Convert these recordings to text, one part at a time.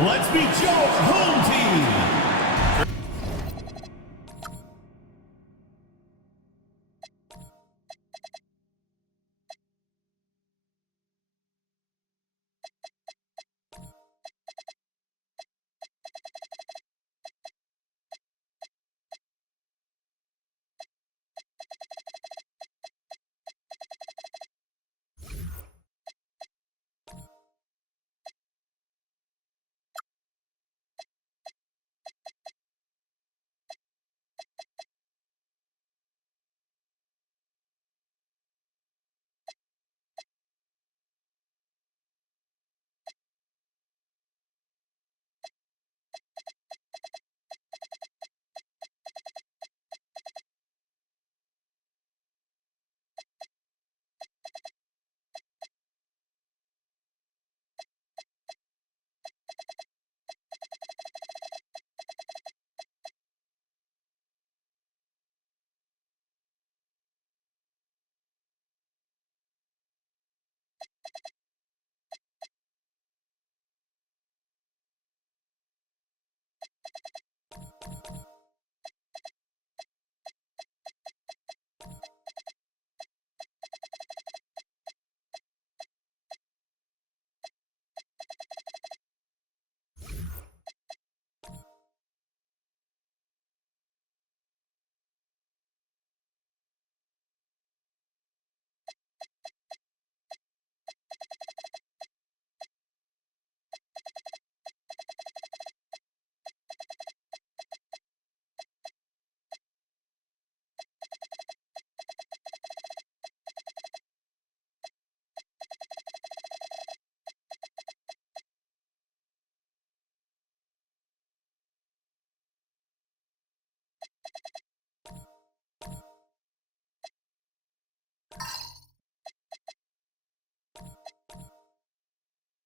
Let's meet your home team.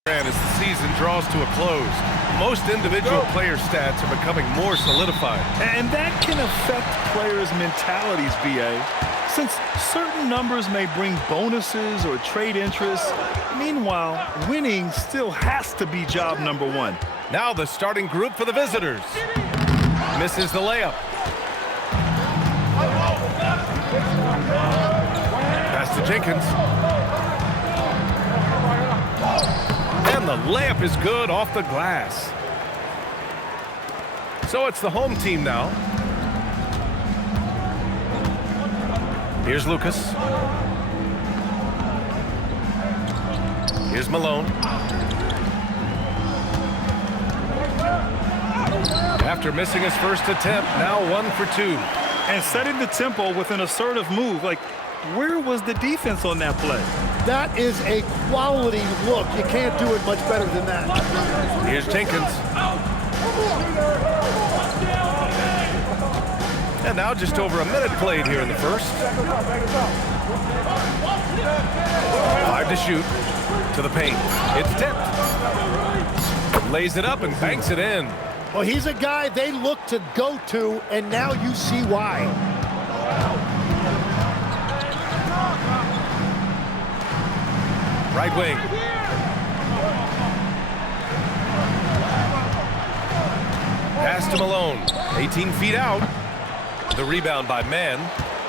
As the season draws to a close, most individual player stats are becoming more solidified. And that can affect players' mentalities, BA, since certain numbers may bring bonuses or trade interests. Meanwhile, winning still has to be job number one. Now the starting group for the visitors. Misses the layup. Pass to Jenkins. And the layup is good off the glass. So it's the home team now. Here's Lucas. Here's Malone. After missing his first attempt, now 1 for 2. And setting the tempo with an assertive move. Like, where was the defense on that play? That is a quality look. You can't do it much better than that. Here's Jenkins. And now just over a minute played here in the first. 5 to shoot. To the paint. It's tipped. Lays it up and banks it in. Well, he's a guy they look to go to, and now you see why. Right wing. Pass to Malone. 18 feet out. The rebound by Mann.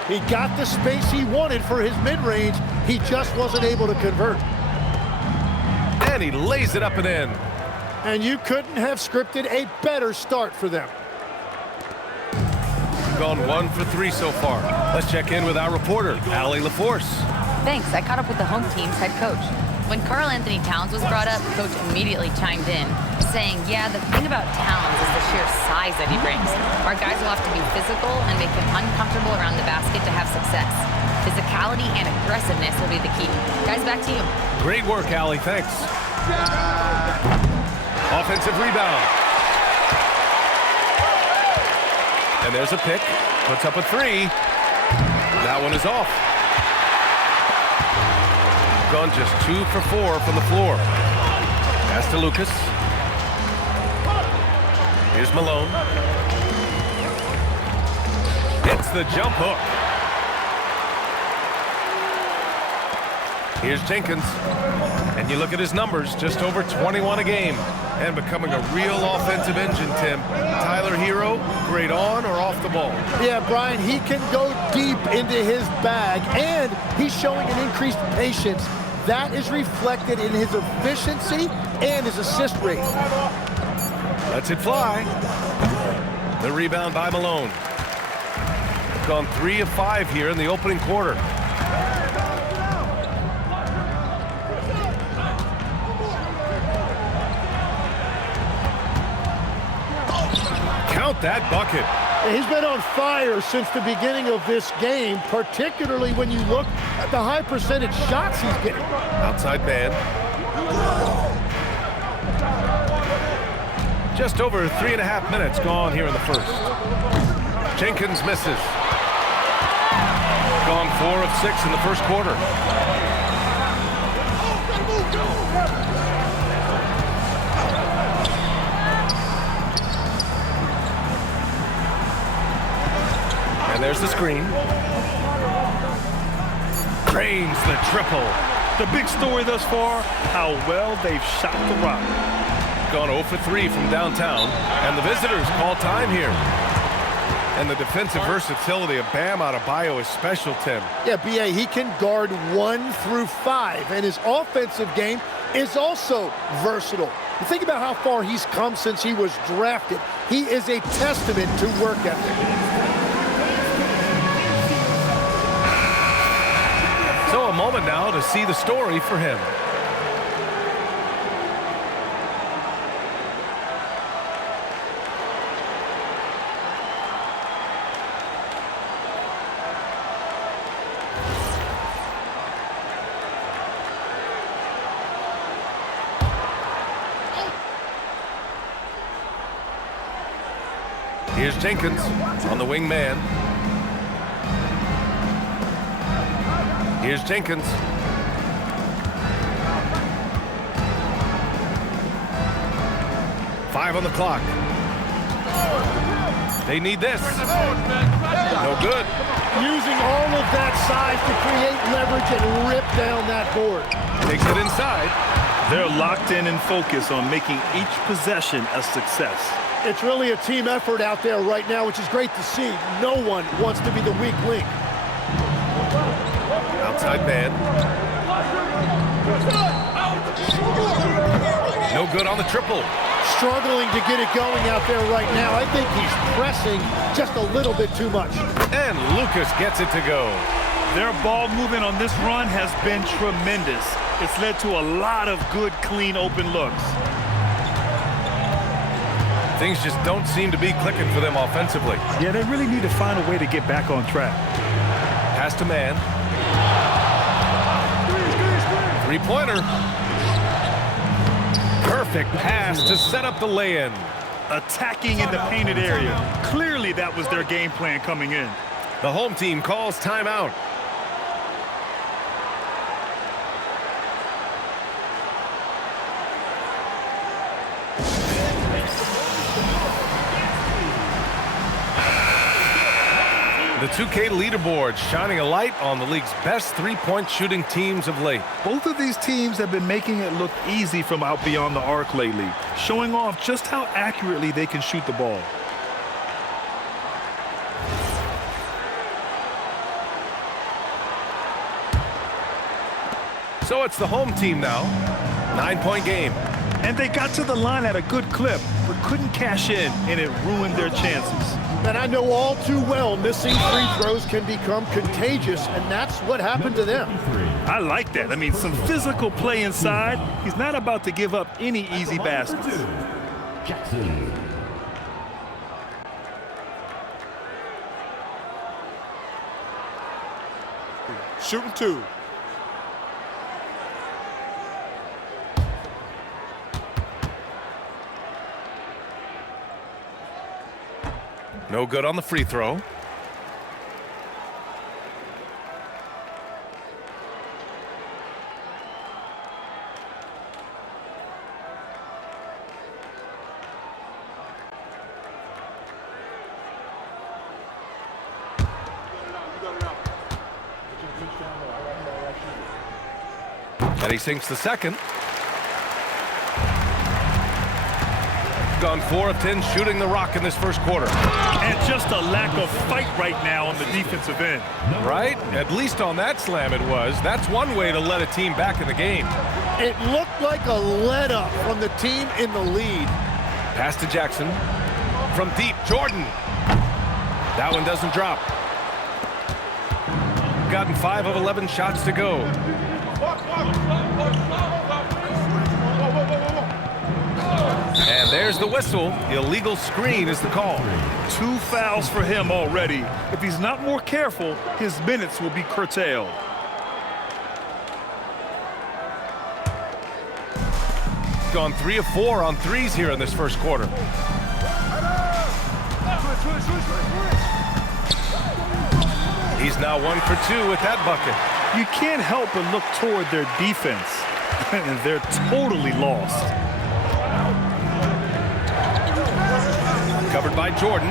He got the space he wanted for his mid-range. He just wasn't able to convert. And he lays it up and in. And you couldn't have scripted a better start for them. Gone 1 for 3 so far. Let's check in with our reporter, Allie LaForce. Thanks. I caught up with the home team's head coach. When Karl Anthony Towns was brought up, Coach immediately chimed in, saying, yeah, the thing about Towns is the sheer size that he brings. Our guys will have to be physical and make him uncomfortable around the basket to have success. Physicality and aggressiveness will be the key. Guys, back to you. Great work, Allie. Thanks. Offensive rebound. And there's a pick. Puts up a 3. That one is off. Gone just 2 for 4 from the floor. Pass to Lucas. Here's Malone. Hits the jump hook. Here's Jenkins. And you look at his numbers, just over 21 a game, and becoming a real offensive engine, Tim. Tyler Hero, great on or off the ball. Yeah, Brian, he can go deep into his bag, and he's showing an increased patience. That is reflected in his efficiency and his assist rate. Lets it fly. The rebound by Malone. Gone 3 of 5 here in the opening quarter. Count that bucket. He's been on fire since the beginning of this game, particularly when you look at the high percentage shots he's getting. Outside man. Just over 3.5 minutes gone here in the first. Jenkins misses. Gone 4 of 6 in the first quarter. And there's the screen. Drains the triple. The big story thus far, how well they've shot the rock. Gone 0 for 3 from downtown, and the visitors call time here. And the defensive versatility of Bam Adebayo is special, Tim. Yeah, B.A., he can guard 1 through 5, and his offensive game is also versatile. You think about how far he's come since he was drafted. He is a testament to work ethic. So a moment now to see the story for him. Here's Jenkins on the wing man. Here's Jenkins. Five on the clock. They need this. No good. Using all of that size to create leverage and rip down that board. Takes it inside. They're locked in and focused on making each possession a success. It's really a team effort out there right now, which is great to see. No one wants to be the weak link. Outside man. No good on the triple. Struggling to get it going out there right now. I think he's pressing just a little bit too much. And Lucas gets it to go. Their ball movement on this run has been tremendous. It's led to a lot of good, clean, open looks. Things just don't seem to be clicking for them offensively. Yeah, they really need to find a way to get back on track. Pass to man. Three-pointer. Perfect pass to set up the lay-in. Attacking in the painted area. Clearly that was their game plan coming in. The home team calls timeout. The 2K leaderboard shining a light on the league's best three-point shooting teams of late. Both of these teams have been making it look easy from out beyond the arc lately, showing off just how accurately they can shoot the ball. So it's the home team now. 9-point game. And they got to the line at a good clip, but couldn't cash in, and it ruined their chances. And I know all too well missing free throws can become contagious, and that's what happened to them. I like that. I mean, some physical play inside. He's not about to give up any easy baskets. Jackson. Shooting two. No good on the free throw. And he sinks the second. Gone 4 of 10 shooting the rock in this first quarter. And just a lack of fight right now on the defensive end. Right? At least on that slam it was. That's one way to let a team back in the game. It looked like a let-up from the team in the lead. Pass to Jackson. From deep, Jordan. That one doesn't drop. Gotten 5 of 11 shots to go. And there's the whistle. Illegal screen is the call. 2 fouls for him already. If he's not more careful, his minutes will be curtailed. Gone 3 of 4 on threes here in this first quarter. He's now 1 for 2 with that bucket. You can't help but look toward their defense. And they're totally lost. Covered by Jordan.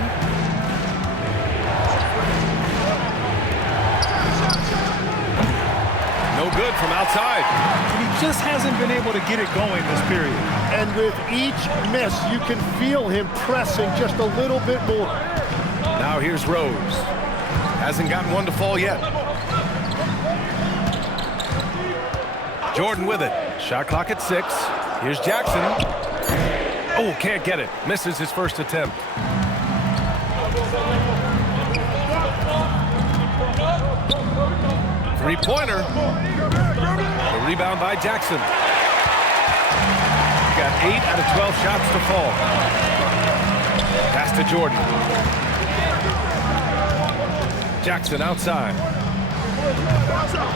No good from outside. He just hasn't been able to get it going this period. And with each miss, you can feel him pressing just a little bit more. Now here's Rose. Hasn't gotten one to fall yet. Jordan with it. Shot clock at 6. Here's Jackson. Oh, can't get it. Misses his first attempt. Three-pointer. The rebound by Jackson. Got 8 out of 12 shots to fall. Pass to Jordan. Jackson outside.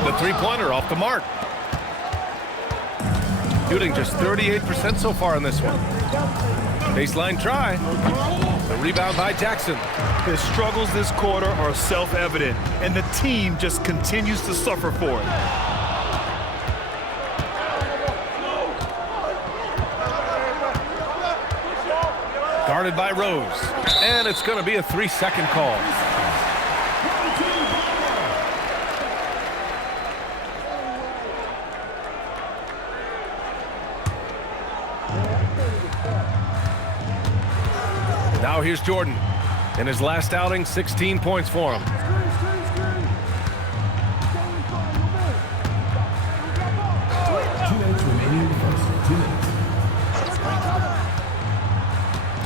The three-pointer off the mark. Shooting just 38% so far in this one. Baseline try. The rebound by Jackson. His struggles this quarter are self-evident, and the team just continues to suffer for it. Guarded by Rose. And it's going to be a 3-second call. Now here's Jordan. In his last outing, 16 points for him.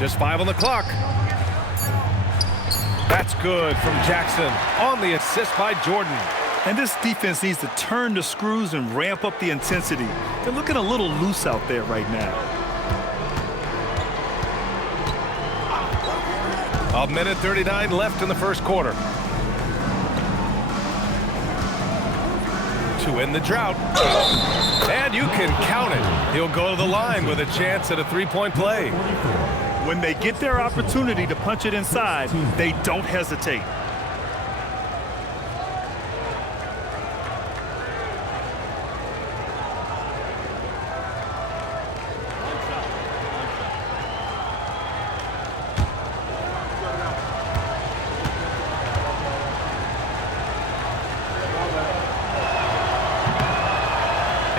Just 5 on the clock. That's good from Jackson on the assist by Jordan. And this defense needs to turn the screws and ramp up the intensity. They're looking a little loose out there right now. A minute 39 left in the first quarter. To end the drought. And you can count it. He'll go to the line with a chance at a three-point play. When they get their opportunity to punch it inside, they don't hesitate.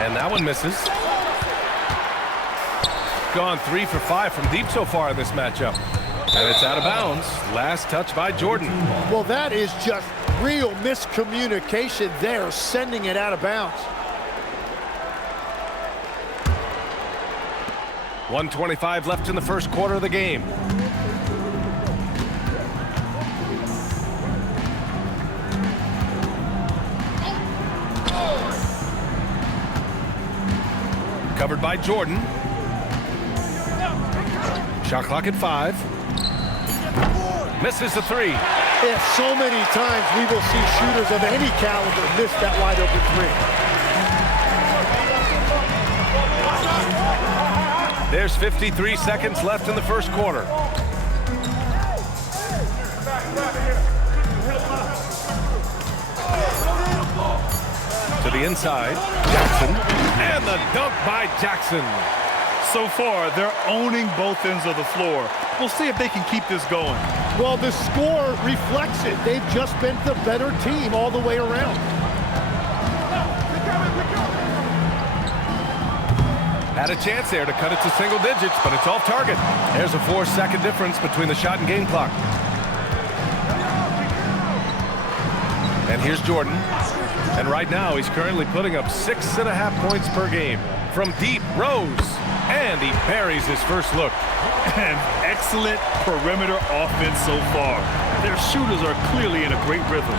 And that one misses. Gone 3 for 5 from deep so far in this matchup. And it's out of bounds. Last touch by Jordan. Well, that is just real miscommunication there, sending it out of bounds. 1:25 left in the first quarter of the game. Covered by Jordan. Shot clock at 5. Misses the 3. Yeah, so many times we will see shooters of any caliber miss that wide open 3. There's 53 seconds left in the first quarter. To the inside, Jackson, and the dunk by Jackson. So far, they're owning both ends of the floor. We'll see if they can keep this going. Well, the score reflects it. They've just been the better team all the way around. Had a chance there to cut it to single digits, but it's off target. There's a 4-second difference between the shot and game clock. And here's Jordan. And right now, he's currently putting up 6.5 points per game. From deep, Rose. And he buries his first look. An excellent perimeter offense so far. Their shooters are clearly in a great rhythm.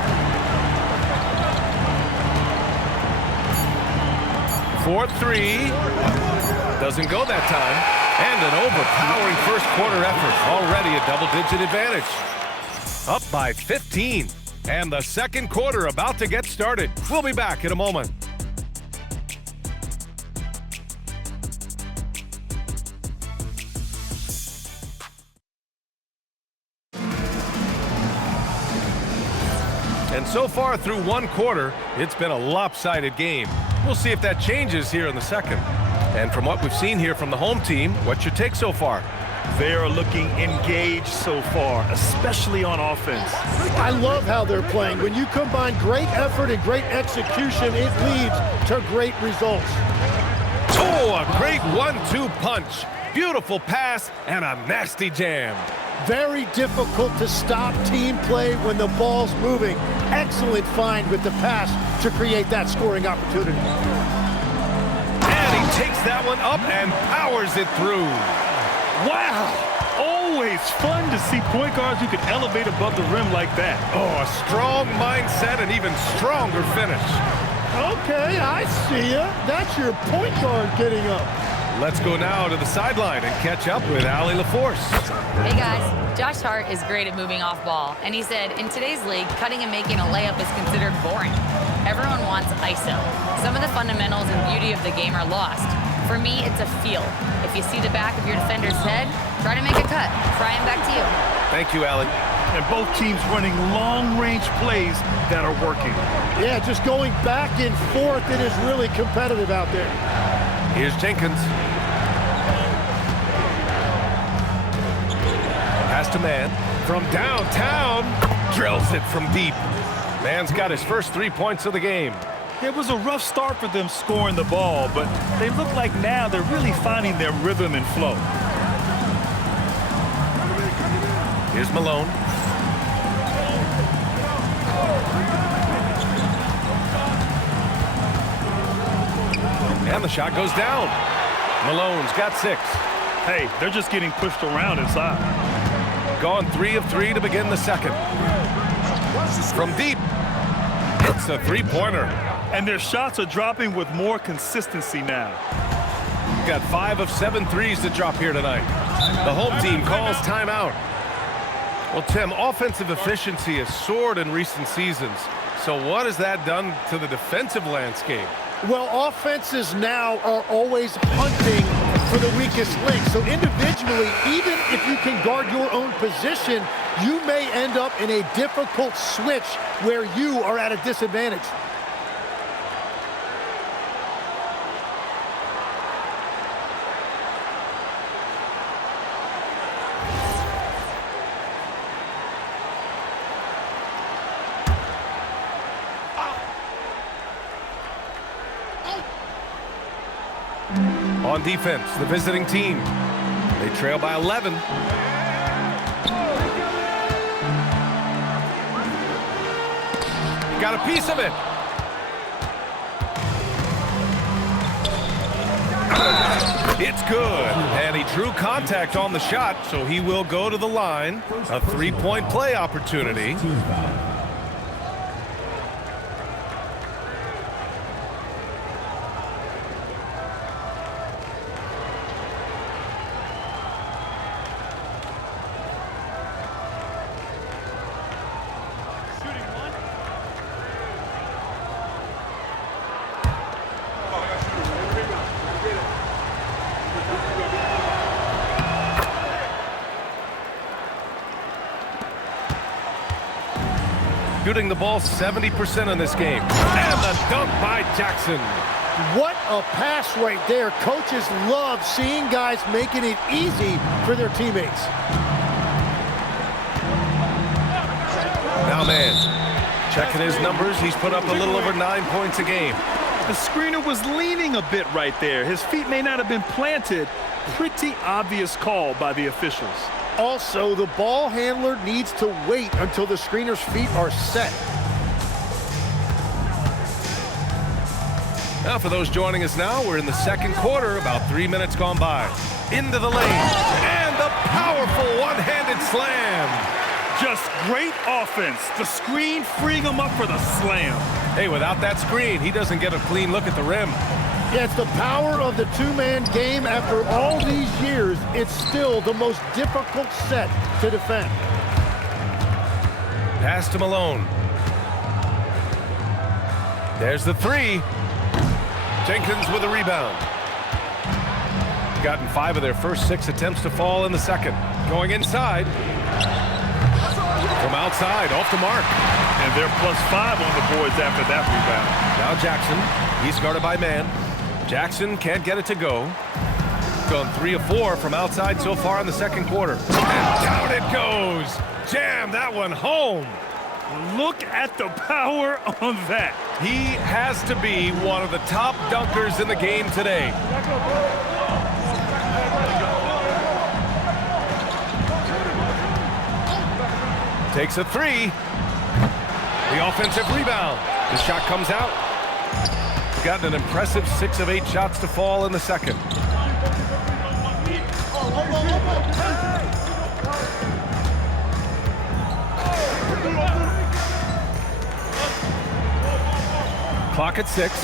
4-3. Doesn't go that time. And an overpowering first quarter effort. Already a double-digit advantage. Up by 15. And the second quarter about to get started. We'll be back in a moment. And so far through one quarter, it's been a lopsided game. We'll see if that changes here in the second. And from what we've seen here from the home team, what's your take so far? They are looking engaged so far, especially on offense. I love how they're playing. When you combine great effort and great execution, it leads to great results. Oh, a great 1-2 punch. Beautiful pass and a nasty jam. Very difficult to stop team play when the ball's moving. Excellent find with the pass to create that scoring opportunity. And he takes that one up and powers it through. Wow! Always fun to see point guards who can elevate above the rim like that. Oh, a strong mindset and even stronger finish. Okay, I see ya. That's your point guard getting up. Let's go now to the sideline and catch up with Allie LaForce. Hey guys, Josh Hart is great at moving off ball, and he said, in today's league, cutting and making a layup is considered boring. Everyone wants ISO. Some of the fundamentals and beauty of the game are lost. For me, it's a feel. If you see the back of your defender's head, try to make a cut. Fry him back to you. Thank you, Allie. And both teams running long-range plays that are working. Yeah, just going back and forth, it is really competitive out there. Here's Jenkins. Pass to Man. From downtown, drills it from deep. Man's got his first 3 points of the game. It was a rough start for them scoring the ball, but they look like now they're really finding their rhythm and flow. Here's Malone. And the shot goes down. Malone's got 6. Hey, they're just getting pushed around inside. Gone 3 of 3 to begin the second. From deep, it's a three-pointer. And their shots are dropping with more consistency now. Got 5 of 7 threes to drop here tonight. The home team calls timeout. Well, Tim, offensive efficiency has soared in recent seasons. So what has that done to the defensive landscape? Well, offenses now are always hunting for the weakest link. So individually, even if you can guard your own position, you may end up in a difficult switch where you are at a disadvantage. On defense, the visiting team. They trail by 11. Got a piece of it. It's good. And he drew contact on the shot, so he will go to the line. A three-point play opportunity. Shooting the ball 70% in this game. And the dunk by Jackson. What a pass right there. Coaches love seeing guys making it easy for their teammates. Now, man, checking his numbers, he's put up a little over 9 points a game. The screener was leaning a bit right there. His feet may not have been planted. Pretty obvious call by the officials. Also, the ball handler needs to wait until the screener's feet are set. Now, for those joining us now, we're in the second quarter, about 3 minutes gone by. Into the lane, and the powerful one-handed slam. Just great offense. The screen freeing him up for the slam. Hey, without that screen, he doesn't get a clean look at the rim. Yeah, it's the power of the two-man game. After all these years, it's still the most difficult set to defend. Pass to Malone. There's the three. Jenkins with a rebound. Gotten 5 of their first 6 attempts to fall in the second. Going inside. From outside, off the mark. And they're +5 on the boards after that rebound. Now Jackson. He's guarded by man. Jackson can't get it to go. Gone 3 of 4 from outside so far in the second quarter. And down it goes. Jam that one home. Look at the power on that. He has to be one of the top dunkers in the game today. Takes a 3. The offensive rebound. The shot comes out. Gotten an impressive 6 of 8 shots to fall in the second. Clock at 6.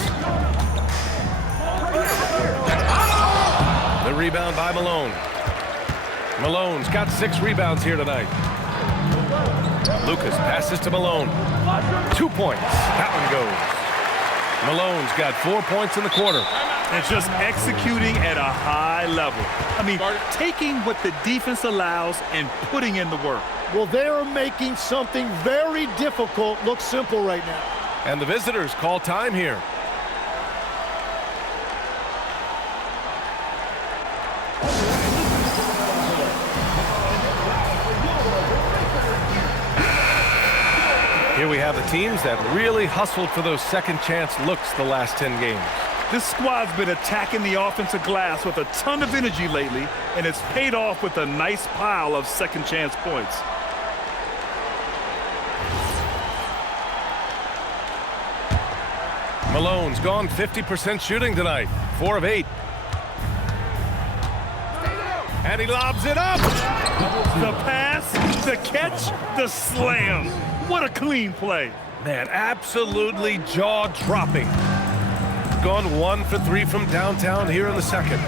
The rebound by Malone. Malone's got 6 rebounds here tonight. Lucas passes to Malone. 2 points. That one goes. Malone's got 4 points in the quarter. And just executing at a high level. I mean, taking what the defense allows and putting in the work. Well, they're making something very difficult look simple right now. And the visitors call time here. Here we have the teams that really hustled for those second chance looks the last 10 games. This squad's been attacking the offensive glass with a ton of energy lately, and it's paid off with a nice pile of second chance points. Malone's gone 50% shooting tonight. 4 of 8. And he lobs it up. The pass, the catch, the slam. What a clean play. Man, absolutely jaw-dropping. Gone 1 for 3 from downtown here in the second.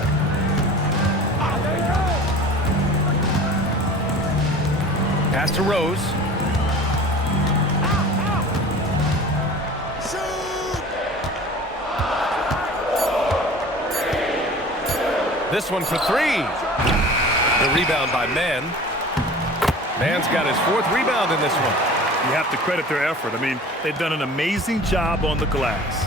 Pass to Rose. This one for 3. The rebound by Mann. Mann's got his 4th rebound in this one. You have to credit their effort. I mean, they've done an amazing job on the glass.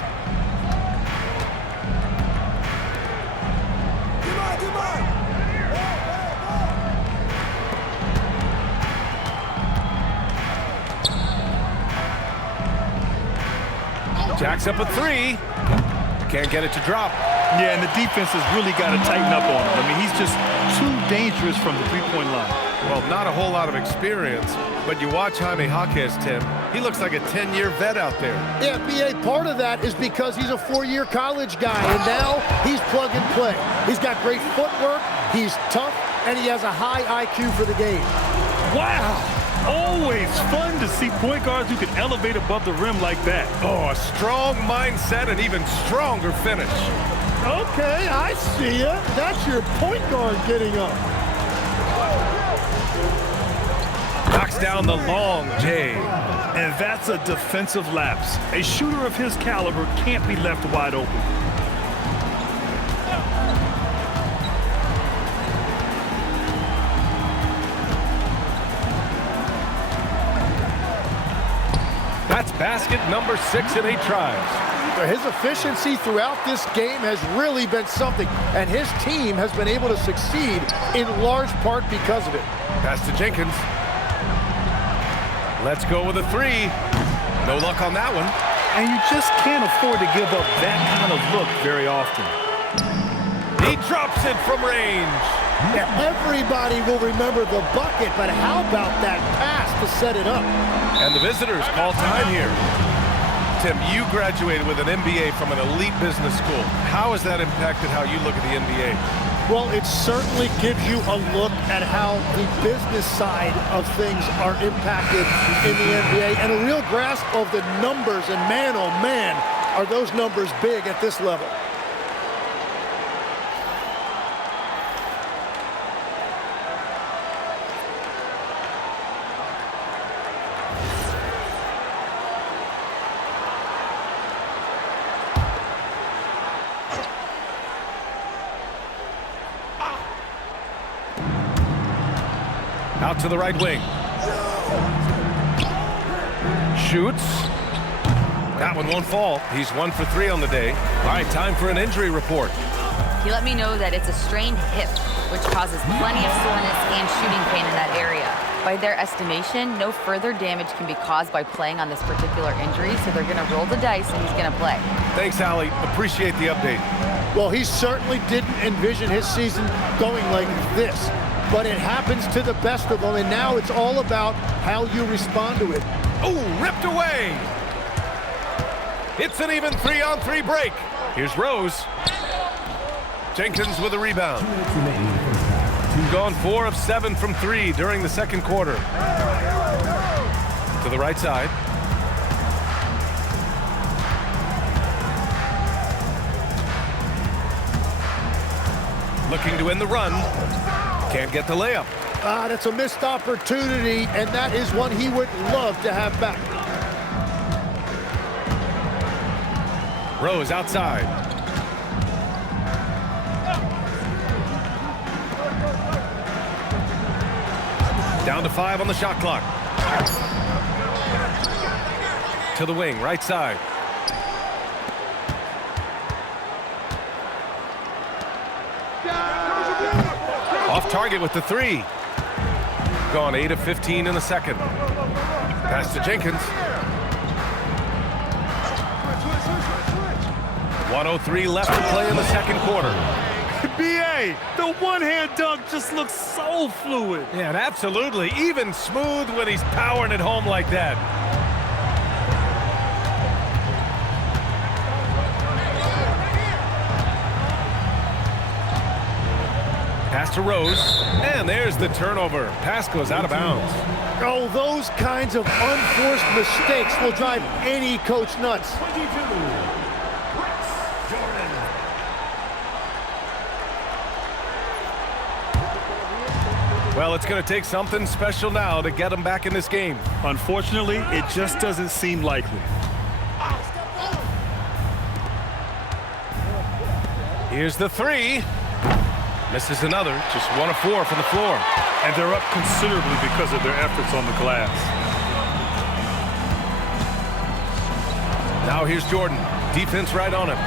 Jacks up a 3. Can't get it to drop. Yeah, and the defense has really got to tighten up on him. I mean, he's just too dangerous from the three-point line. Well, not a whole lot of experience, but you watch Jaime Jaquez, Tim. He looks like a 10-year vet out there. Yeah, B.A., part of that is because he's a 4-year college guy, and now he's plug and play. He's got great footwork, he's tough, and he has a high IQ for the game. Wow! Always fun to see point guards who can elevate above the rim like that. Oh, a strong mindset and even stronger finish. Okay, I see ya. That's your point guard getting up. Knocks down the long J. And that's a defensive lapse. A shooter of his caliber can't be left wide open. That's basket number 6 in 8 tries. His efficiency throughout this game has really been something, and his team has been able to succeed in large part because of it. Pass to Jenkins. Let's go with a 3. No luck on that one. and you just can't afford to give up that kind of look very often. He drops it from range. Yeah, everybody will remember the bucket, but how about that pass to set it up? And the visitors call time here. Tim, you graduated with an MBA from an elite business school. How has that impacted how you look at the NBA? Well, it certainly gives you a look at how the business side of things are impacted in the NBA and a real grasp of the numbers. And man, oh man, are those numbers big at this level. Out to the right wing. Shoots. That one won't fall. He's 1 for 3 on the day. All right, time for an injury report. He let me know that it's a strained hip, which causes plenty of soreness and shooting pain in that area. By their estimation, no further damage can be caused by playing on this particular injury, so they're going to roll the dice and he's going to play. Thanks, Allie. Appreciate the update. Well, he certainly didn't envision his season going like this, but it happens to the best of them, and now it's all about how you respond to it. Oh, ripped away. It's an even 3-on-3 break. Here's Rose. Jenkins with a rebound. Gone 4 of 7 from 3 during the second quarter. To the right side. Looking to win the run. Can't get the layup. That's a missed opportunity, and that is one he would love to have back. Rose outside. Down to 5 on the shot clock. To the wing, right side. Off target with the 3. Gone 8 of 15 in the second. Pass to Jenkins. 1:03 left to play in the second quarter. B.A., the one-hand dunk just looks so fluid. Yeah, and absolutely. Even smooth when he's powering it home like that. Pass to Rose, and there's the turnover. Pass goes out of bounds. Oh, those kinds of unforced mistakes will drive any coach nuts. Well, it's going to take something special now to get him back in this game. Unfortunately, it just doesn't seem likely. Here's the 3. Misses another. Just 1 of 4 from the floor. And they're up considerably because of their efforts on the glass. Now here's Jordan. Defense right on him.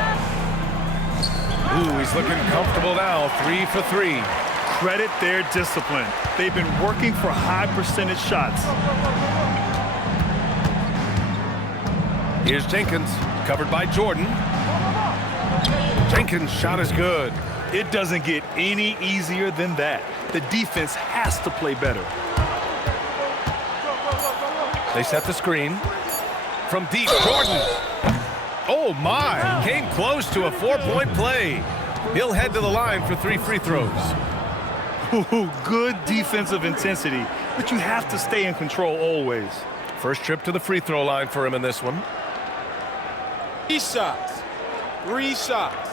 Ooh, he's looking comfortable now. 3 for 3. Credit their discipline. They've been working for high percentage shots. Here's Jenkins, covered by Jordan. Jenkins' shot is good. It doesn't get any easier than that. The defense has to play better. They set the screen. From deep, Jordan. Oh my, came close to a 4-point play. He'll head to the line for 3 free throws. Ooh, good defensive intensity, but you have to stay in control always. First trip to the free throw line for him in this one. 3 shots. 3 shots.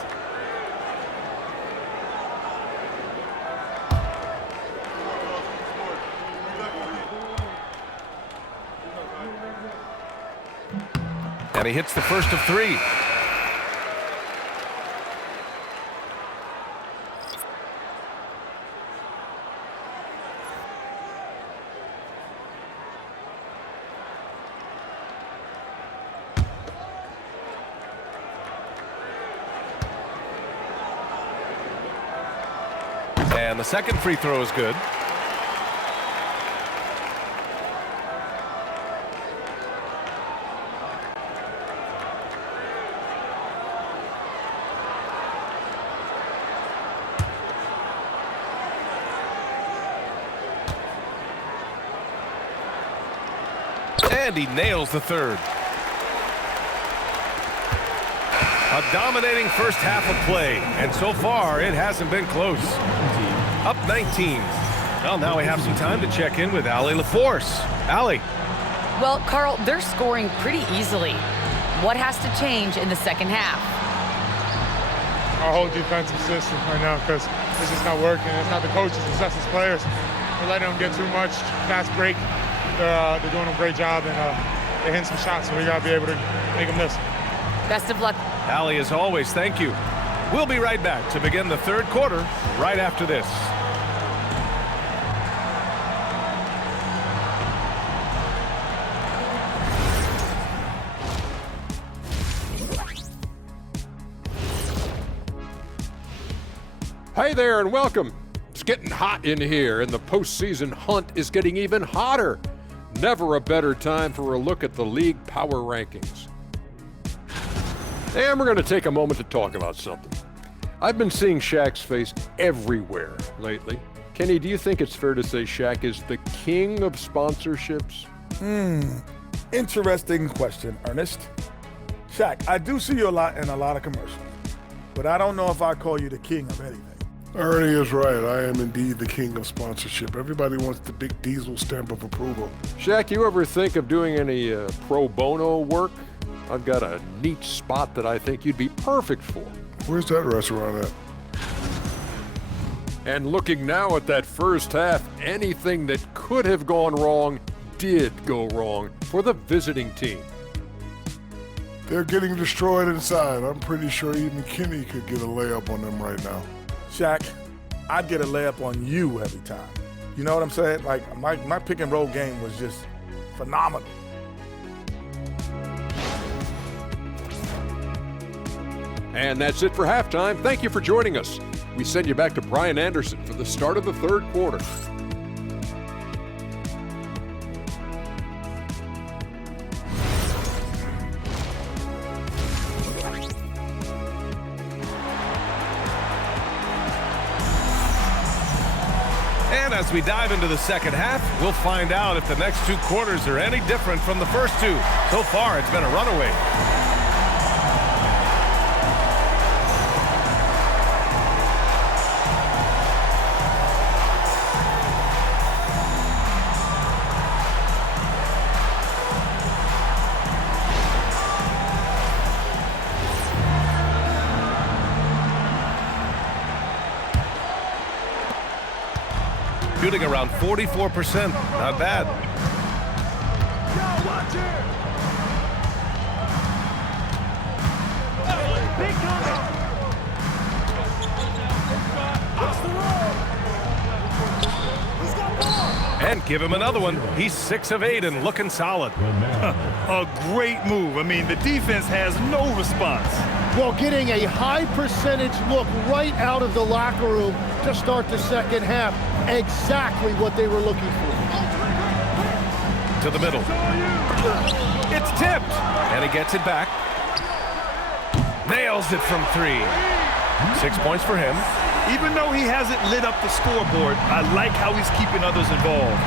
And he hits the first of 3. And the second free throw is good. And he nails the third. A dominating first half of play, and so far it hasn't been close. Up 19. Well, now we have some time to check in with Allie LaForce. Allie. Well, Carl, they're scoring pretty easily. What has to change in the second half? Our whole defensive system right now, because it's just not working. It's not the coaches, it's us as players. We're letting them get too much fast break. They're doing a great job, and they're hitting some shots, so we got to be able to make them miss. Best of luck. Allie, as always, thank you. We'll be right back to begin the third quarter right after this. Hey there and welcome. It's getting hot in here and the postseason hunt is getting even hotter. Never a better time for a look at the league power rankings. And we're going to take a moment to talk about something. I've been seeing Shaq's face everywhere lately. Kenny, do you think it's fair to say Shaq is the king of sponsorships? Interesting question, Ernest. Shaq, I do see you a lot in a lot of commercials, but I don't know if I call you the king of anything. Ernie is right. I am indeed the king of sponsorship. Everybody wants the big diesel stamp of approval. Shaq, you ever think of doing any pro bono work? I've got a neat spot that I think you'd be perfect for. Where's that restaurant at? And looking now at that first half, anything that could have gone wrong did go wrong for the visiting team. They're getting destroyed inside. I'm pretty sure even Kenny could get a layup on them right now. Shaq, I'd get a layup on you every time. You know what I'm saying? Like, my pick and roll game was just phenomenal. And that's it for halftime. Thank you for joining us. We send you back to Brian Anderson for the start of the third quarter. And as we dive into the second half, we'll find out if the next two quarters are any different from the first two. So far, it's been a runaway. Shooting around 44%. Not bad. And give him another one. He's 6 of 8 and looking solid. A great move. I mean, the defense has no response. Well, getting a high percentage look right out of the locker room to start the second half. Exactly what they were looking for. To the middle. It's tipped. And he gets it back. Nails it from 3. 6 points for him. Even though he hasn't lit up the scoreboard, I like how he's keeping others involved.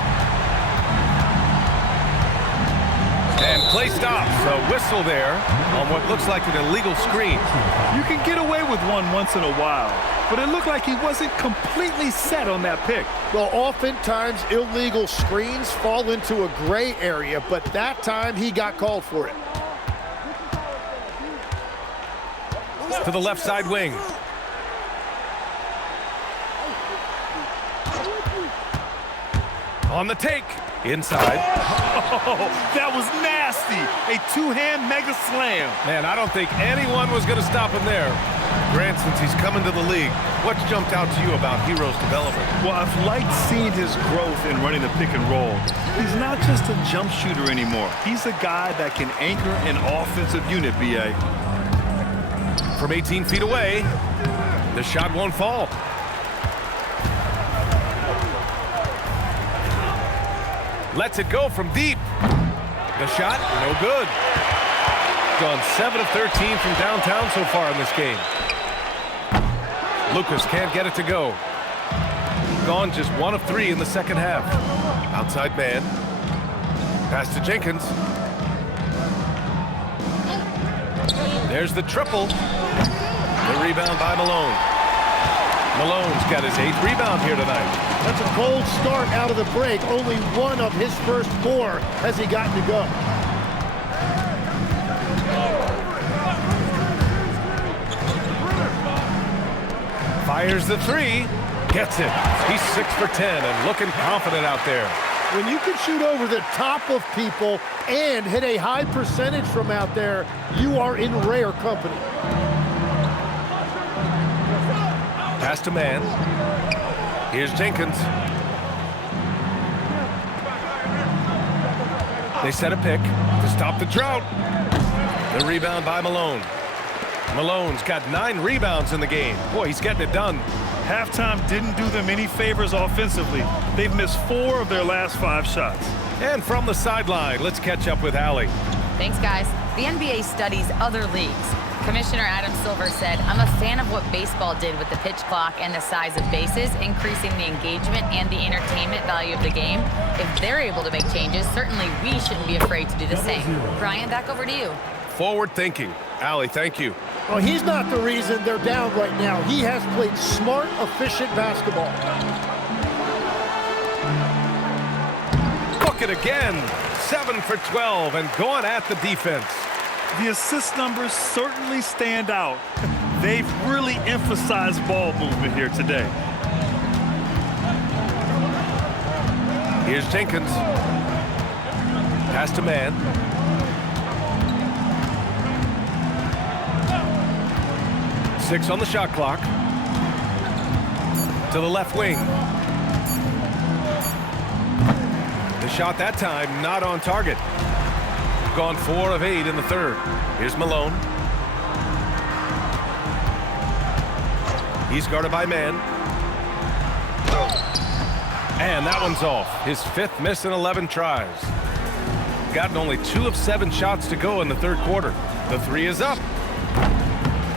And play stops. A whistle there on what looks like an illegal screen. You can get away with one once in a while, but it looked like he wasn't completely set on that pick. Well, oftentimes illegal screens fall into a gray area, but that time he got called for it. To the left side wing. On the take. Inside. Oh, that was nasty. A two-hand mega slam. Man, I don't think anyone was going to stop him there. Grant, since he's coming to the league, what's jumped out to you about Hero's development? Well, I've liked seeing his growth in running the pick and roll. He's not just a jump shooter anymore. He's a guy that can anchor an offensive unit, B.A. From 18 feet away, the shot won't fall. Lets it go from deep. The shot, no good. Gone 7 of 13 from downtown so far in this game. Lucas can't get it to go. Gone just 1 of 3 in the second half. Outside man. Pass to Jenkins. There's the triple. The rebound by Malone. Malone's got his 8th rebound here tonight. That's a cold start out of the break. Only one of his first 4 has he gotten to go. Fires the 3. Gets it. He's 6 for 10 and looking confident out there. When you can shoot over the top of people and hit a high percentage from out there, you are in rare company. Pass to man. Here's Jenkins. They set a pick to stop the drought. The rebound by Malone. Malone's got 9 rebounds in the game. Boy, he's getting it done. Halftime didn't do them any favors offensively. They've missed 4 of their last 5 shots. And from the sideline, let's catch up with Allie. Thanks, guys. The NBA studies other leagues. Commissioner Adam Silver said, "I'm a fan of what baseball did with the pitch clock and the size of bases, increasing the engagement and the entertainment value of the game. If they're able to make changes, certainly we shouldn't be afraid to do the same." Brian, back over to you. Forward thinking. Allie, thank you. Well, he's not the reason they're down right now. He has played smart, efficient basketball. Book it again. 7 for 12 and going at the defense. The assist numbers certainly stand out. They've really emphasized ball movement here today. Here's Jenkins. Pass to man. Six on the shot clock. To the left wing. The shot that time not on target. Gone 4 of 8 in the third. Here's Malone. He's guarded by man. And that one's off. His 5th miss in 11 tries. Gotten only 2 of 7 shots to go in the third quarter. The 3 is up.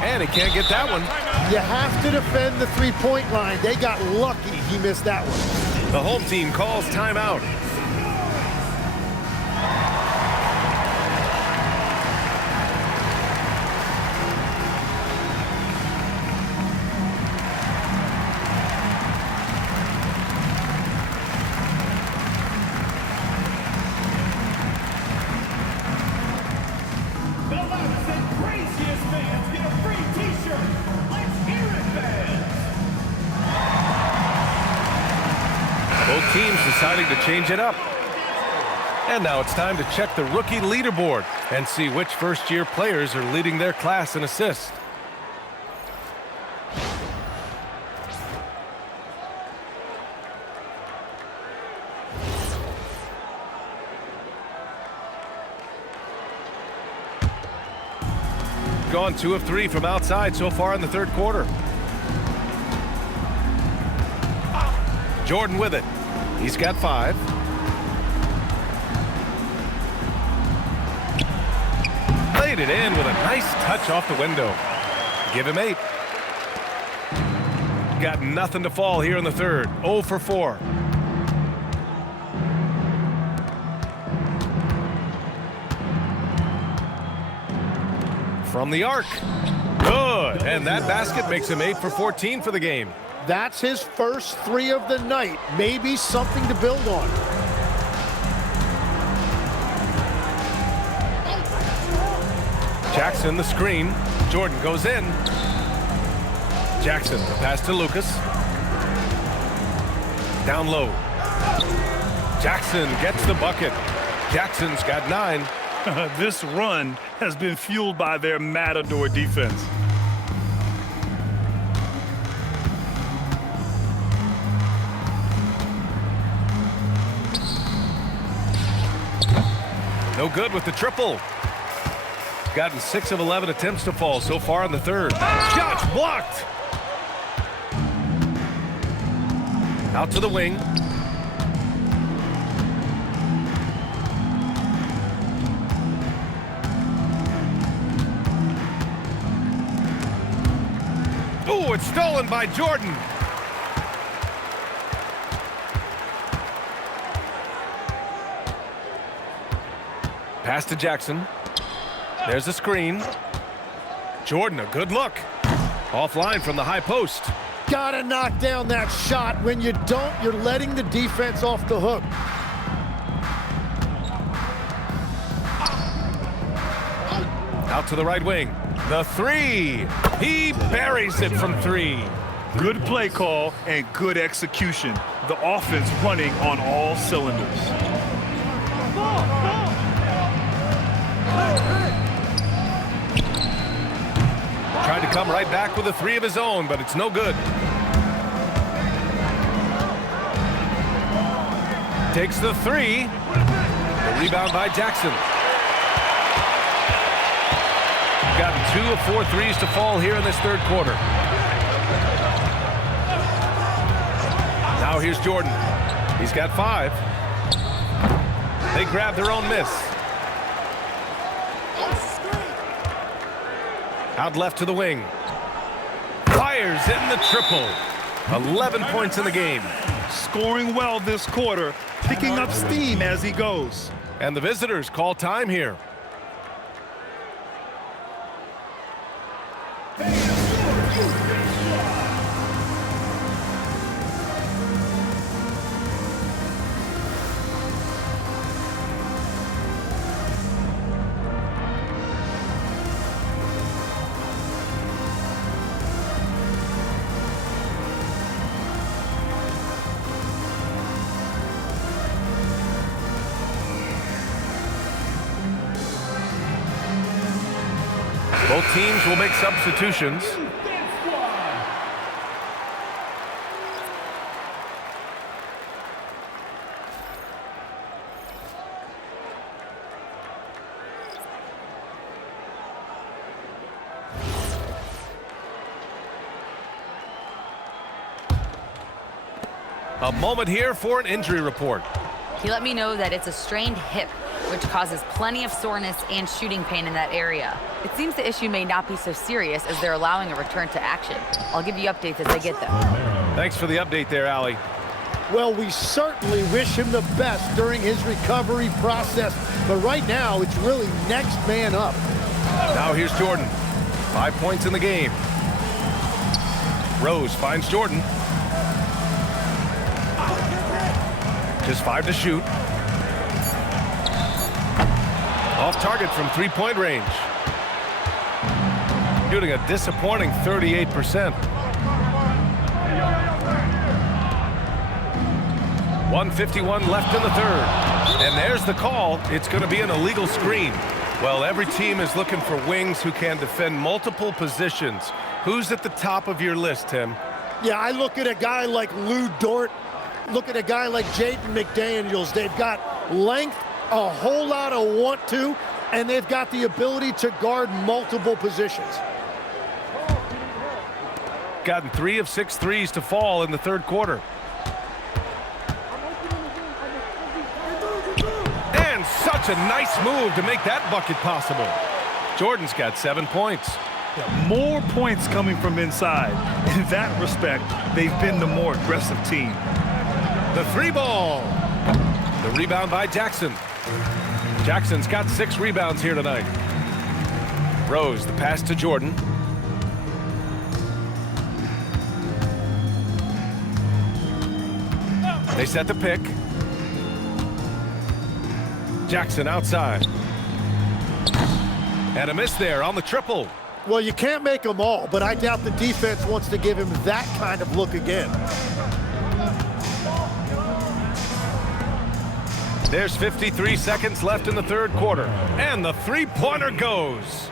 And he can't get that one. You have to defend the three-point line. They got lucky he missed that one. The home team calls timeout. Both teams deciding to change it up. And now it's time to check the rookie leaderboard and see which first-year players are leading their class in assists. Gone 2 of 3 from outside so far in the third quarter. Jordan with it. He's got 5. Played it in with a nice touch off the window. Give him 8. Got nothing to fall here in the third. 0 for 4. From the arc. Good. And that basket makes him 8 for 14 for the game. That's his first 3 of the night. Maybe something to build on. Jackson the screen. Jordan goes in. Jackson the pass to Lucas. Down low. Jackson gets the bucket. Jackson's got 9. This run has been fueled by their matador defense. No good with the triple. Gotten 6 of 11 attempts to fall so far in the third. Shots blocked. Out to the wing. Oh, it's stolen by Jordan. Pass to Jackson. There's a screen. Jordan, a good look. Offline from the high post. Gotta knock down that shot. When you don't, you're letting the defense off the hook. Out to the right wing. The three. He buries it from three. Good play call and good execution. The offense running on all cylinders. Tried to come right back with a three of his own, but it's no good. Takes the three. The rebound by Jackson. Gotten 2 of 4 threes to fall here in this third quarter. Now here's Jordan. He's got 5. They grab their own miss. Out left to the wing. Fires in the triple. 11 points in the game. Scoring well this quarter, picking up steam as he goes. And the visitors call time here. Both teams will make substitutions. A moment here for an injury report. He let me know that it's a strained hip, which causes plenty of soreness and shooting pain in that area. It seems the issue may not be so serious as they're allowing a return to action. I'll give you updates as I get them. Thanks for the update there, Allie. Well, we certainly wish him the best during his recovery process. But right now, it's really next man up. Now here's Jordan. 5 points in the game. Rose finds Jordan. Just 5 to shoot. Off target from three-point range. Shooting a disappointing 38%. 1:51 left in the third. And there's the call. It's going to be an illegal screen. Well, every team is looking for wings who can defend multiple positions. Who's at the top of your list, Tim? Yeah, I look at a guy like Lou Dort. Look at a guy like Jaden McDaniels. They've got length, a whole lot of want to, and they've got the ability to guard multiple positions. Gotten 3 of 6 threes to fall in the third quarter. And such a nice move to make that bucket possible. Jordan's got 7 points. Yeah, more points coming from inside. In that respect, they've been the more aggressive team. The 3 ball. The rebound by Jackson. Jackson's got 6 rebounds here tonight. Rose, the pass to Jordan. They set the pick. Jackson outside. And a miss there on the triple. Well, you can't make them all, but I doubt the defense wants to give him that kind of look again. There's 53 seconds left in the third quarter. And the three-pointer goes.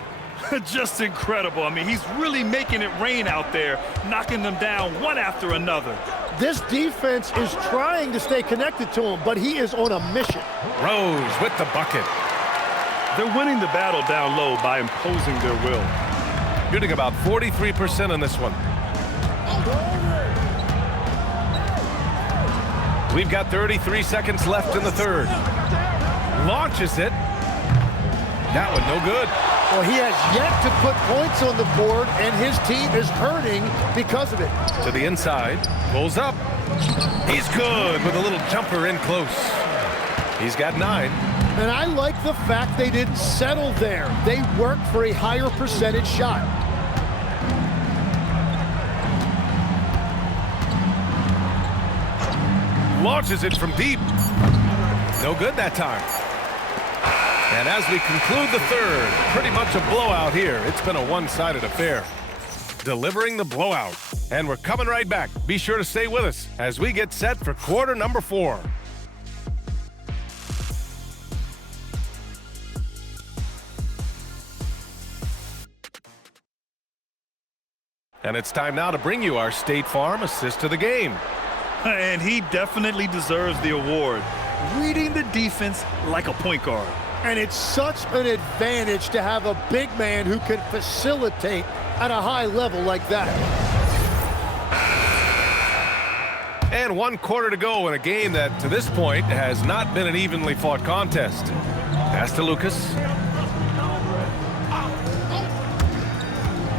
Just incredible. I mean, he's really making it rain out there, knocking them down one after another. This defense is trying to stay connected to him, but he is on a mission. Rose with the bucket. They're winning the battle down low by imposing their will. Shooting about 43% on this one. We've got 33 seconds left in the third. Launches it. That one no good. Well, he has yet to put points on the board, and his team is hurting because of it. To the inside. Pulls up. He's good with a little jumper in close. He's got 9. And I like the fact they didn't settle there. They worked for a higher percentage shot. Launches it from deep. No good that time. And as we conclude the third, pretty much a blowout here. It's been a one-sided affair. Delivering the blowout. And we're coming right back. Be sure to stay with us as we get set for quarter number 4. And it's time now to bring you our State Farm assist of the game. And he definitely deserves the award. Reading the defense like a point guard. And it's such an advantage to have a big man who can facilitate at a high level like that. And 1 quarter to go in a game that, to this point, has not been an evenly fought contest. Pass to Lucas.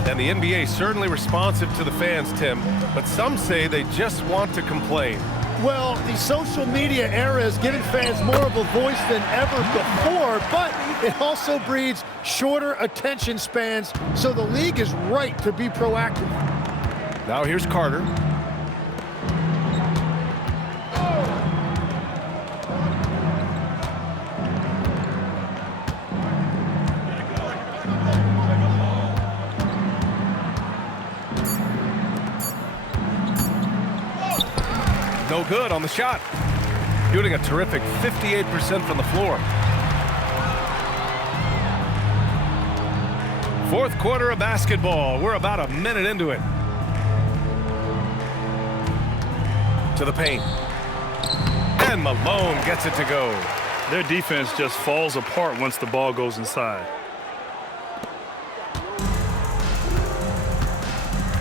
And the NBA certainly responsive to the fans, Tim, but some say they just want to complain. Well, the social media era has given fans more of a voice than ever before, but it also breeds shorter attention spans, so the league is right to be proactive. Now here's Carter. No good on the shot. Shooting a terrific 58% from the floor. Fourth quarter of basketball. We're about a minute into it. To the paint. And Malone gets it to go. Their defense just falls apart once the ball goes inside.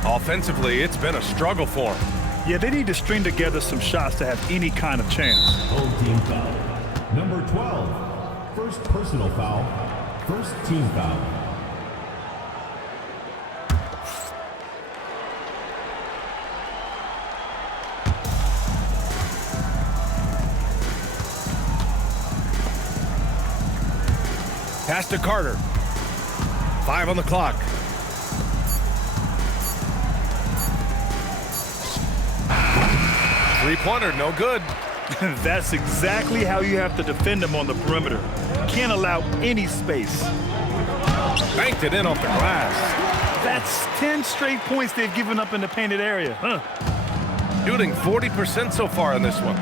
Offensively, it's been a struggle for them. Yeah, they need to string together some shots to have any kind of chance. Home team foul. Number 12. First personal foul. First team foul. Pass to Carter. 5 on the clock. Three-pointer, no good. That's exactly how you have to defend them on the perimeter. Can't allow any space. Banked it in off the glass. That's 10 straight points they've given up in the painted area. Shooting 40% so far in this one.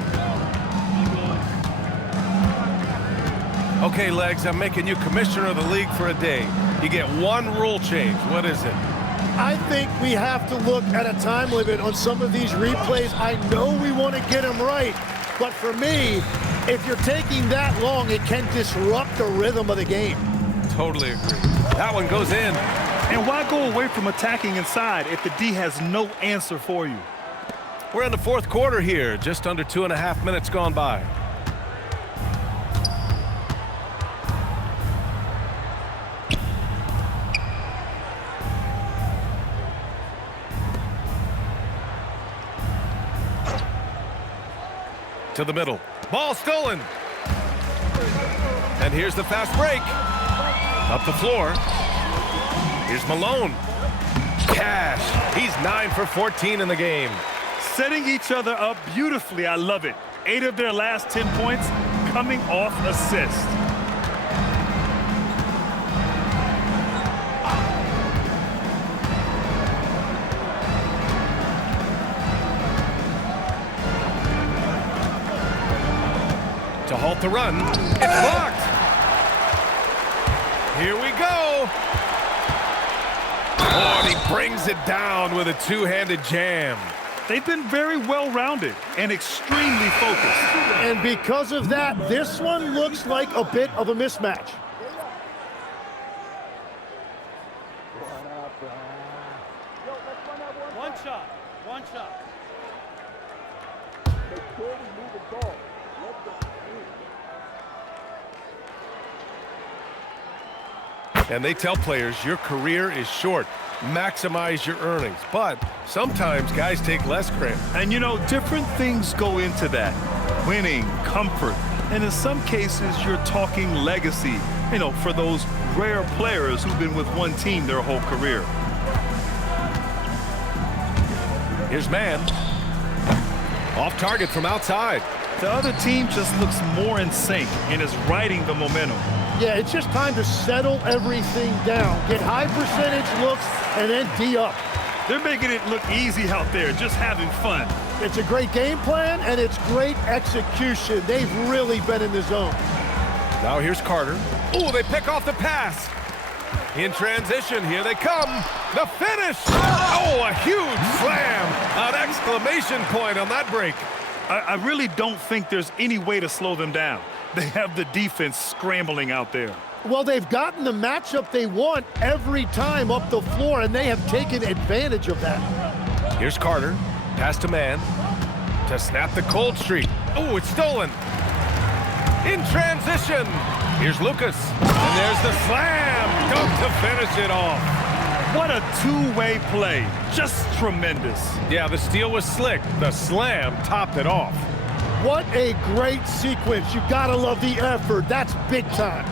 Okay, Legs, I'm making you commissioner of the league for a day. You get 1 rule change. What is it? I think we have to look at a time limit on some of these replays. I know we want to get them right, but for me, if you're taking that long, it can disrupt the rhythm of the game. Totally agree. That one goes in. And why go away from attacking inside if the D has no answer for you? We're in the fourth quarter here, just under 2.5 minutes gone by. To the middle. Ball stolen. And here's the fast break. Up the floor. Here's Malone. Cash. He's 9 for 14 in the game. Setting each other up beautifully. I love it. 8 of their last 10 points coming off assist. To halt the run. It's blocked. Here we go. Oh, and he brings it down with a two-handed jam. They've been very well-rounded and extremely focused. And because of that, this one looks like a bit of a mismatch. One shot. One shot. And they tell players your career is short. Maximize your earnings. But sometimes guys take less credit. And, you know, different things go into that. Winning, comfort, And in some cases, you're talking legacy, you know, for those rare players who've been with one team their whole career. Here's man. Off target from outside. The other team just looks more in sync and is riding the momentum. Yeah, it's just time to settle everything down. Get high percentage looks and then D up. They're making it look easy out there, just having fun. It's a great game plan and it's great execution. They've really been in the zone. Now here's Carter. Oh, they pick off the pass. In transition, here they come. The finish. Oh, a huge slam. An exclamation point on that break. I really don't think there's any way to slow them down. They have the defense scrambling out there. Well, they've gotten the matchup they want every time up the floor, and they have taken advantage of that. Here's Carter. Pass to man. To snap the cold streak. Oh, it's stolen. In transition. Here's Lucas. And there's the slam. Dunk to finish it off. What a two-way play. Just tremendous. Yeah, the steal was slick. The slam topped it off. What a great sequence. You gotta love the effort. That's big time.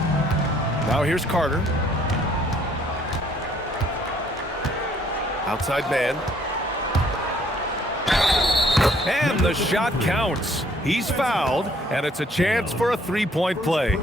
Now here's Carter. Outside man. And the shot counts. He's fouled, and it's a chance for a three-point play.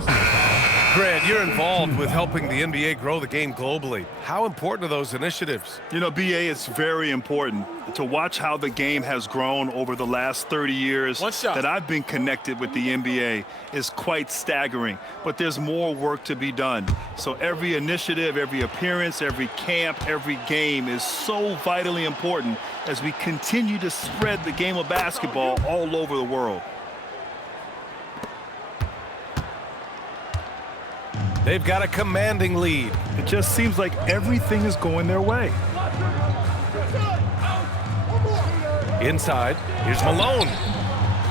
Grant, you're involved with helping the NBA grow the game globally. How important are those initiatives? You know, BA, it's very important to watch how the game has grown over the last 30 years that I've been connected with the NBA is quite staggering. But there's more work to be done. So every initiative, every appearance, every camp, every game is so vitally important as we continue to spread the game of basketball all over the world. They've got a commanding lead. It just seems like everything is going their way. Inside, here's Malone.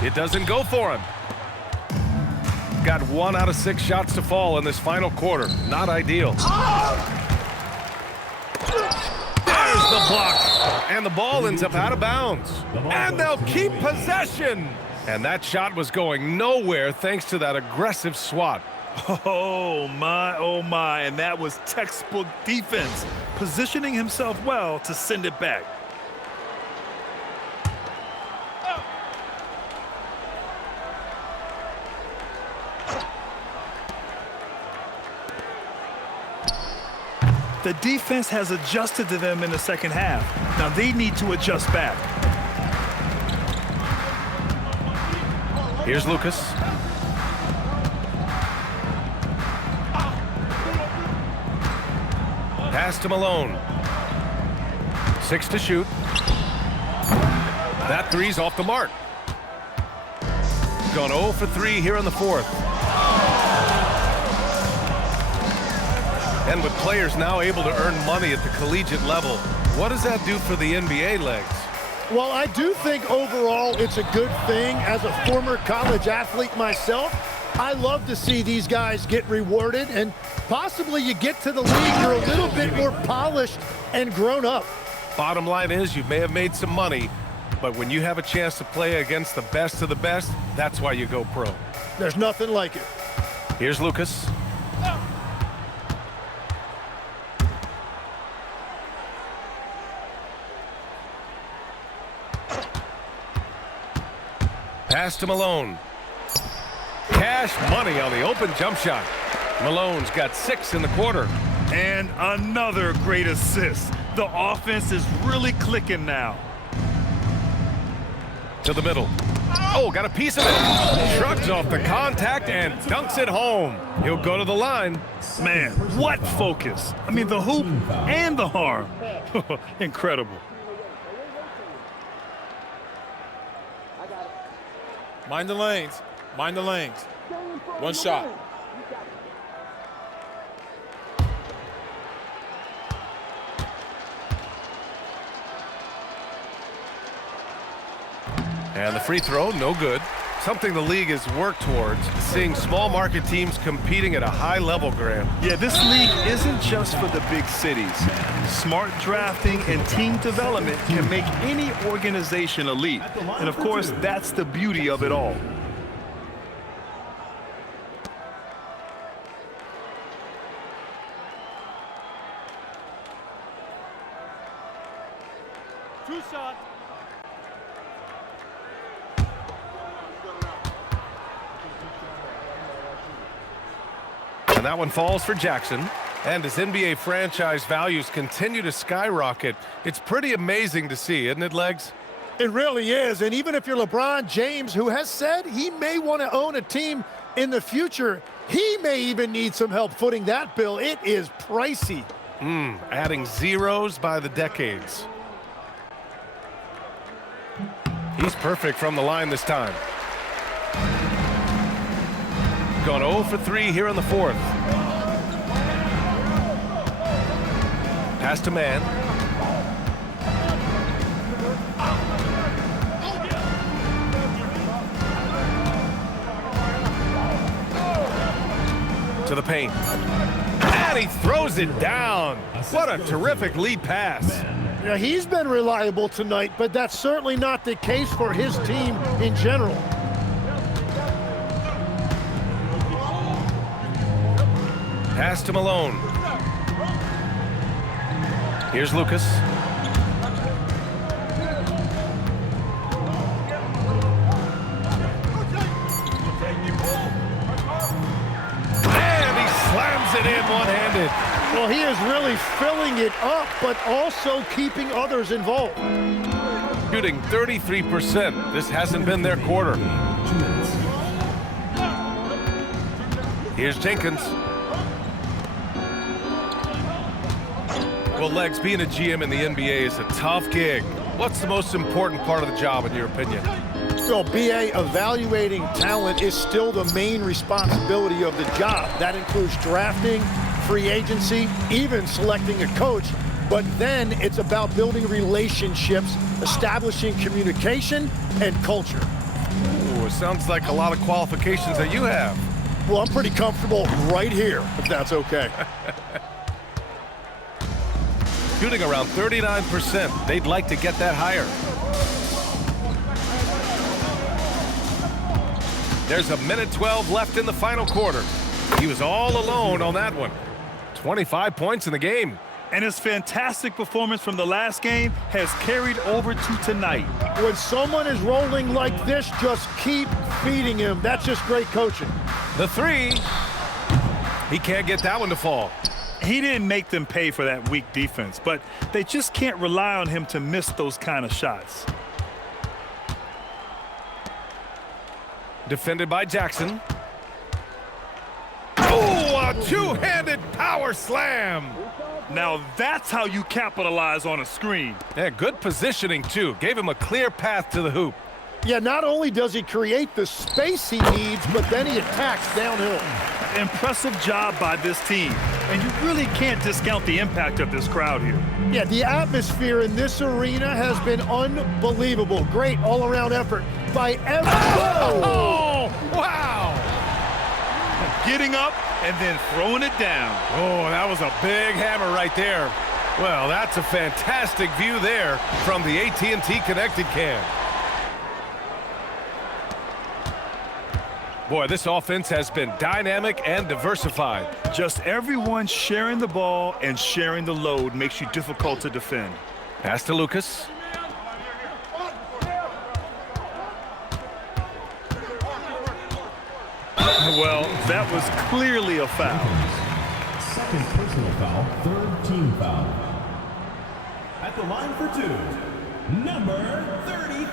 It doesn't go for him. Got 1 out of 6 shots to fall in this final quarter. Not ideal. There's the block. And the ball ends up out of bounds. And they'll keep possession. And that shot was going nowhere thanks to that aggressive swat. Oh my, and that was textbook defense, positioning himself well to send it back. The defense has adjusted to them in the second half. Now they need to adjust back. Here's Lucas. Pass to Malone. 6 to shoot. That three's off the mark. Gone 0 for 3 here in the fourth. And with players now able to earn money at the collegiate level, what does that do for the NBA legs? Well, I do think overall it's a good thing. As a former college athlete myself, I love to see these guys get rewarded, and possibly you get to the league, you're a little bit more polished and grown up. Bottom line is you may have made some money, but when you have a chance to play against the best of the best, that's why you go pro. There's nothing like it. Here's Lucas. Pass to Malone. Cash money on the open jump shot. Malone's got 6 in the quarter. And another great assist. The offense is really clicking now. To the middle. Oh, got a piece of it. Shrugs off the contact and dunks it home. He'll go to the line. Man, what focus. I mean, the hoop and the harm. Incredible. Mind the lanes. Mind the lanes. One shot. And the free throw, no good. Something the league has worked towards, seeing small market teams competing at a high level, Graham. Yeah, this league isn't just for the big cities. Smart drafting and team development can make any organization elite. And of course, that's the beauty of it all. Two shots. And that one falls for Jackson. And as NBA franchise values continue to skyrocket, it's pretty amazing to see, isn't it, Legs? It really is. And even if you're LeBron James, who has said he may want to own a team in the future, he may even need some help footing that bill. It is pricey. Adding zeros by the decades. He's perfect from the line this time. Gone 0 for 3 here in the fourth. Pass to man. To the paint. And he throws it down. What a terrific lead pass. Yeah, he's been reliable tonight, but that's certainly not the case for his team in general. Pass to Malone. Here's Lucas. And he slams it in one-handed. Well, he is really filling it up, but also keeping others involved. Shooting 33%. This hasn't been their quarter. Here's Jenkins. Well, Legs, being a GM in the NBA is a tough gig. What's the most important part of the job, in your opinion? Well, BA, evaluating talent is still the main responsibility of the job. That includes drafting, free agency, even selecting a coach. But then it's about building relationships, establishing communication, and culture. Ooh, it sounds like a lot of qualifications that you have. Well, I'm pretty comfortable right here, if that's okay. Shooting around 39%. They'd like to get that higher. There's a minute 12 left in the final quarter. He was all alone on that one. 25 points in the game. And his fantastic performance from the last game has carried over to tonight. When someone is rolling like this, just keep feeding him. That's just great coaching. The three. He can't get that one to fall. He didn't make them pay for that weak defense, but they just can't rely on him to miss those kind of shots. Defended by Jackson. Oh, a two-handed power slam. Now that's how you capitalize on a screen. Yeah, good positioning, too. Gave him a clear path to the hoop. Yeah, not only does he create the space he needs, but then he attacks downhill. Impressive job by this team. And you really can't discount the impact of this crowd here. Yeah, the atmosphere in this arena has been unbelievable. Great all-around effort by everyone. Oh, wow. Getting up and then throwing it down. Oh, that was a big hammer right there. Well, that's a fantastic view there from the AT&T Connected Cam. Boy, this offense has been dynamic and diversified. Just everyone sharing the ball and sharing the load makes you difficult to defend. Pass to Lucas. Well, that was clearly a foul. Second personal foul, third team foul. At the line for two, number 35.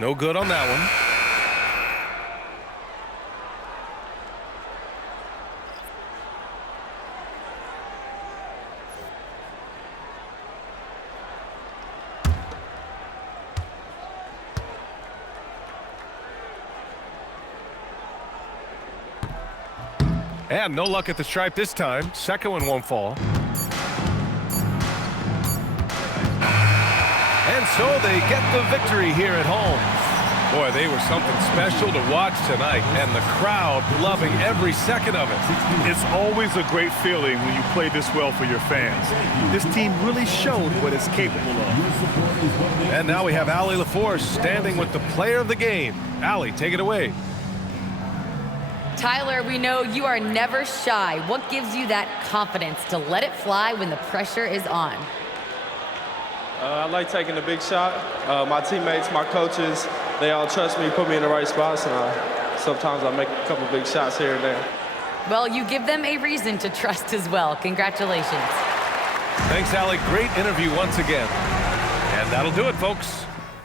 No good on that one. And no luck at the stripe this time. Second one won't fall. And so they get the victory here at home. Boy, they were something special to watch tonight, and the crowd loving every second of it. It's always a great feeling when you play this well for your fans. This team really showed what it's capable of. And now we have Allie LaForce standing with the player of the game. Allie, take it away. Tyler, we know you are never shy. What gives you that confidence to let it fly when the pressure is on? I like taking the big shot. My teammates, my coaches, they all trust me, put me in the right spots, and sometimes I make a couple big shots here and there. Well, you give them a reason to trust as well. Congratulations. Thanks, Allie. Great interview once again. And that'll do it, folks.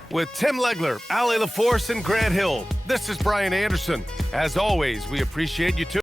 With Tim Legler, Allie LaForce, and Grant Hill, this is Brian Anderson. As always, we appreciate you too.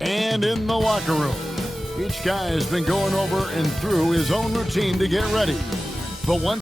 And in the locker room, each guy has been going over and through his own routine to get ready. But once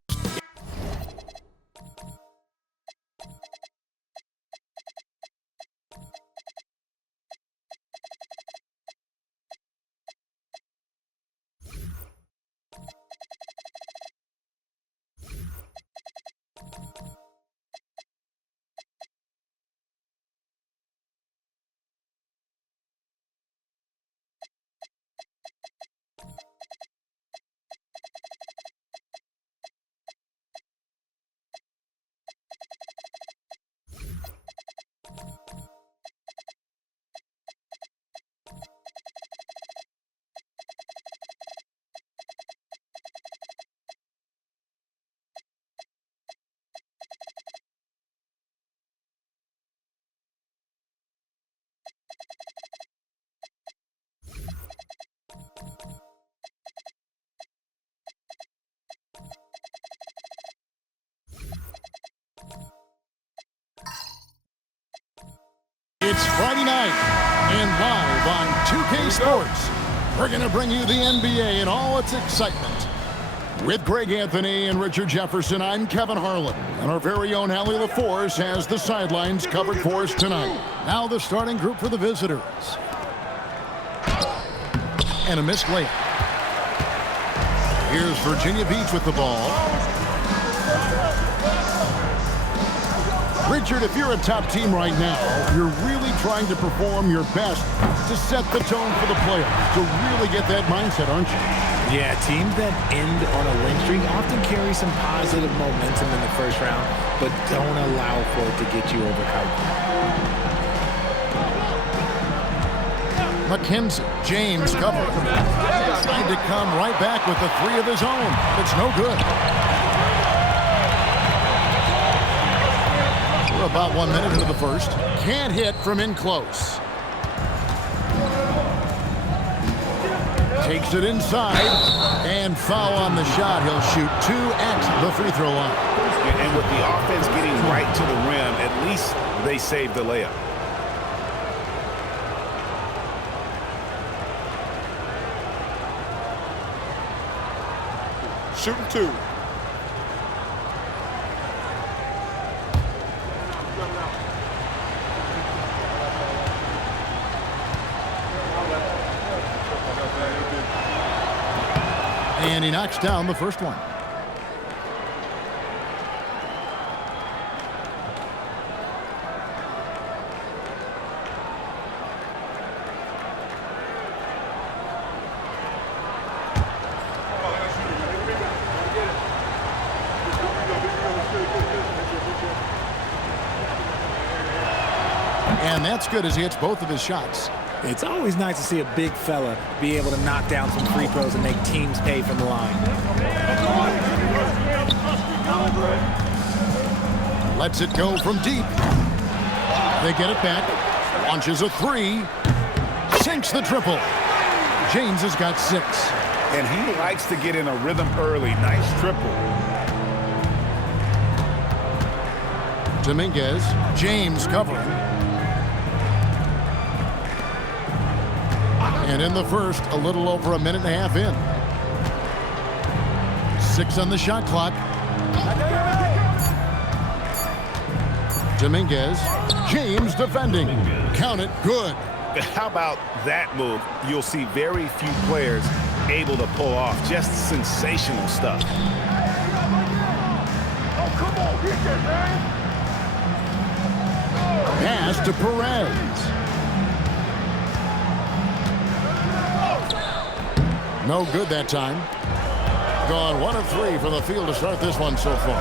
2K Sports. We're going to bring you the NBA and all its excitement. With Greg Anthony and Richard Jefferson, I'm Kevin Harlan. And our very own Allie LaForce has the sidelines covered for us tonight. Now the starting group for the visitors. And a missed layup. Here's Virginia Beach with the ball. Richard, if you're a top team right now, you're really trying to perform your best to set the tone for the playoffs, to really get that mindset, aren't you? Yeah, teams that end on a win streak often carry some positive momentum in the first round, but don't allow for it to get you overconfident. McKenzie, James cover. Trying to come right back with the three of his own. It's no good. We're about 1 minute into the first. Can't hit from in close. Takes it inside, and foul on the shot. He'll shoot 2 at the free throw line. And with the offense getting right to the rim, at least they saved the layup. Shooting 2. And he knocks down the first one. And that's good as he hits both of his shots. It's always nice to see a big fella be able to knock down some free throws and make teams pay from the line. Lets it go from deep. They get it back. Launches a 3. Sinks the triple. James has got 6. And he likes to get in a rhythm early. Nice triple. Dominguez. James covering. And in the first, a little over a minute and a half in. 6 on the shot clock. Dominguez. James defending. Count it. Good. How about that move? You'll see very few players able to pull off. Just sensational stuff. Oh, come on. Hit that, man. Pass to Perez. No good that time. Gone 1 of 3 from the field to start this one so far.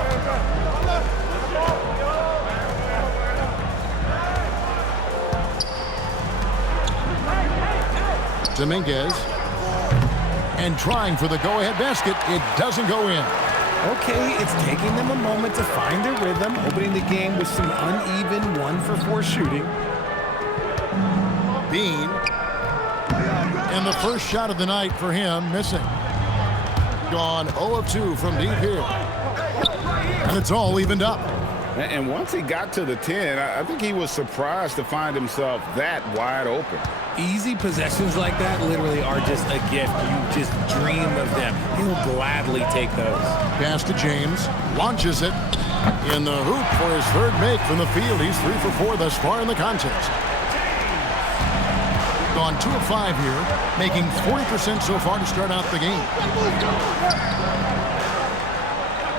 Dominguez. And trying for the go-ahead basket. It doesn't go in. Okay, it's taking them a moment to find their rhythm, opening the game with some uneven 1-for-4 shooting. Bean. And the first shot of the night for him, missing. Gone 0 of 2 from deep here. And it's all evened up. And once he got to the 10, I think he was surprised to find himself that wide open. Easy possessions like that literally are just a gift. You just dream of them. He'll gladly take those. Pass to James. Launches it. In the hoop for his third make from the field. He's 3 for 4 thus far in the contest. Gone 2 of 5 here, making 40% so far to start out the game.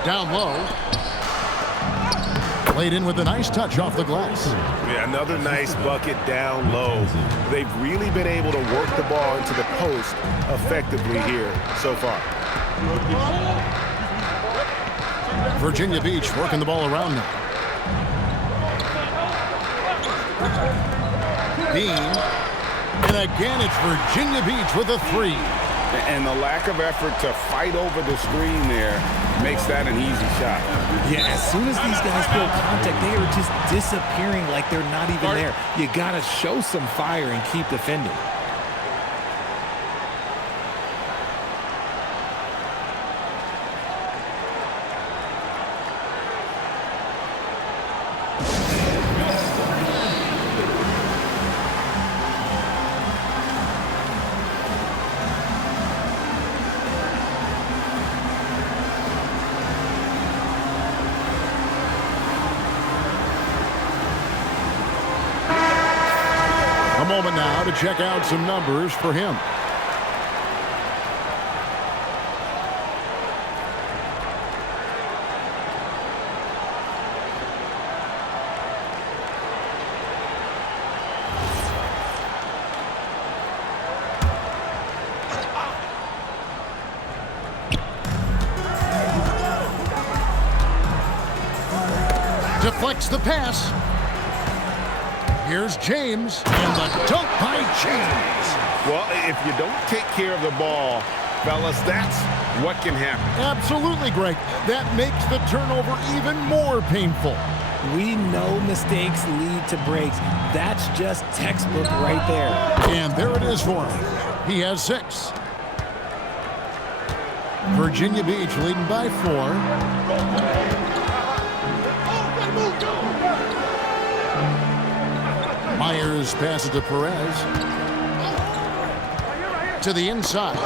Down low. Played in with a nice touch off the glass. Yeah, another nice bucket down low. They've really been able to work the ball into the post effectively here so far. Virginia Beach working the ball around now. Bean. And again, it's Virginia Beach with a 3. And the lack of effort to fight over the screen there makes that an easy shot. Yeah, as soon as these guys feel contact, they are just disappearing like they're not even there. You got to show some fire and keep defending. A moment now to check out some numbers for him. Deflects the pass. Here's James, and the dunk by James. Well, if you don't take care of the ball, fellas, that's what can happen. Absolutely, Greg. That makes the turnover even more painful. We know mistakes lead to breaks. That's just textbook right there. And there it is for him. He has 6. Virginia Beach leading by 4. Myers passes to Perez. To the inside.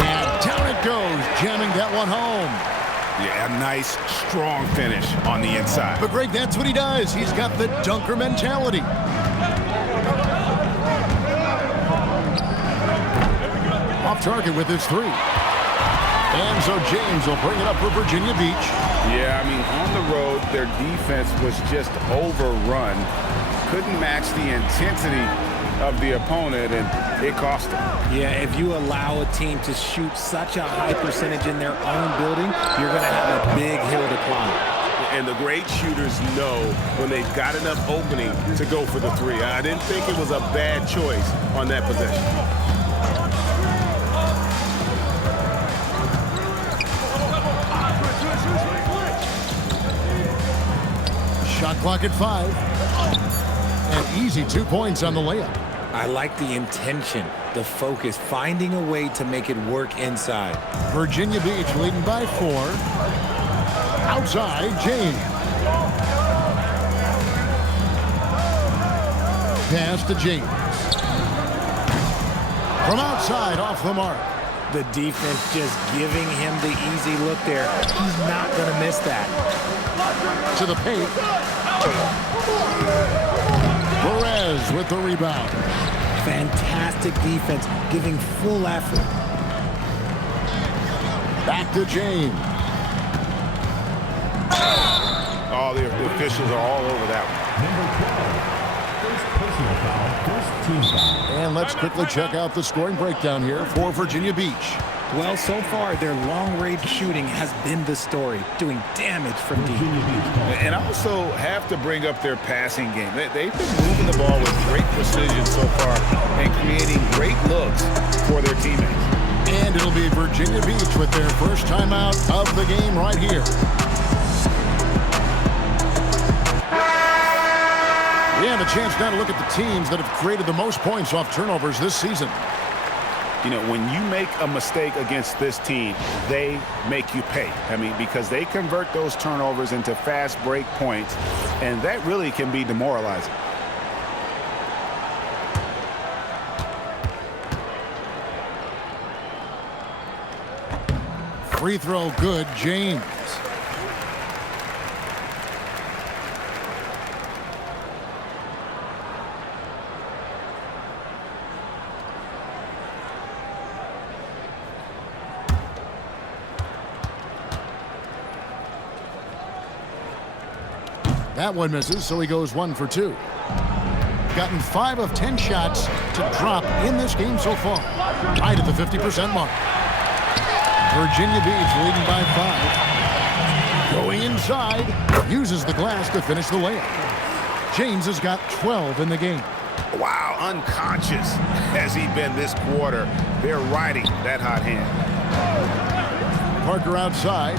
And down it goes, jamming that one home. Yeah, nice, strong finish on the inside. But Greg, that's what he does. He's got the dunker mentality. Off target with his 3. And so James will bring it up for Virginia Beach. Yeah, I mean, on the road, their defense was just overrun. Couldn't match the intensity of the opponent, and it cost them. Yeah, if you allow a team to shoot such a high percentage in their own building, you're going to have a big hill to climb. And the great shooters know when they've got enough opening to go for the 3. I didn't think it was a bad choice on that possession. Shot clock at 5. And easy 2 points on the layup. I like the intention, the focus, finding a way to make it work inside. Virginia Beach leading by 4. Outside, James. Pass to James. From outside, off the mark. The defense just giving him the easy look there. He's not going to miss that. To the paint. Perez with the rebound. Fantastic defense, giving full effort. Back to James. Oh, the officials are all over that one. Number 12, first personal foul, first team foul. And let's quickly check out the scoring breakdown here for Virginia Beach. Well, so far, their long-range shooting has been the story, doing damage from deep. And I also have to bring up their passing game. They've been moving the ball with great precision so far and creating great looks for their teammates. And it'll be Virginia Beach with their first timeout of the game right here. We have a chance now to look at the teams that have created the most points off turnovers this season. You know, when you make a mistake against this team, they make you pay. I mean, because they convert those turnovers into fast break points, and that really can be demoralizing. Free throw good, James. That one misses, so he goes 1 for 2. Gotten 5 of 10 shots to drop in this game so far. Right at the 50% mark. Virginia Beach leading by 5. Going inside, uses the glass to finish the layup. James has got 12 in the game. Wow, unconscious has he been this quarter. They're riding that hot hand. Parker outside.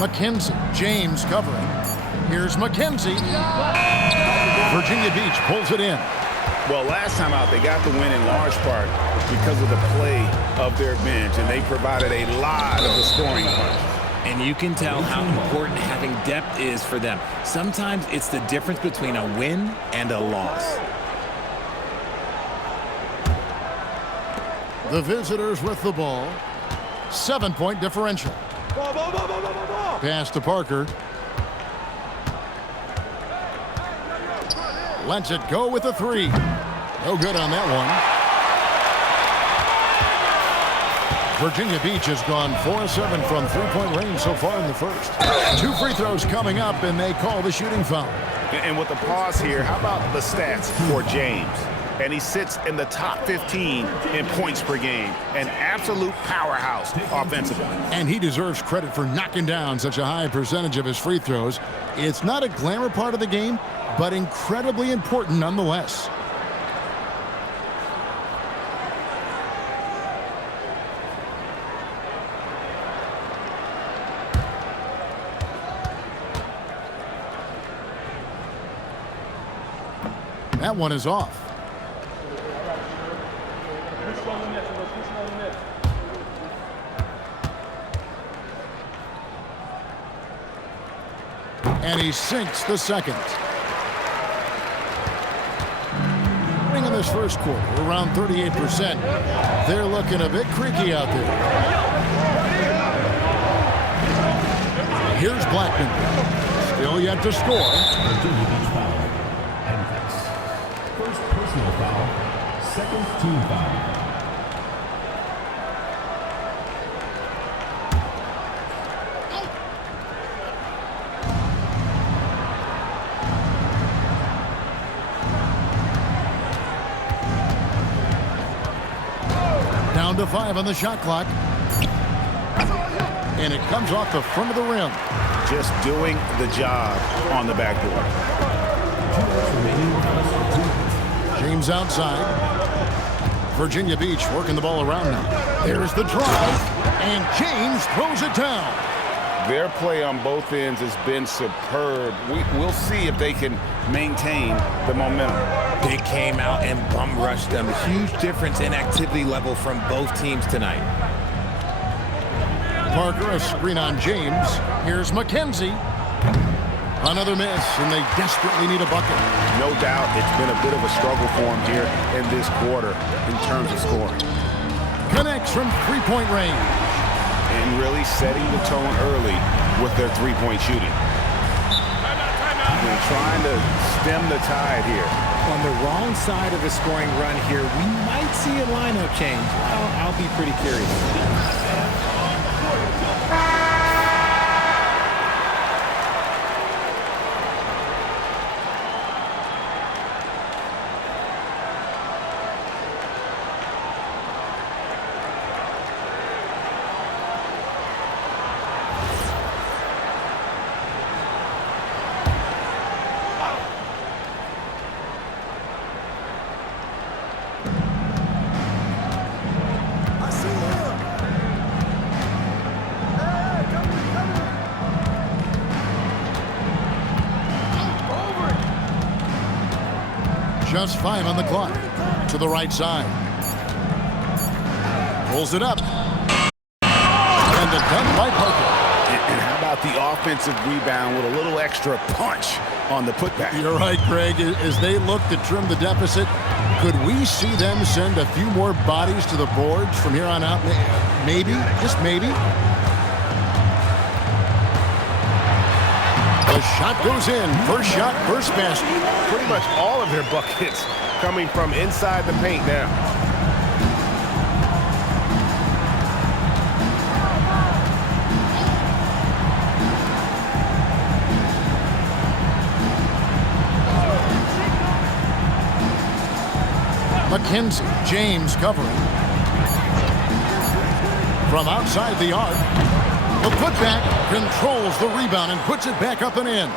McKenzie, James covering. Here's McKenzie. Virginia Beach pulls it in. Well, last time out, they got the win in large part because of the play of their bench, and they provided a lot of the scoring punch. And you can tell how important having depth is for them. Sometimes it's the difference between a win and a loss. The visitors with the ball. 7-point differential. Pass to Parker. Lets it go with a three. No good on that one. Virginia Beach has gone 4-7 from three-point range so far in the first. 2 free throws coming up, and they call the shooting foul. And with the pause here, how about the stats for James? And he sits in the top 15 in points per game. An absolute powerhouse offensively. And he deserves credit for knocking down such a high percentage of his free throws. It's not a glamour part of the game, but incredibly important nonetheless. That one is off. And he sinks the second. In this first quarter, around 38%. They're looking a bit creaky out there. Here's Blackman. Still yet to score. First personal foul, second team foul. Down to 5 on the shot clock. And it comes off the front of the rim. Just doing the job on the backboard. James outside. Virginia Beach working the ball around now. There's the drive. And James throws it down. Their play on both ends has been superb. We'll see if they can maintain the momentum. They came out and bum rushed them. Huge difference in activity level from both teams tonight. Parker, a screen on James. Here's McKenzie. Another miss, and they desperately need a bucket. No doubt it's been a bit of a struggle for them here in this quarter in terms of scoring. Connects from three-point range. And really setting the tone early with their three-point shooting. They're trying to stem the tide here. On the wrong side of a scoring run here, we might see a lineup change. I'll be pretty curious. Just 5 on the clock. To the right side. Pulls it up. And the dunk by Parker. And how about the offensive rebound with a little extra punch on the putback? You're right, Greg. As they look to trim the deficit, could we see them send a few more bodies to the boards from here on out? Maybe, just maybe. The shot goes in. First shot, first basket. Pretty much all of their buckets coming from inside the paint now. McKenzie, James covering. From outside the arc. The putback controls the rebound and puts it back up and in.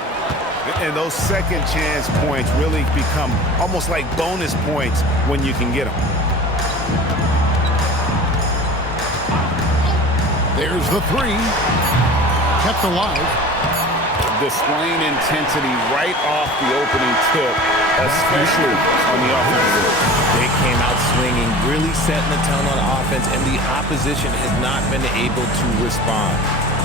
And those second chance points really become almost like bonus points when you can get them. There's the three. Kept alive. Displaying intensity right off the opening tip, especially on the offensive end. They came out swinging, really setting the tone on offense, and the opposition has not been able to respond.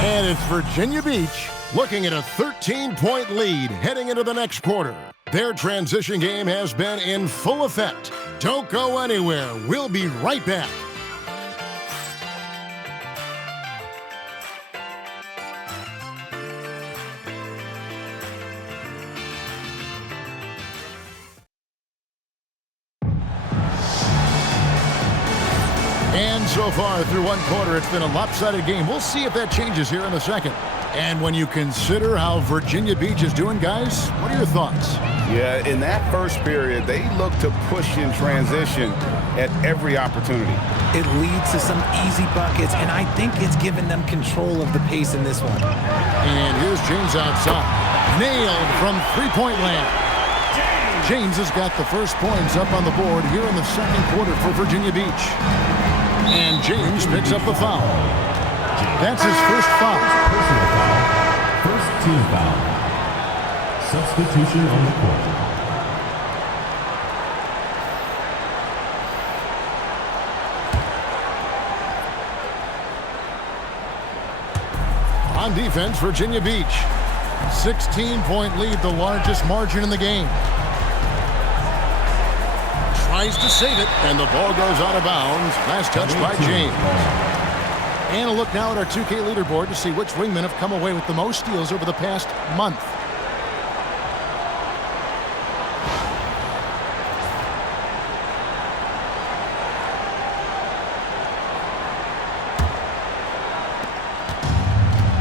And it's Virginia Beach looking at a 13-point lead heading into the next quarter. Their transition game has been in full effect. Don't go anywhere. We'll be right back. And so far through one quarter, it's been a lopsided game. We'll see if that changes here in the second. And when you consider how Virginia Beach is doing, guys, what are your thoughts? Yeah, in that first period, they look to push in transition at every opportunity. It leads to some easy buckets, and I think it's given them control of the pace in this one. And here's James outside. Nailed from three-point land. James has got the first points up on the board here in the second quarter for Virginia Beach. And James picks up the foul. That's his first foul. Personal foul. First team foul. Substitution on the court. On defense, Virginia Beach. 16-point lead, the largest margin in the game. Tries to save it, and the ball goes out of bounds. Last touch by James. And a look now at our 2K leaderboard to see which wingmen have come away with the most steals over the past month.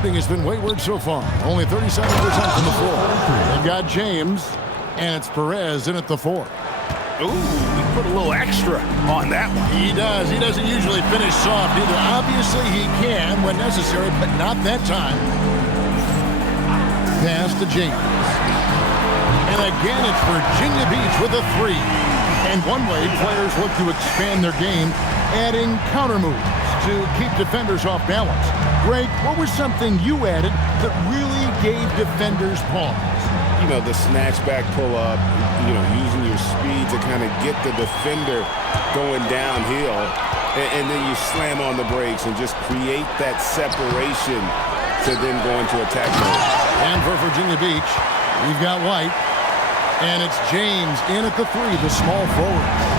Has been wayward so far. Only 37% from the floor. They've got James, and it's Perez in at the 4. Ooh, he put a little extra on that one. He does. He doesn't usually finish soft either. Obviously, he can when necessary, but not that time. Pass to James. And again, it's Virginia Beach with a 3. And one way players look to expand their game, adding counter moves to keep defenders off balance. Greg, what was something you added that really gave defenders pause? You know, the snatch back pull-up, you know, using your speed to kind of get the defender going downhill, and then you slam on the brakes and just create that separation to then go into attack mode. And for Virginia Beach, we've got White, and it's James in at the 3, the small forward.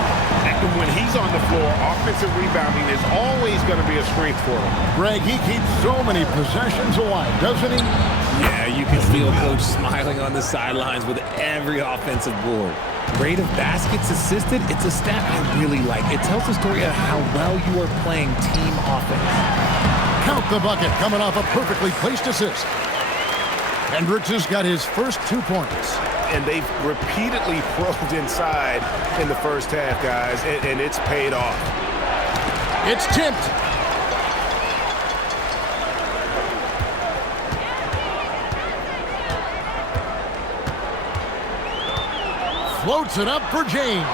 When he's on the floor, offensive rebounding is always going to be a strength for him. Greg, he keeps so many possessions alive, doesn't he? Yeah, you can feel Coach smiling on the sidelines with every offensive board. Rate of baskets assisted, it's a stat I really like. It tells the story of how well you are playing team offense. Count the bucket coming off a perfectly placed assist. Hendricks has got his first 2 points. And they've repeatedly probed inside in the first half, guys, and it's paid off. It's tipped. Floats it up for James.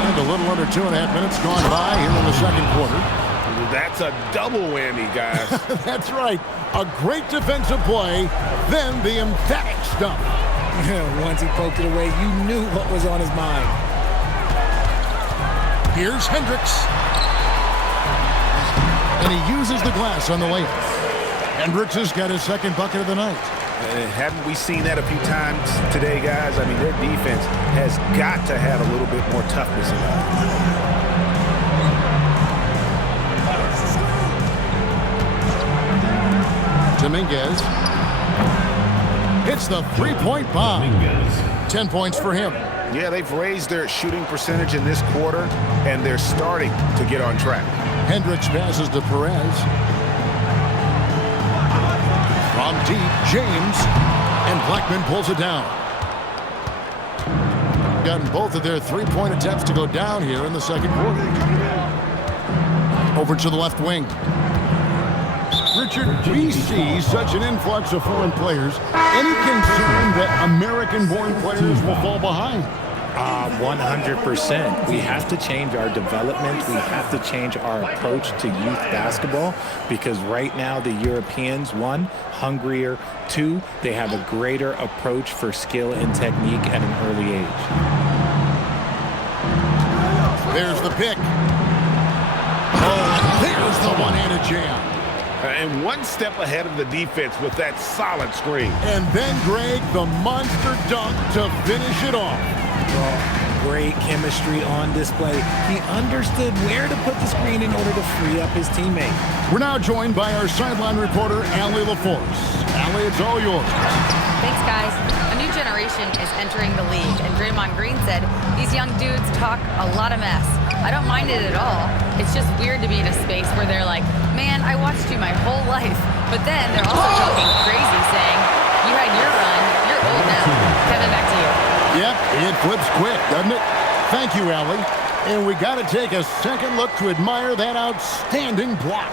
And a little under 2.5 minutes gone by here in the second quarter. That's a double whammy, guys. That's right. A great defensive play, then the emphatic stuff. Once he poked it away, you knew what was on his mind. Here's Hendricks. And he uses the glass on the layup. Hendricks has got his second bucket of the night. Haven't we seen that a few times today, guys? I mean, their defense has got to have a little bit more toughness in it. Dominguez hits the three-point bomb. 10 points for him. Yeah, they've raised their shooting percentage in this quarter, and they're starting to get on track. Hendricks passes to Perez. From deep, James, and Blackman pulls it down. Gotten both of their three-point attempts to go down here in the second quarter. Over to the left wing. Richard, we see such an influx of foreign players. Any concern that American-born players will fall behind? 100%. We have to change our development. We have to change our approach to youth basketball because right now the Europeans, 1, hungrier, 2, they have a greater approach for skill and technique at an early age. There's the pick. Oh, there's the one-handed jam. And one step ahead of the defense with that solid screen. And then, Greg, the monster dunk to finish it off. Great chemistry on display. He understood where to put the screen in order to free up his teammate. We're now joined by our sideline reporter, Allie LaForce. Allie, it's all yours. Thanks, guys. A new generation generation is entering the league, and Draymond Green said, these young dudes talk a lot of mess. I don't mind it at all. It's just weird to be in a space where they're like, man, I watched you my whole life. But then they're also talking crazy, saying, you had your run, you're old now. Kevin, back to you. Yep, it flips quick, doesn't it? Thank you, Allie. And we got to take a second look to admire that outstanding block.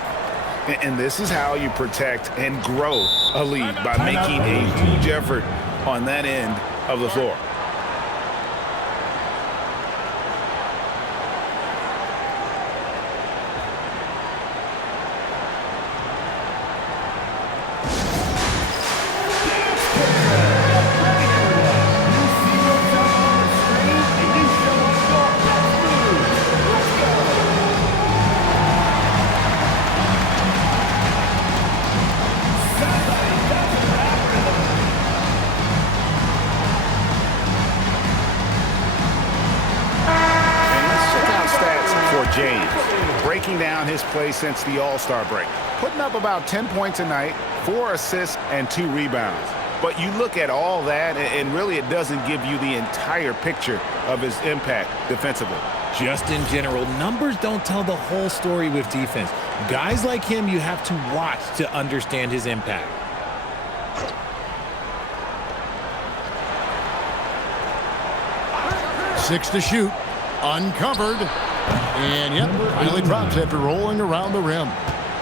And this is how you protect and grow a lead, by making a huge effort on that end of the floor. Breaking down his play since the All-Star break. Putting up about 10 points a night, 4 assists, and 2 rebounds. But you look at all that, and really it doesn't give you the entire picture of his impact defensively. Just in general, numbers don't tell the whole story with defense. Guys like him, you have to watch to understand his impact. Six to shoot. Uncovered. And yep, finally drops after rolling around the rim.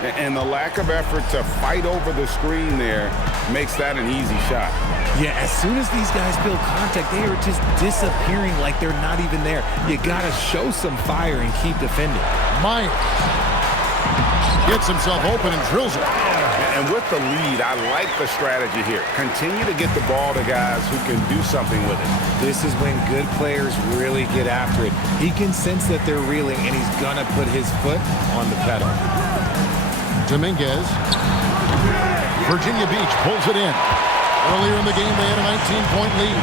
And the lack of effort to fight over the screen there makes that an easy shot. Yeah, as soon as these guys feel contact, they are just disappearing like they're not even there. You gotta show some fire and keep defending. Myers gets himself open and drills it. And with the lead, I like the strategy here. Continue to get the ball to guys who can do something with it. This is when good players really get after it. He can sense that they're reeling, and he's gonna put his foot on the pedal. Dominguez. Virginia Beach pulls it in. Earlier in the game, they had a 19-point lead.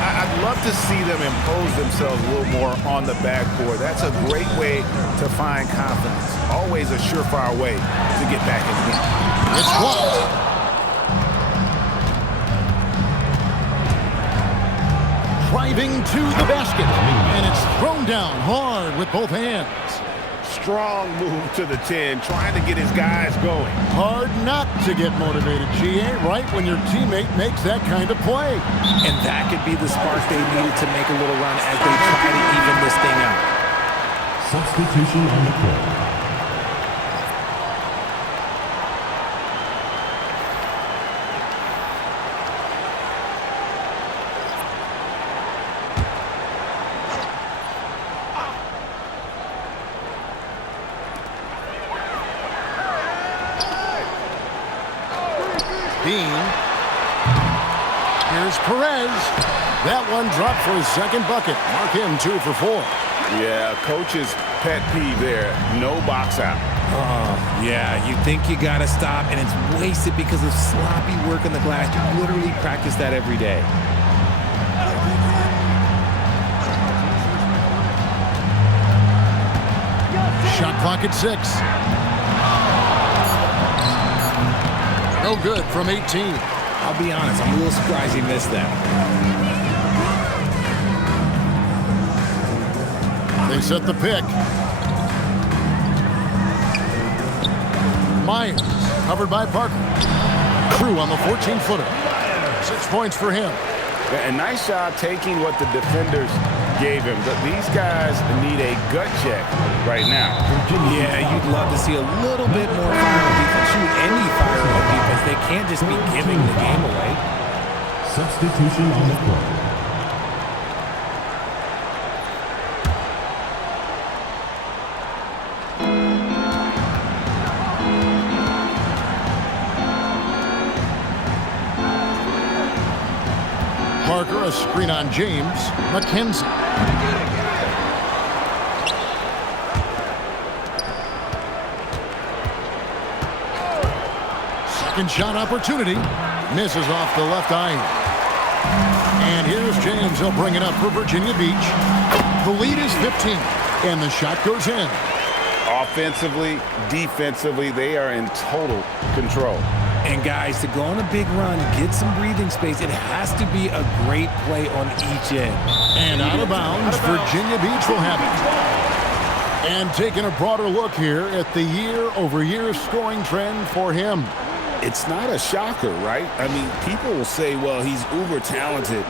I'd love to see them impose themselves a little more on the backboard. That's a great way to find confidence. Always a surefire way to get back in the game. It's blocked. Driving to the basket. And it's thrown down hard with both hands. Strong move to the 10, trying to get his guys going. Hard not to get motivated, GA, right when your teammate makes that kind of play. And that could be the spark they needed to make a little run as they try to even this thing out. Substitution on the court. Here's Perez. That one dropped for his second bucket. Mark him 2 for 4. Yeah, coach's pet peeve there. No box out. Yeah, you think you got to stop, and it's wasted because of sloppy work on the glass. You literally practice that every day. Shot clock at 6. No good from 18. I'll be honest, I'm a little surprised he missed that. They set the pick. Myers, covered by Parker. Crew on the 14-footer. 6 points for him. A nice job taking what the defenders gave him. But these guys need a gut check right now. Yeah, you'd love to see a little bit more fire on defense. Shoot any fire on defense. They can't just be giving the game away. Substitution on the court. Parker, a screen on James. McKenzie. Second shot opportunity. Misses off the left eye. And here's James. He'll bring it up for Virginia Beach. The lead is 15. And the shot goes in. Offensively, defensively, they are in total control. And guys, to go on a big run, get some breathing space, it has to be a great play on each end. And out of bounds, Virginia Beach will have it. And taking a broader look here at the year-over-year scoring trend for him. It's not a shocker, right? I mean, people will say, well, he's uber talented,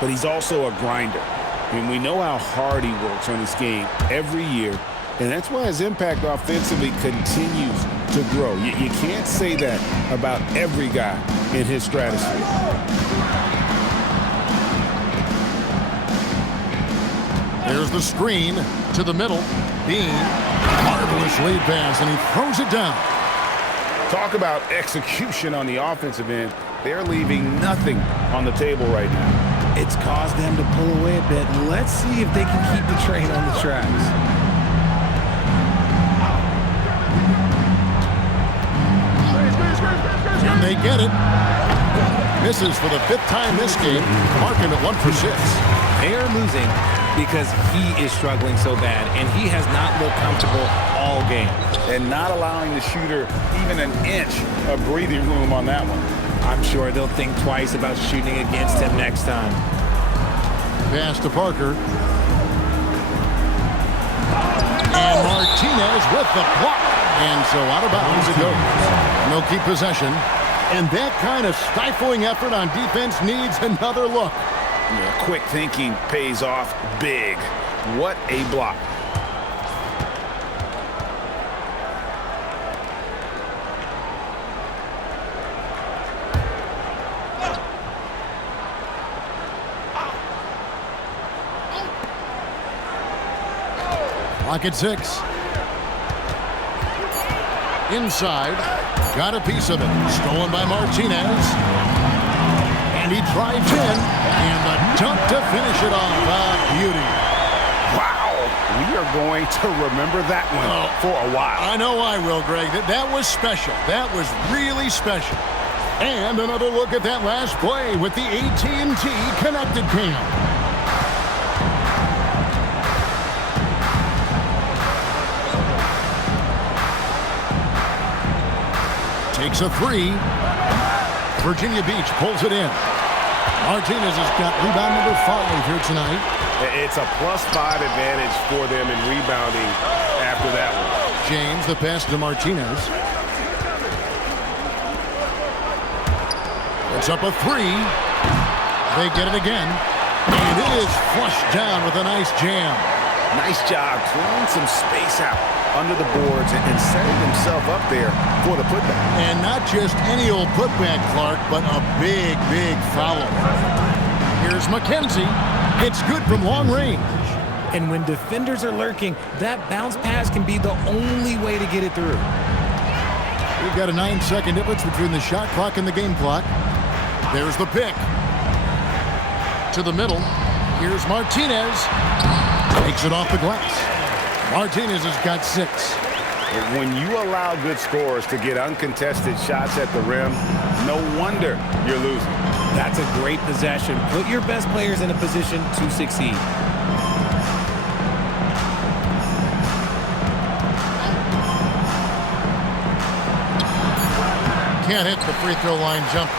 but he's also a grinder. And we know how hard he works on his game every year, and that's why his impact offensively continues to grow. You can't say that about every guy in his stratosphere. There's the screen to the middle. Bean, marvelous lead pass, and he throws it down. Talk about execution on the offensive end. They're leaving nothing on the table right now. It's caused them to pull away a bit. Let's see if they can keep the train on the tracks. And they get it. Misses for the 5th time this game, marking it 1 for 6. They are losing because he is struggling so bad, and he has not looked comfortable all game. And not allowing the shooter even an inch of breathing room on that one. I'm sure they'll think twice about shooting against him next time. Pass to Parker. And Martinez with the block. And so out of bounds it goes. And they'll keep possession. And that kind of stifling effort on defense needs another look. Yeah, quick thinking pays off big. What a block. Clock at 6. Inside. Got a piece of it. Stolen by Martinez. And he drives in. And the dunk to finish it off. Beauty. Wow. We are going to remember that one for a while. I know I will, Greg. That was special. That was really special. And another look at that last play with the AT&T connected cam. Takes a 3. Virginia Beach pulls it in. Martinez has got rebound number 5 here tonight. It's a +5 advantage for them in rebounding after that one. James, the pass to Martinez. It's up a 3. They get it again. And it is flushed down with a nice jam. Nice job clearing some space out under the boards and setting himself up there for the putback. And not just any old putback, Clark, but a big, big foul. Here's McKenzie. It's good from long range. And when defenders are lurking, that bounce pass can be the only way to get it through. We've got a 9-second difference between the shot clock and the game clock. There's the pick. To the middle. Here's Martinez. Takes it off the glass. Martinez has got 6. When you allow good scorers to get uncontested shots at the rim, no wonder you're losing. That's a great possession. Put your best players in a position to succeed. Can't hit the free throw line jump.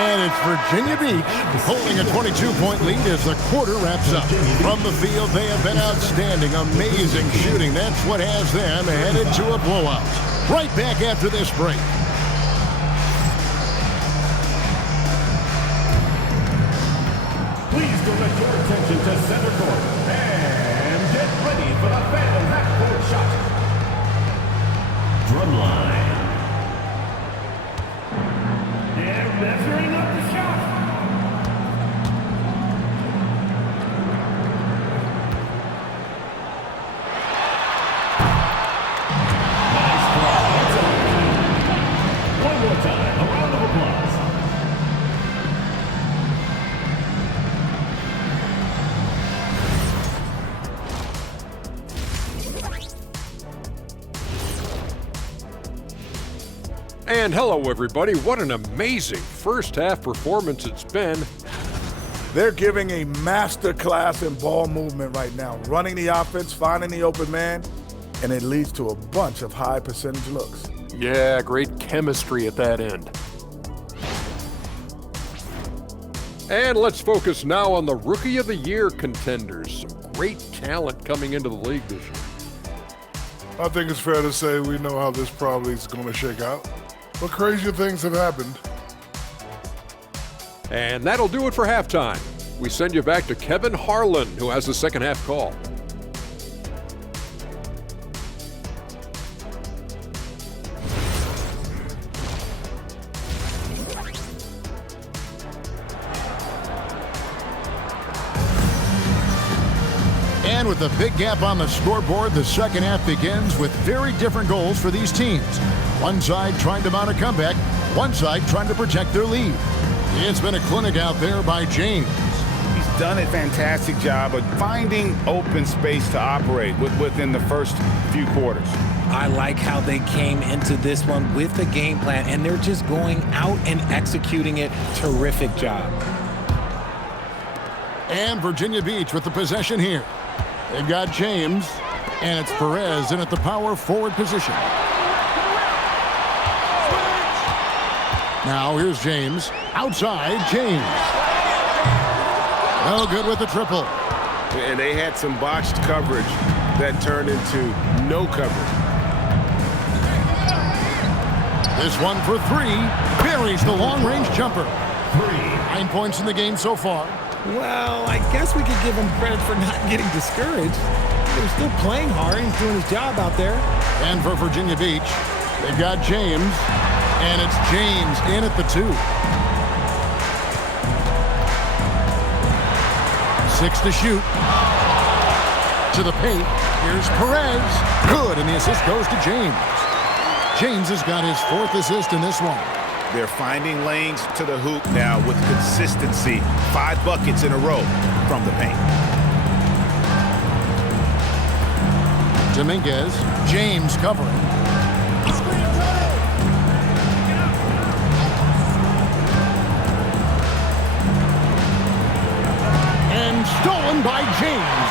And it's Virginia Beach holding a 22-point lead as the quarter wraps up. From the field, they have been outstanding. Amazing shooting. That's what has them headed to a blowout. Right back after this break. Please direct your attention to center court and get ready for the Phantom half-court shot. Drumline. And measuring up the shot. Nice draw. One more time, a round of applause. And hello, everybody. What an amazing first half performance it's been. They're giving a master class in ball movement right now. Running the offense, finding the open man. and it leads to a bunch of high percentage looks. Yeah, great chemistry at that end. And let's focus now on the Rookie of the Year contenders. Some great talent coming into the league this year. I think it's fair to say we know how this probably is going to shake out. But crazier things have happened. And that'll do it for halftime. We send you back to Kevin Harlan, who has the second half call. And with a big gap on the scoreboard, the second half begins with very different goals for these teams. One side trying to mount a comeback, one side trying to protect their lead. It's been a clinic out there by James. He's done a fantastic job of finding open space to operate within the first few quarters. I like how they came into this one with a game plan, and they're just going out and executing it. Terrific job. And Virginia Beach with the possession here. They've got James, and it's Perez in at the power forward position. Now here's James. Outside, James. No good with the triple. And they had some botched coverage that turned into no coverage. This one for three. Buries the long-range jumper. 9 points in the game so far. Well, I guess we could give him credit for not getting discouraged. They're still playing hard. He's doing his job out there. And for Virginia Beach, they've got James, and it's James in at the 2. 6 to shoot. To the paint. Here's Perez. Good, and the assist goes to James. James has got his 4th assist in this one. They're finding lanes to the hoop now with consistency. 5 buckets in a row from the paint. Dominguez, James covering. And stolen by James.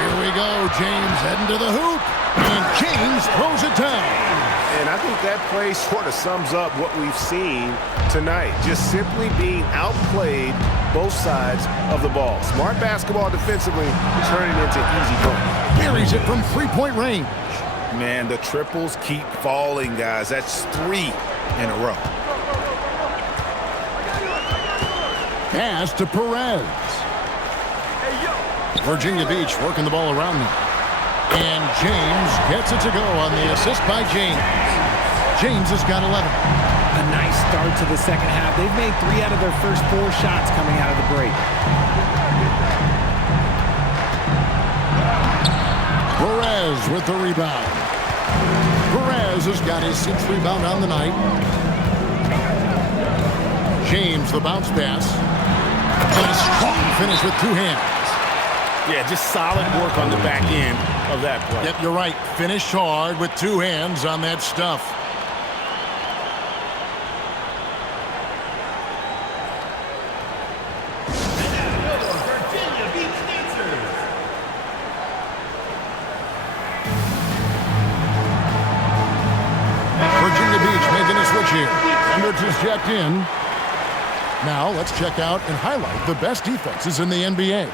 Here we go, James heading to the hoop. And James throws it down. And I think that play sort of sums up what we've seen tonight. Just simply being outplayed both sides of the ball. Smart basketball defensively, turning into easy points. Buries it from three-point range. Man, the triples keep falling, guys. That's 3 in a row. Pass to Perez. Virginia Beach working the ball around them. And James gets it to go on the assist by James. James has got 11. A nice start to the second half. They've made 3 out of their first 4 shots coming out of the break. Perez with the rebound. Perez has got his 6th rebound on the night. James, the bounce pass. And a strong finish with 2 hands. Yeah, just solid work on the back end of that play. Yep, you're right. Finished hard with 2 hands on that stuff. Virginia Beach making a switch here. Hendricks is checked in. Now let's check out and highlight the best defenses in the NBA.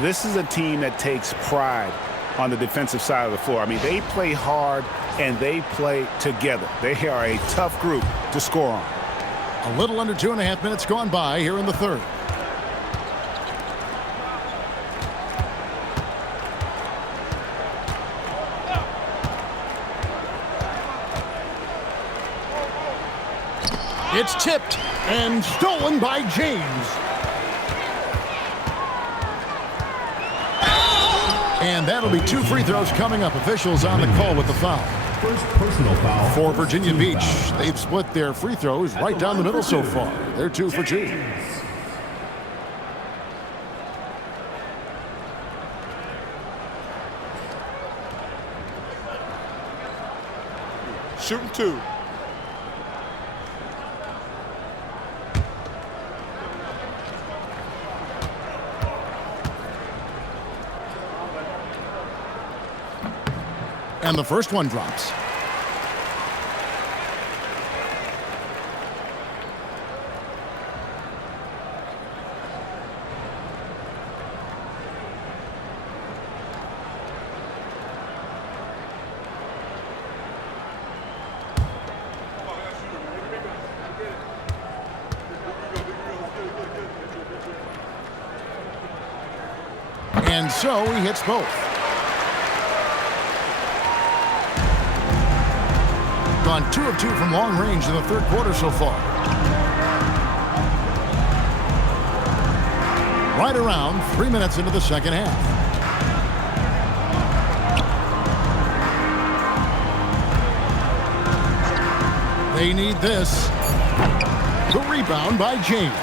This is a team that takes pride on the defensive side of the floor. I mean, they play hard and they play together. They are a tough group to score on. A little under 2.5 minutes gone by here in the third. It's tipped and stolen by James. And that'll be 2 free throws coming up. Officials on the call with the foul. First personal foul for Virginia Beach. They've split their free throws right down the middle so far. They're 2 for 2. Shooting 2. And the first one drops. And so he hits both. Gone 2 of 2 from long range in the third quarter so far. Right around 3 minutes into the second half. They need this. The rebound by James.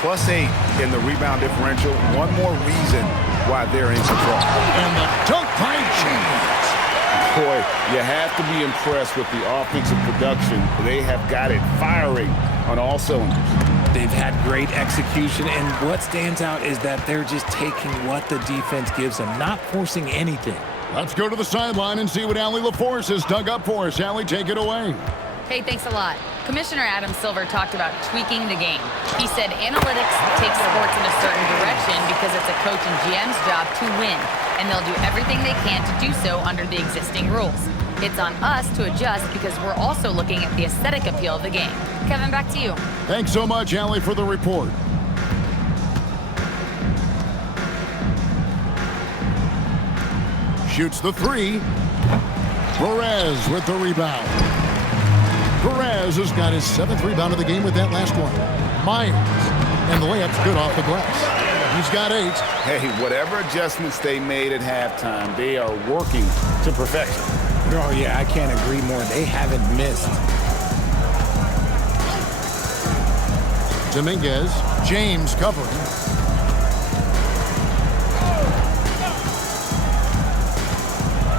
+8 in the rebound differential. One more reason why they're in control. And the dunk by James. Boy, you have to be impressed with the offensive production. They have got it firing on all cylinders. They've had great execution, and what stands out is that they're just taking what the defense gives them, not forcing anything. Let's go to the sideline and see what Allie LaForce has dug up for us. Allie, take it away. Hey, thanks a lot. Commissioner Adam Silver talked about tweaking the game. He said analytics take sports in a certain direction because it's a coach and GM's job to win, and they'll do everything they can to do so under the existing rules. It's on us to adjust because we're also looking at the aesthetic appeal of the game. Kevin, back to you. Thanks so much, Allie, for the report. Shoots the three. Perez with the rebound. Perez has got his 7th rebound of the game with that last one. Myers, and the layup's good off the glass. He's got 8. Hey, whatever adjustments they made at halftime, they are working to perfection. Oh, yeah, I can't agree more. They haven't missed. Dominguez, James covering.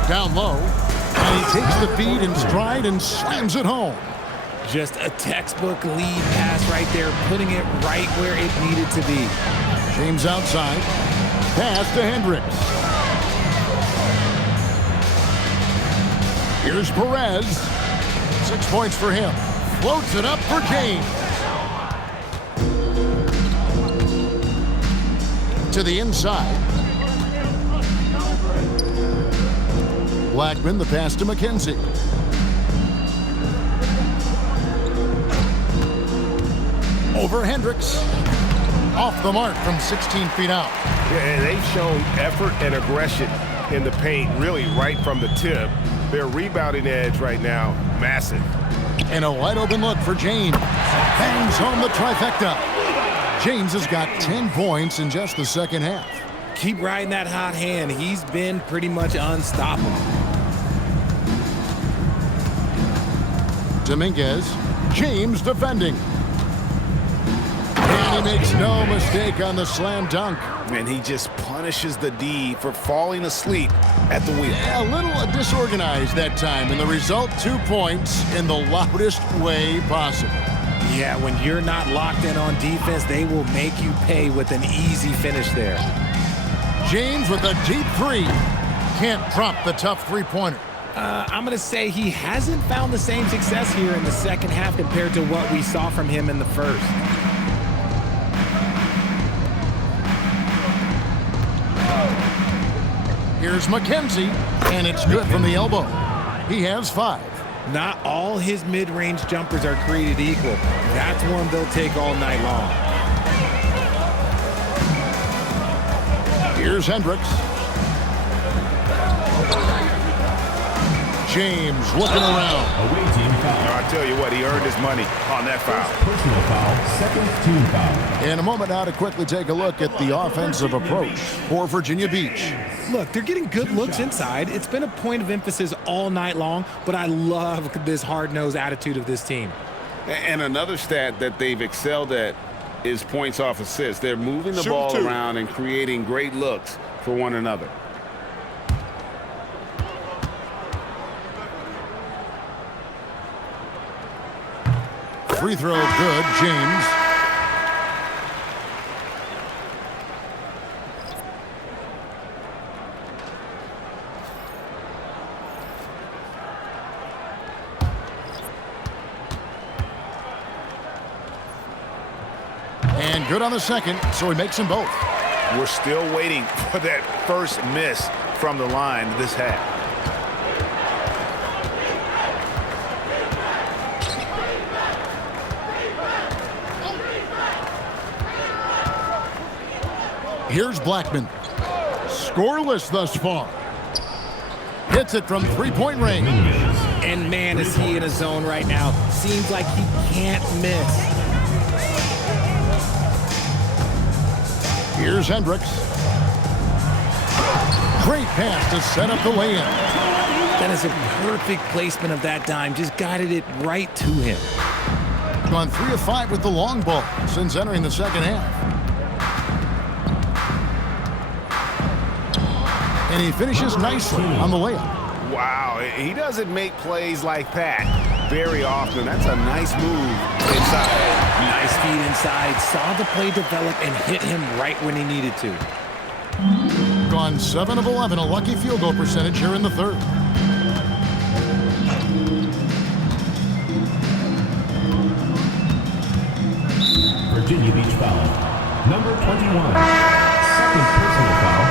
Down low, and he takes the feed in stride and slams it home. Just a textbook lead pass right there, putting it right where it needed to be. James outside. Pass to Hendricks. Here's Perez. 6 points for him. Floats it up for James. To the inside. Blackman, the pass to McKenzie. Over Hendricks. Off the mark from 16 feet out. Yeah, they've shown effort and aggression in the paint, really right from the tip. Their rebounding edge right now, massive. And a wide open look for James. Bangs home the trifecta. James has got 10 points in just the second half. Keep riding that hot hand. He's been pretty much unstoppable. Dominguez, James defending. And he makes no mistake on the slam dunk. And he just punishes the D for falling asleep at the wheel. A little disorganized that time, and the result, 2 points in the loudest way possible. Yeah, when you're not locked in on defense, they will make you pay with an easy finish there. James with a deep 3. Can't drop the tough three-pointer. I'm going to say he hasn't found the same success here in the second half compared to what we saw from him in the first. Here's McKenzie, and it's good from the elbow. He has 5. Not all his mid-range jumpers are created equal. That's one they'll take all night long. Here's Hendricks. James looking around. Away team foul. I tell you what, he earned his money on that foul. Personal foul, second team foul. In a moment now to quickly take a look at the offensive approach for Virginia Beach. Look, they're getting good looks inside. It's been a point of emphasis all night long, but I love this hard-nosed attitude of this team. And another stat that they've excelled at is points off assists. They're moving the ball around and creating great looks for one another. Free throw good, James. And good on the second, so he makes them both. We're still waiting for that first miss from the line this half. Here's Blackman. Scoreless thus far. Hits it from three-point range. And man, is he in a zone right now. Seems like he can't miss. Here's Hendricks. Great pass to set up the lay-in. That is a perfect placement of that dime. Just guided it right to him. Gone 3 of 5 with the long ball since entering the second half. And he finishes nicely on the layup. Wow, he doesn't make plays like that very often. That's a nice move inside. Nice feed inside. Saw the play develop and hit him right when he needed to. Gone 7 of 11, a lucky field goal percentage here in the third. Virginia Beach foul. Number 21. Second personal foul.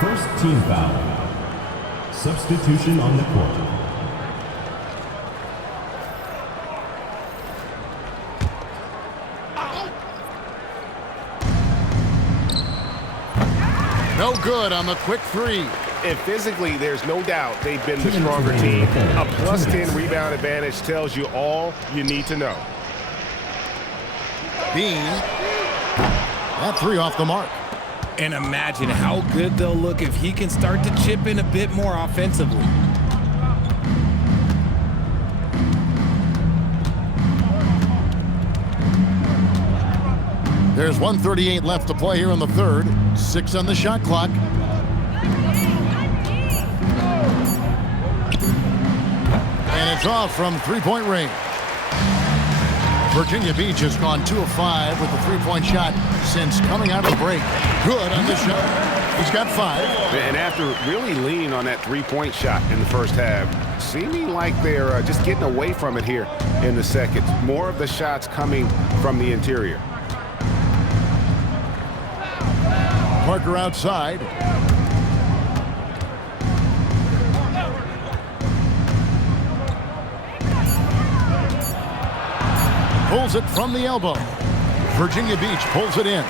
First team foul. Substitution on the court. No good on the quick three. And physically, there's no doubt they've been the stronger team. A plus 10 rebound advantage tells you all you need to know. Bean. That three off the mark. And imagine how good they'll look if he can start to chip in a bit more offensively. There's 1:38 left to play here in the third. 6 on the shot clock. And it's off from three-point range. Virginia Beach has gone 2 of 5 with the three-point shot since coming out of the break. Good on the shot. He's got 5. And after really leaning on that three-point shot in the first half, seeming like they're just getting away from it here in the second. More of the shots coming from the interior. Parker outside. Pulls it from the elbow. Virginia Beach pulls it in.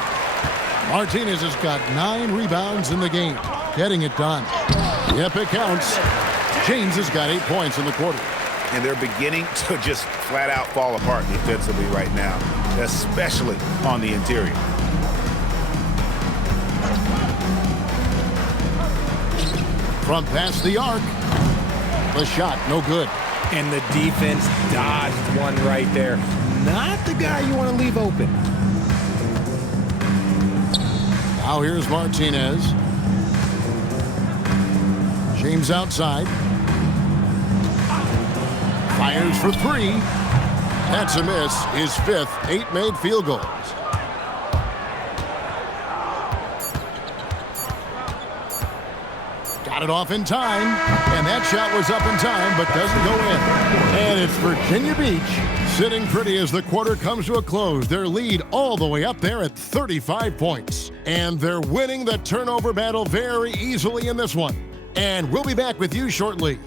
Martinez has got 9 rebounds in the game. Getting it done. Yep, it counts. James has got 8 points in the quarter. And they're beginning to just flat out fall apart defensively right now, especially on the interior. From past the arc. The shot, no good. And the defense dodged one right there. Not the guy you want to leave open. Now here's Martinez. James outside. Fires for 3. That's a miss. His 5th, 8 made field goals. Got it off in time, and that shot was up in time, but doesn't go in. And it's Virginia Beach sitting pretty as the quarter comes to a close. Their lead all the way up there at 35 points. And they're winning the turnover battle very easily in this one. And we'll be back with you shortly.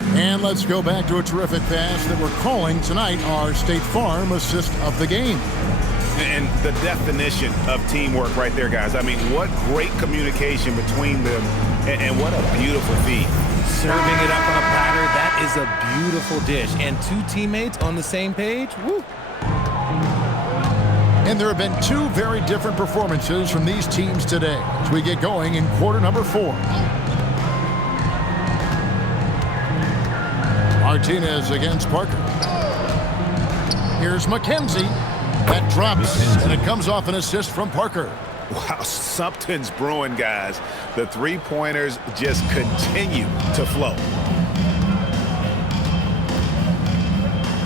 And let's go back to a terrific pass that we're calling tonight our State Farm assist of the game. And the definition of teamwork right there, guys. I mean, what great communication between them, and what a beautiful feed. Serving it up on a platter, that is a beautiful dish. And 2 teammates on the same page, woo. And there have been 2 very different performances from these teams today as we get going in quarter number 4. Martinez against Parker. Here's McKenzie. That drops, and it comes off an assist from Parker. Wow, something's brewing, guys. The three-pointers just continue to flow.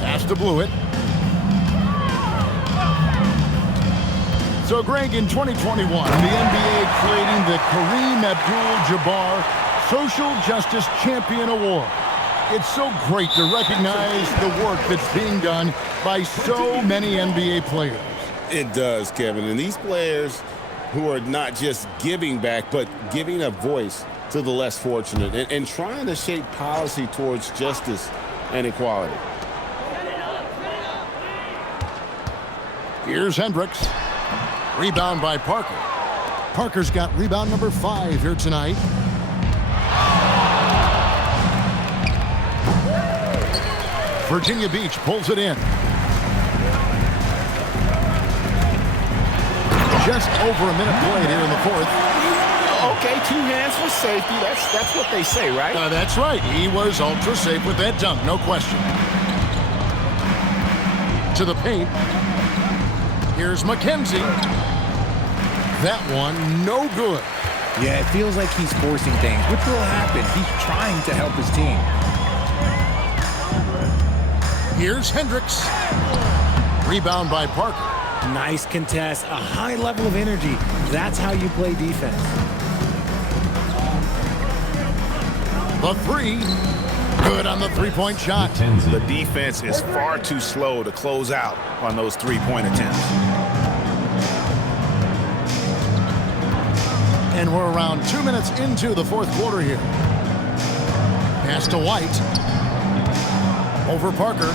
Pass to Blewett. So, Greg, in 2021, the NBA creating the Kareem Abdul-Jabbar Social Justice Champion Award. It's so great to recognize the work that's being done by so many NBA players. It does, Kevin. And these players who are not just giving back, but giving a voice to the less fortunate and trying to shape policy towards justice and equality. Here's Hendricks. Rebound by Parker. Parker's got rebound number 5 here tonight. Virginia Beach pulls it in. Just over a minute played here in the fourth. Okay, 2 hands for safety. That's what they say, right? That's right. He was ultra safe with that dunk, no question. To the paint. Here's McKenzie. That one, no good. Yeah, it feels like he's forcing things, which will happen. He's trying to help his team. Here's Hendricks. Rebound by Parker. Nice contest, a high level of energy. That's how you play defense. The 3. Good on the three-point shot. The defense is far too slow to close out on those three-point attempts. And we're around 2 minutes into the fourth quarter here. Pass to White. Over Parker.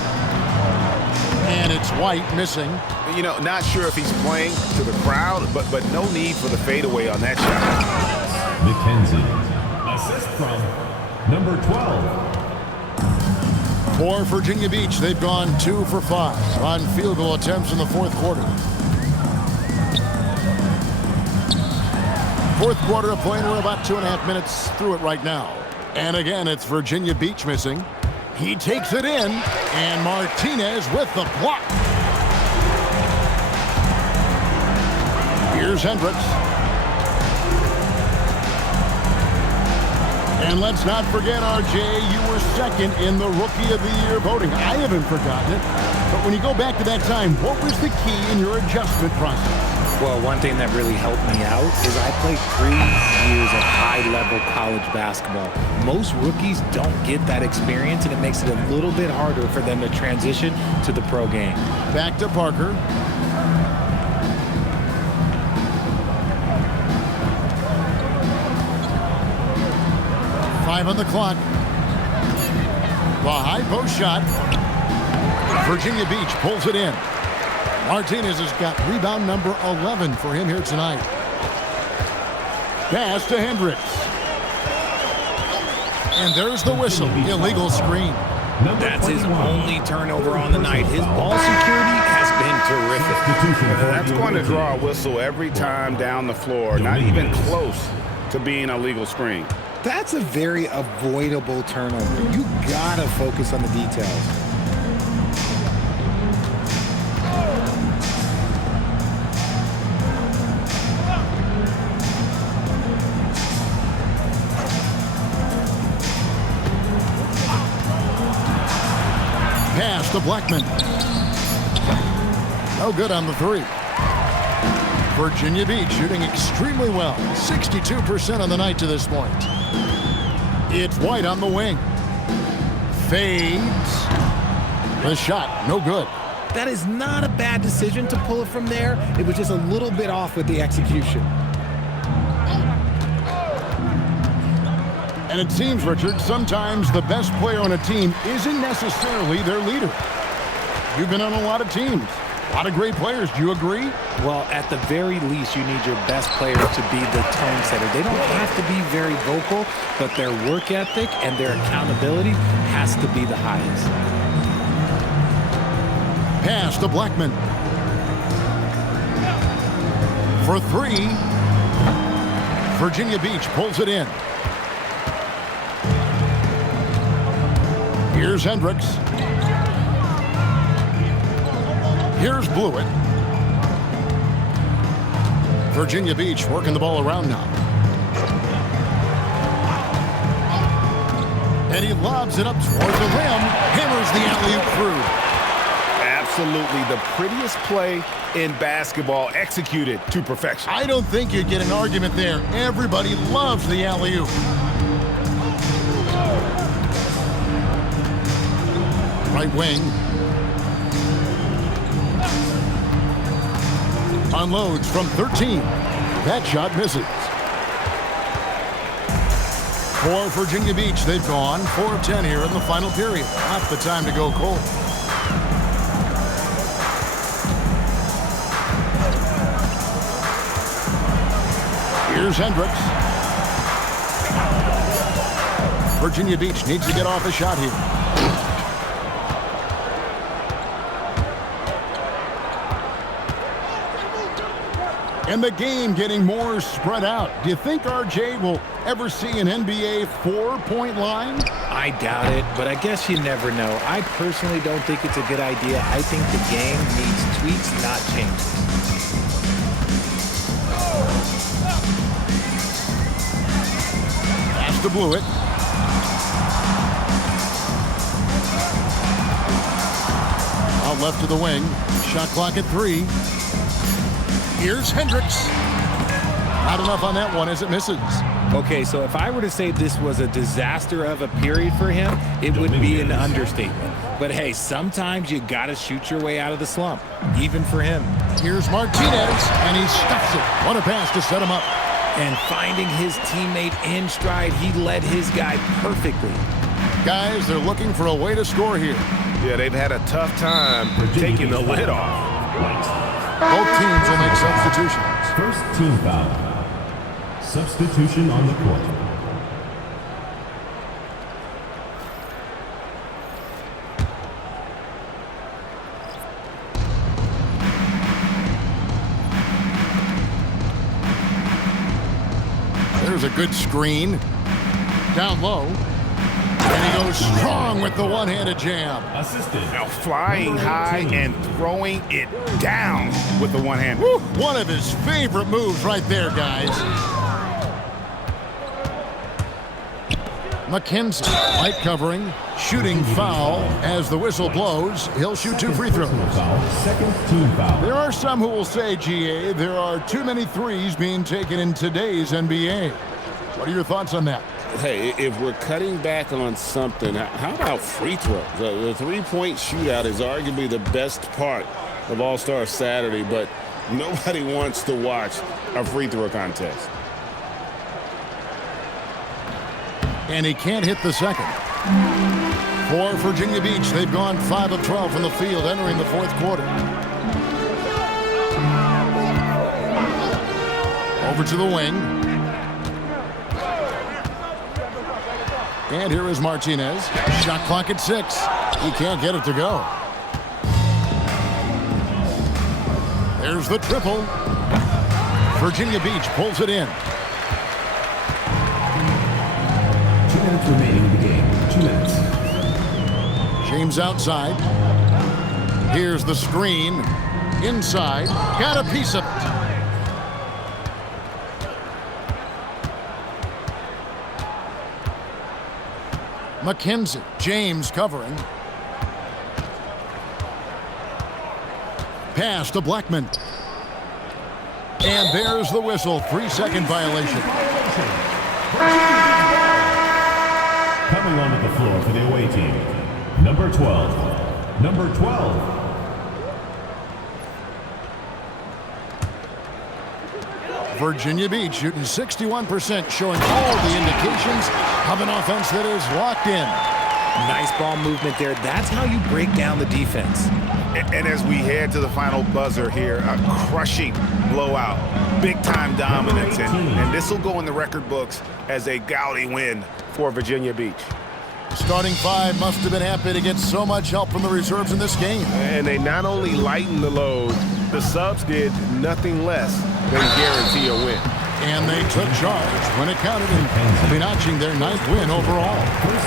And it's White missing. You know, not sure if he's playing to the crowd, but no need for the fadeaway on that shot. McKenzie. Assist from number 12. For Virginia Beach, they've gone 2 for 5 on field goal attempts in the fourth quarter. Fourth quarter of play, and we're about 2.5 minutes through it right now. And again, it's Virginia Beach missing. He takes it in, and Martinez with the block. Here's Hendricks. And let's not forget, RJ, you were second in the Rookie of the Year voting. I haven't forgotten it. But when you go back to that time, what was the key in your adjustment process? Well, one thing that really helped me out is I played 3 years of high-level college basketball. Most rookies don't get that experience, and it makes it a little bit harder for them to transition to the pro game. Back to Parker. On the clock. The high post shot. Virginia Beach pulls it in. Martinez has got rebound number 11 for him here tonight. Pass to Hendricks. And there's the whistle. Illegal screen. That's his only turnover on the night. His ball security has been terrific. That's going to draw a whistle every time down the floor. Not even close to being a legal screen. That's a very avoidable turnover. You gotta focus on the details. Pass to Blackman. No good on the 3. Virginia Beach shooting extremely well. 62% on the night to this point. It's White on the wing. Fades. The shot, no good. That is not a bad decision to pull it from there. It was just a little bit off with the execution. And it seems, Richard, sometimes the best player on a team isn't necessarily their leader. You've been on a lot of teams. A lot of great players. Do you agree? Well, at the very least, you need your best player to be the tone setter. They don't have to be very vocal, but their work ethic and their accountability has to be the highest. Pass to Blackman. For 3. Virginia Beach pulls it in. Here's Hendricks. Here's Blewett. Virginia Beach working the ball around now. And he lobs it up toward the rim. Hammers the alley-oop through. Absolutely the prettiest play in basketball, executed to perfection. I don't think you get an argument there. Everybody loves the alley-oop. Right wing. Unloads from 13. That shot misses. For Virginia Beach, they've gone 4 of 10 here in the final period. Not the time to go cold. Here's Hendricks. Virginia Beach needs to get off a shot here. And the game getting more spread out. Do you think RJ will ever see an NBA 4-point line? I doubt it, but I guess you never know. I personally don't think it's a good idea. I think the game needs tweaks, not changes. Pass to Blewett. Out left to the wing. Shot clock at 3. Here's Hendricks. Not enough on that one as it misses. Okay, so if I were to say this was a disaster of a period for him, it would be an understatement. But hey, sometimes you got to shoot your way out of the slump, even for him. Here's Martinez, and he stuffs it. What a pass to set him up. And finding his teammate in stride, he led his guy perfectly. Guys, they're looking for a way to score here. Yeah, they've had a tough time taking the lid off. Both teams will make substitutions. First team foul. Substitution on the court. There's a good screen. Down low. And he goes strong with the one-handed jam. Assisted. Now flying high and throwing it down with the one hand. Woo, one of his favorite moves right there, guys. McKenzie, light covering, shooting foul. As the whistle blows, he'll shoot 2 free throws. Second team foul. There are some who will say, GA, there are too many threes being taken in today's NBA. What are your thoughts on that? Hey, if we're cutting back on something, how about free throws? The three-point shootout is arguably the best part of All-Star Saturday, but nobody wants to watch a free throw contest. And he can't hit the second. For Virginia Beach, they've gone 5 of 12 from the field entering the fourth quarter. Over to the wing. And here is Martinez. Shot clock at 6. He can't get it to go. There's the triple. Virginia Beach pulls it in. 2 minutes remaining in the game. 2 minutes. James outside. Here's the screen. Inside. Got a piece of it. McKenzie. James covering. Pass to Blackman. And there's the whistle. 3-second violation. Coming onto the floor for the away team. Number 12. Number 12. Virginia Beach shooting 61%, showing all the indications of an offense that is locked in. Nice ball movement there. That's how you break down the defense. And as we head to the final buzzer here, a crushing blowout, big-time dominance, and this will go in the record books as a gaudy win for Virginia Beach. Starting 5 must have been happy to get so much help from the reserves in this game. And they not only lightened the load, the subs did nothing less than guarantee a win. And they took charge when it counted, and notching their 9th win overall.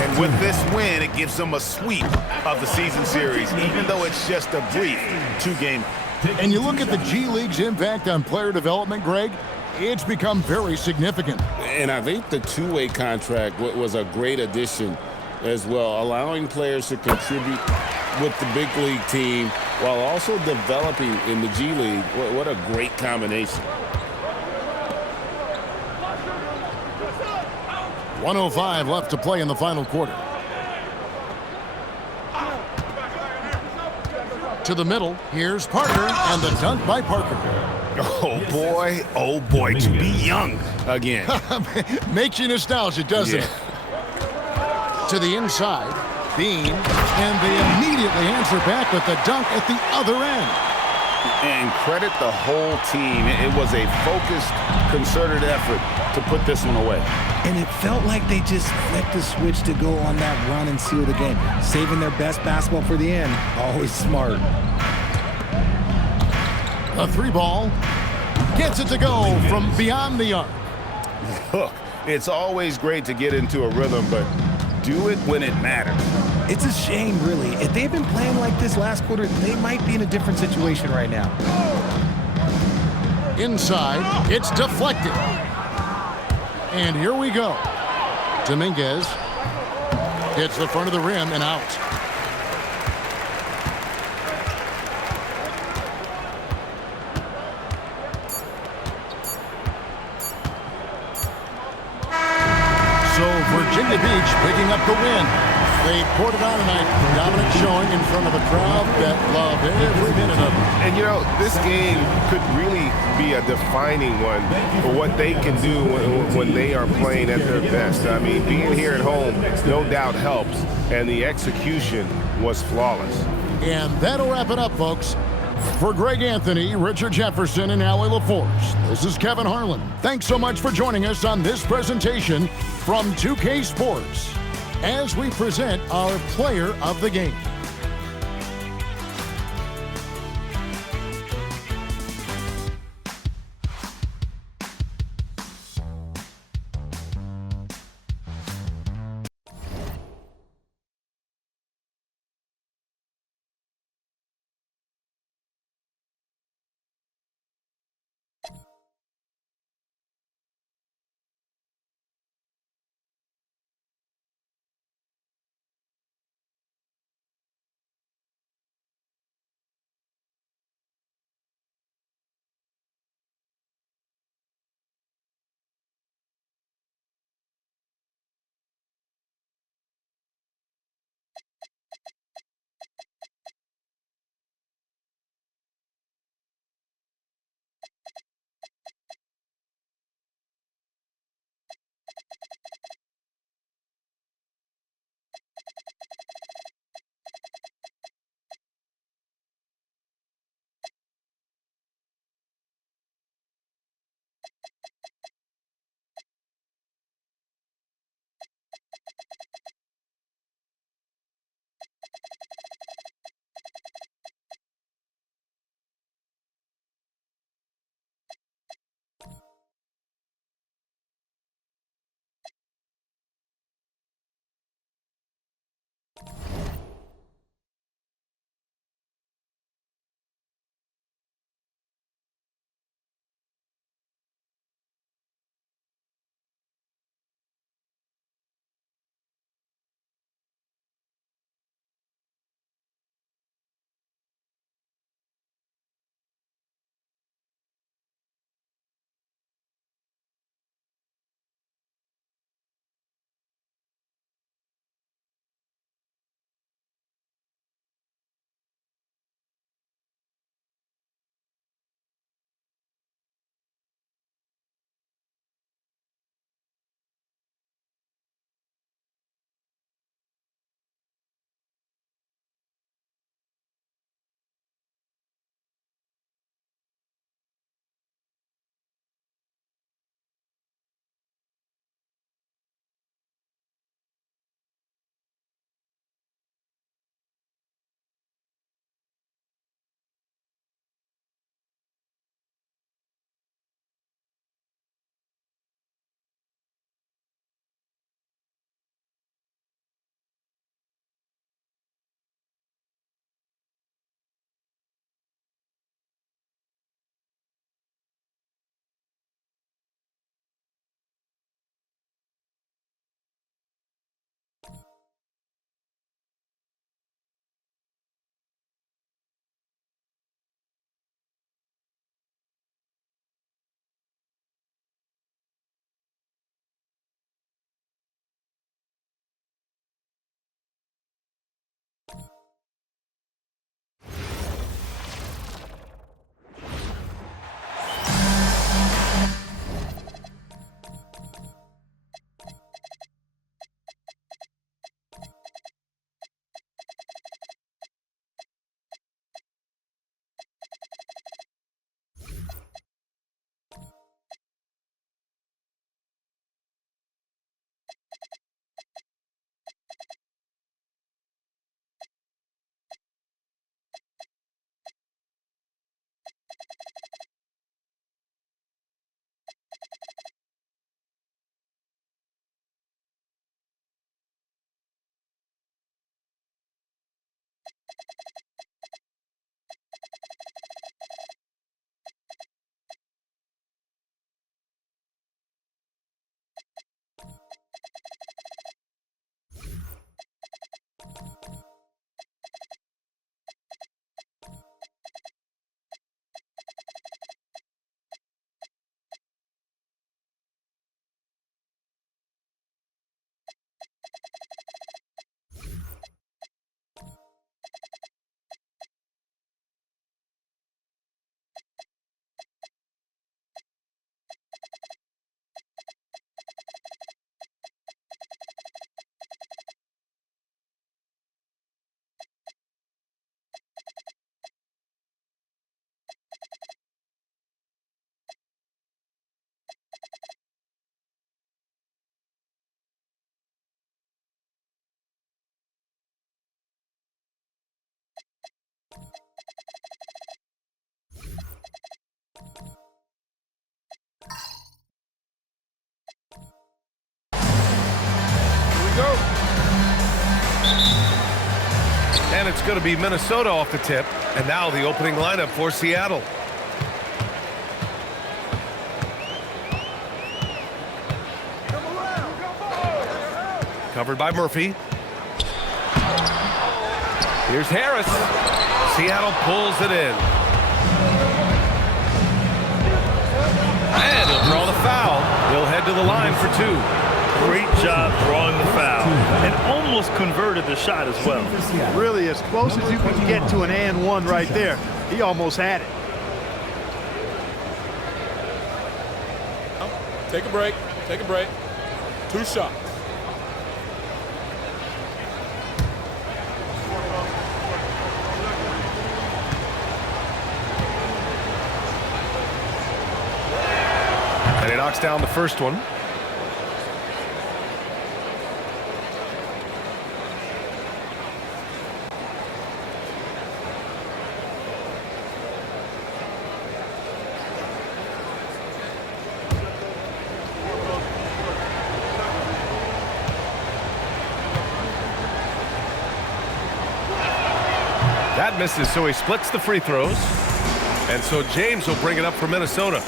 And with this win, it gives them a sweep of the season series, even though it's just a brief 2-game. And you look at the G League's impact on player development, Greg, it's become very significant. And I think the two-way contract was a great addition as well, allowing players to contribute with the big league team while also developing in the G League. What a great combination. 1:05 left to play in the final quarter. To the middle, here's Parker, and the dunk by Parker. Oh boy, to be young again. Makes you nostalgic, doesn't it? To the inside, Bean, and they immediately answer back with the dunk at the other end. And credit the whole team. It was a focused, concerted effort to put this one away. And it felt like they just flipped the switch to go on that run and seal the game. Saving their best basketball for the end. Always smart. A 3-ball. Gets it to go from beyond the arc. Look, it's always great to get into a rhythm, but do it when it matters. It's a shame, really. If they've been playing like this last quarter, they might be in a different situation right now. Inside, it's deflected. And here we go. Dominguez hits the front of the rim and out. So Virginia Beach picking up the win. They poured it on tonight. Dominant showing in front of a crowd that loved every minute of it. And you know, this game could really be a defining one for what they can do when they are playing at their best. I mean, being here at home no doubt helps, and the execution was flawless. And that'll wrap it up, folks. For Greg Anthony, Richard Jefferson, and Allie LaForce, this is Kevin Harlan. Thanks so much for joining us on this presentation from 2K Sports as we present our Player of the Game. And it's going to be Minnesota off the tip. And now the opening lineup for Seattle. Covered by Murphy. Here's Harris. Seattle pulls it in. And he'll draw the foul. He'll head to the line for 2. Great job drawing the foul and almost converted the shot as well. Really as close as you can get to an and one right there. He almost had it. Take a break. Take a break. 2 shots. And he knocks down the first one. That misses, so he splits the free throws. And so James will bring it up for Minnesota.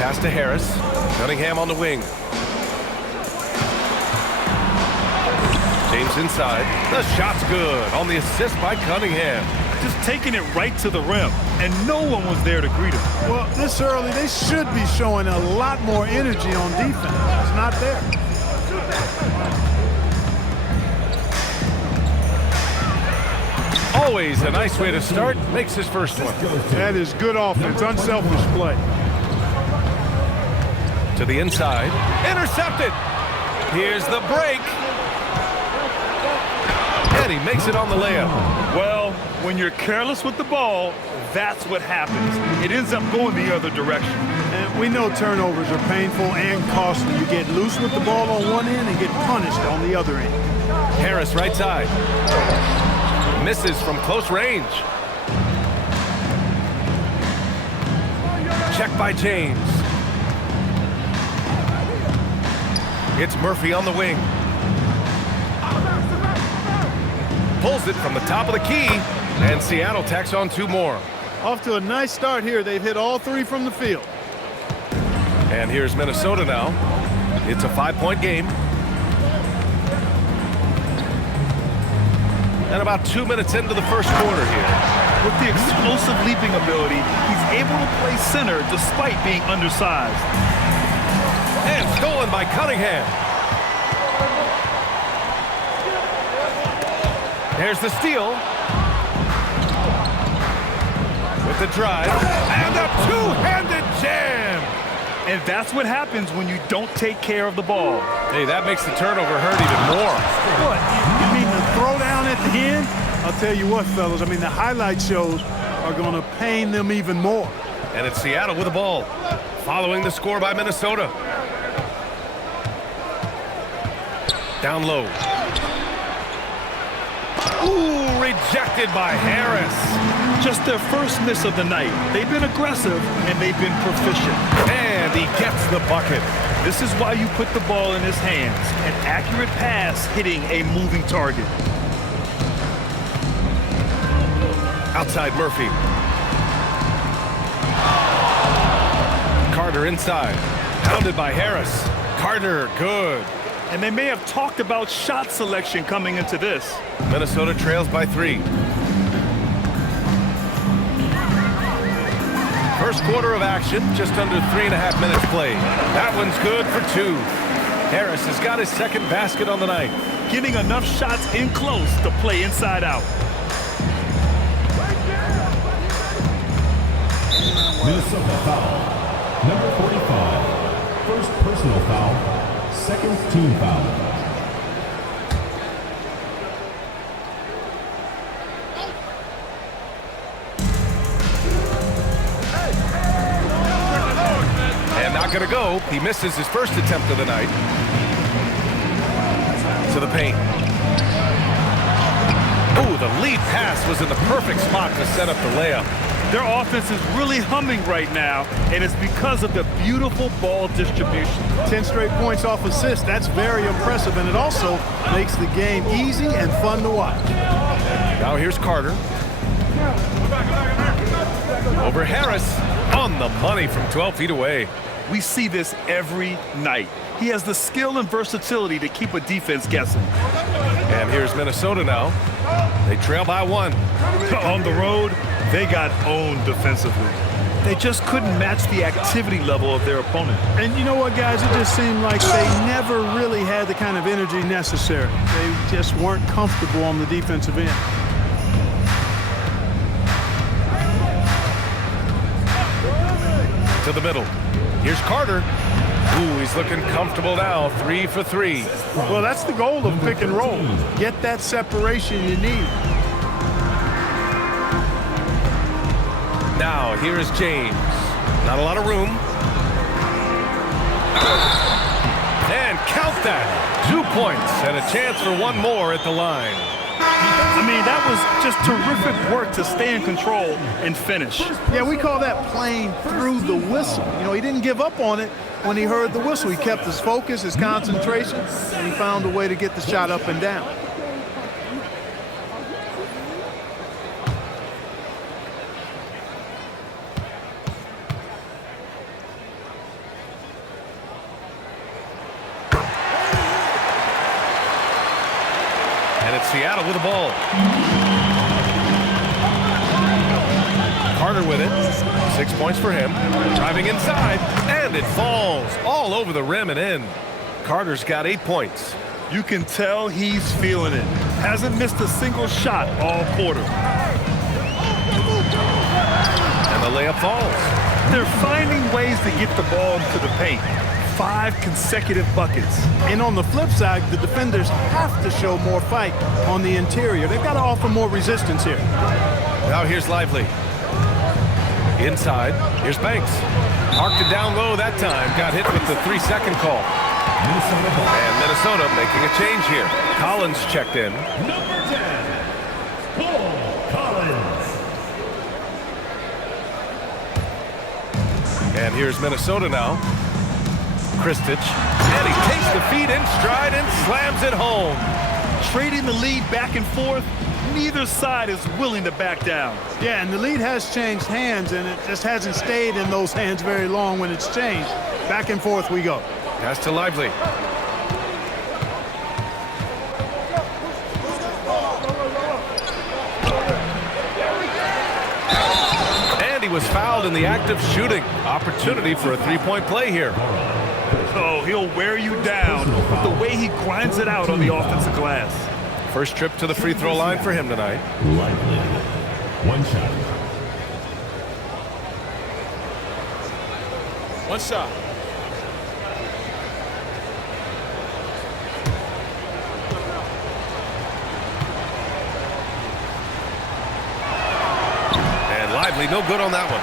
Pass to Harris. Cunningham on the wing. James inside. The shot's good on the assist by Cunningham. Just taking it right to the rim, and no one was there to greet him. Well, this early, they should be showing a lot more energy on defense. It's not there. Always a nice way to start. Makes his first one. That is good offense. Unselfish play. To the inside. Intercepted. Here's the break. And he makes it on the layup. Well, when you're careless with the ball, that's what happens. It ends up going the other direction. And we know turnovers are painful and costly. You get loose with the ball on one end and get punished on the other end. Harris right side. Misses from close range. Check by James. It's Murphy on the wing. Pulls it from the top of the key, and Seattle tacks on 2 more. Off to a nice start here. They've hit all 3 from the field. And here's Minnesota now. It's a 5-point game. And about 2 minutes into the first quarter here. With the explosive leaping ability, he's able to play center despite being undersized. And stolen by Cunningham. There's the steal. With the drive. And a two-handed jam. And that's what happens when you don't take care of the ball. Hey, that makes the turnover hurt even more. What? You mean the throwdown at the end? I'll tell you what, fellas. I mean, the highlight shows are going to pain them even more. And it's Seattle with the ball, following the score by Minnesota. Down low. Ooh, rejected by Harris. Just their first miss of the night. They've been aggressive, and they've been proficient. And he gets the bucket. This is why you put the ball in his hands. An accurate pass hitting a moving target. Outside Murphy. Carter inside. Pounded by Harris. Carter, good. And they may have talked about shot selection coming into this. Minnesota trails by 3. First quarter of action, just under 3.5 minutes played. That one's good for 2. Harris has got his second basket on the night. Getting enough shots in close to play inside out. Minnesota foul. Number 45. First personal foul. Second team foul. And not going to go. He misses his first attempt of the night. To the paint. Ooh, the lead pass was in the perfect spot to set up the layup. Their offense is really humming right now, and it's because of the beautiful ball distribution. 10 straight points off assists. That's very impressive, and it also makes the game easy and fun to watch. Now here's Carter. Over Harris on the money from 12 feet away. We see this every night. He has the skill and versatility to keep a defense guessing. And here's Minnesota now. They trail by 1. On the road, they got owned defensively. They just couldn't match the activity level of their opponent. And you know what, guys? It just seemed like they never really had the kind of energy necessary. They just weren't comfortable on the defensive end. To the middle. Here's Carter. Ooh, he's looking comfortable now. 3 for 3. Well, that's the goal of pick and roll. Get that separation you need. Now, here is James. Not a lot of room. And count that. 2 points and a chance for one more at the line. I mean, that was just terrific work to stay in control and finish. Yeah, we call that playing through the whistle. You know, he didn't give up on it when he heard the whistle. He kept his focus, his concentration, and he found a way to get the shot up and down. And it's Seattle with the ball. Carter with it. 6 points for him. Driving inside, and it falls all over the rim and in. Carter's got 8 points. You can tell he's feeling it. Hasn't missed a single shot all quarter. And the layup falls. They're finding ways to get the ball into the paint. 5 consecutive buckets. And on the flip side, the defenders have to show more fight on the interior. They've got to offer more resistance here. Now here's Lively. Inside, here's Banks. Marked it down low that time. Got hit with the 3-second call. And Minnesota making a change here. Collins checked in. Number 10, Paul Collins. And here's Minnesota now. Kristich. And he takes the feet in stride and slams it home. Trading the lead back and forth, neither side is willing to back down. Yeah, and the lead has changed hands, and it just hasn't stayed in those hands very long when it's changed. Back and forth we go. Pass to Lively. And he was fouled in the act of shooting. Opportunity for a three-point play here. Oh, he'll wear you down with the way he grinds it out on the offensive glass. First trip to the free throw line for him tonight. Lively. 1 shot. 1 shot. And Lively, no good on that one.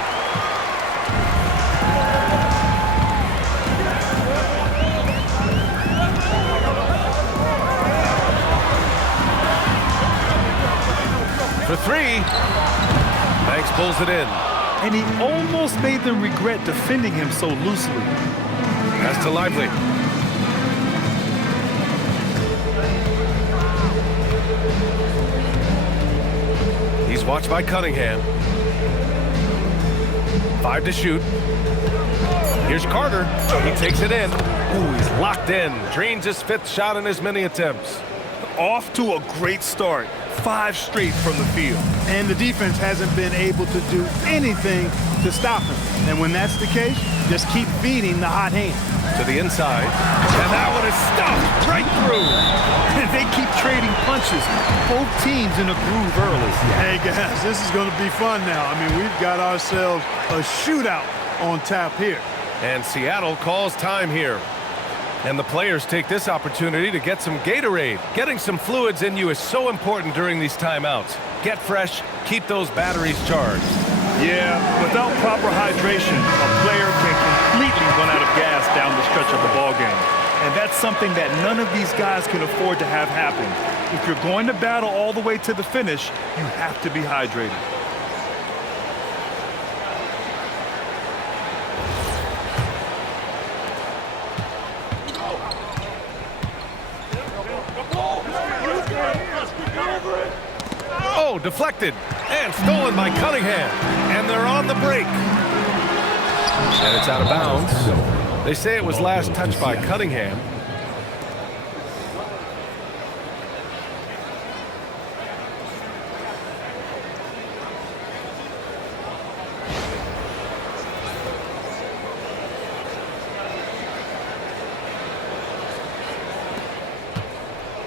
For 3. Banks pulls it in. And he almost made them regret defending him so loosely. Pass to Lively. He's watched by Cunningham. 5 to shoot. Here's Carter. He takes it in. Ooh, he's locked in. Drains his 5th shot in as many attempts. Off to a great start. 5 straight from the field. And the defense hasn't been able to do anything to stop him. And when that's the case, just keep feeding the hot hand. To the inside. And that one is stuffed right through. And they keep trading punches. Both teams in a groove early. Hey, guys, this is going to be fun now. I mean, we've got ourselves a shootout on tap here. And Seattle calls time here. And the players take this opportunity to get some Gatorade. Getting some fluids in you is so important during these timeouts. Get fresh, keep those batteries charged. Yeah, without proper hydration, a player can completely run out of gas down the stretch of the ball game. And that's something that none of these guys can afford to have happen. If you're going to battle all the way to the finish, you have to be hydrated. Oh, deflected and stolen by Cunningham. And they're on the break. And it's out of bounds. They say it was last touched by Cunningham.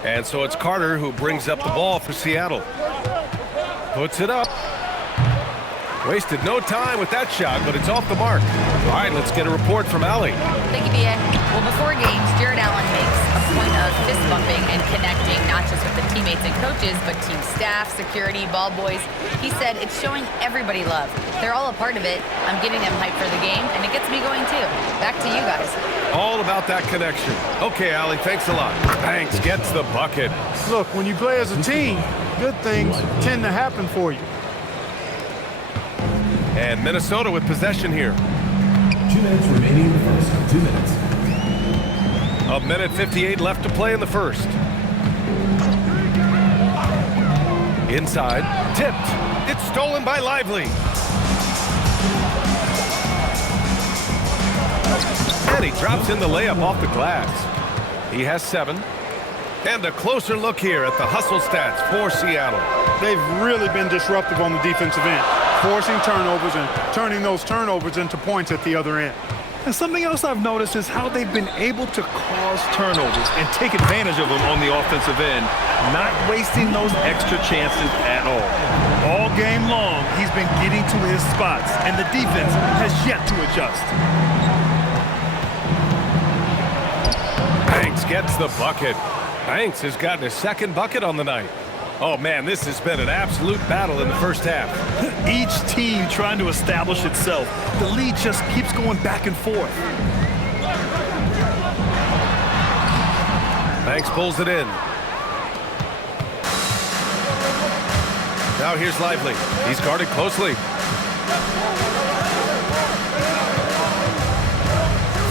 And so it's Carter who brings up the ball for Seattle. Puts it up. Wasted no time with that shot, but it's off the mark. All right, let's get a report from Allie. Thank you, B.A. Well, before games, Jared Allen makes a point of fist bumping and connecting, not just with the teammates and coaches, but team staff, security, ball boys. He said it's showing everybody love. They're all a part of it. I'm getting them hyped for the game, and it gets me going too. Back to you guys. All about that connection. Okay, Allie, thanks a lot. Banks gets the bucket. Look, when you play as a team, good things tend to happen for you. And Minnesota with possession here. 2 minutes remaining in the first. 2 minutes. A minute 58 left to play in the first. Inside, tipped. It's stolen by Lively. And he drops in the layup off the glass. He has 7. And a closer look here at the hustle stats for Seattle. They've really been disruptive on the defensive end, forcing turnovers and turning those turnovers into points at the other end. And something else I've noticed is how they've been able to cause turnovers and take advantage of them on the offensive end, not wasting those extra chances at all. All game long, he's been getting to his spots, and the defense has yet to adjust. Banks gets the bucket. Banks has gotten his second bucket on the night. Oh, man, this has been an absolute battle in the first half. Each team trying to establish itself. The lead just keeps going back and forth. Banks pulls it in. Now here's Lively. He's guarded closely.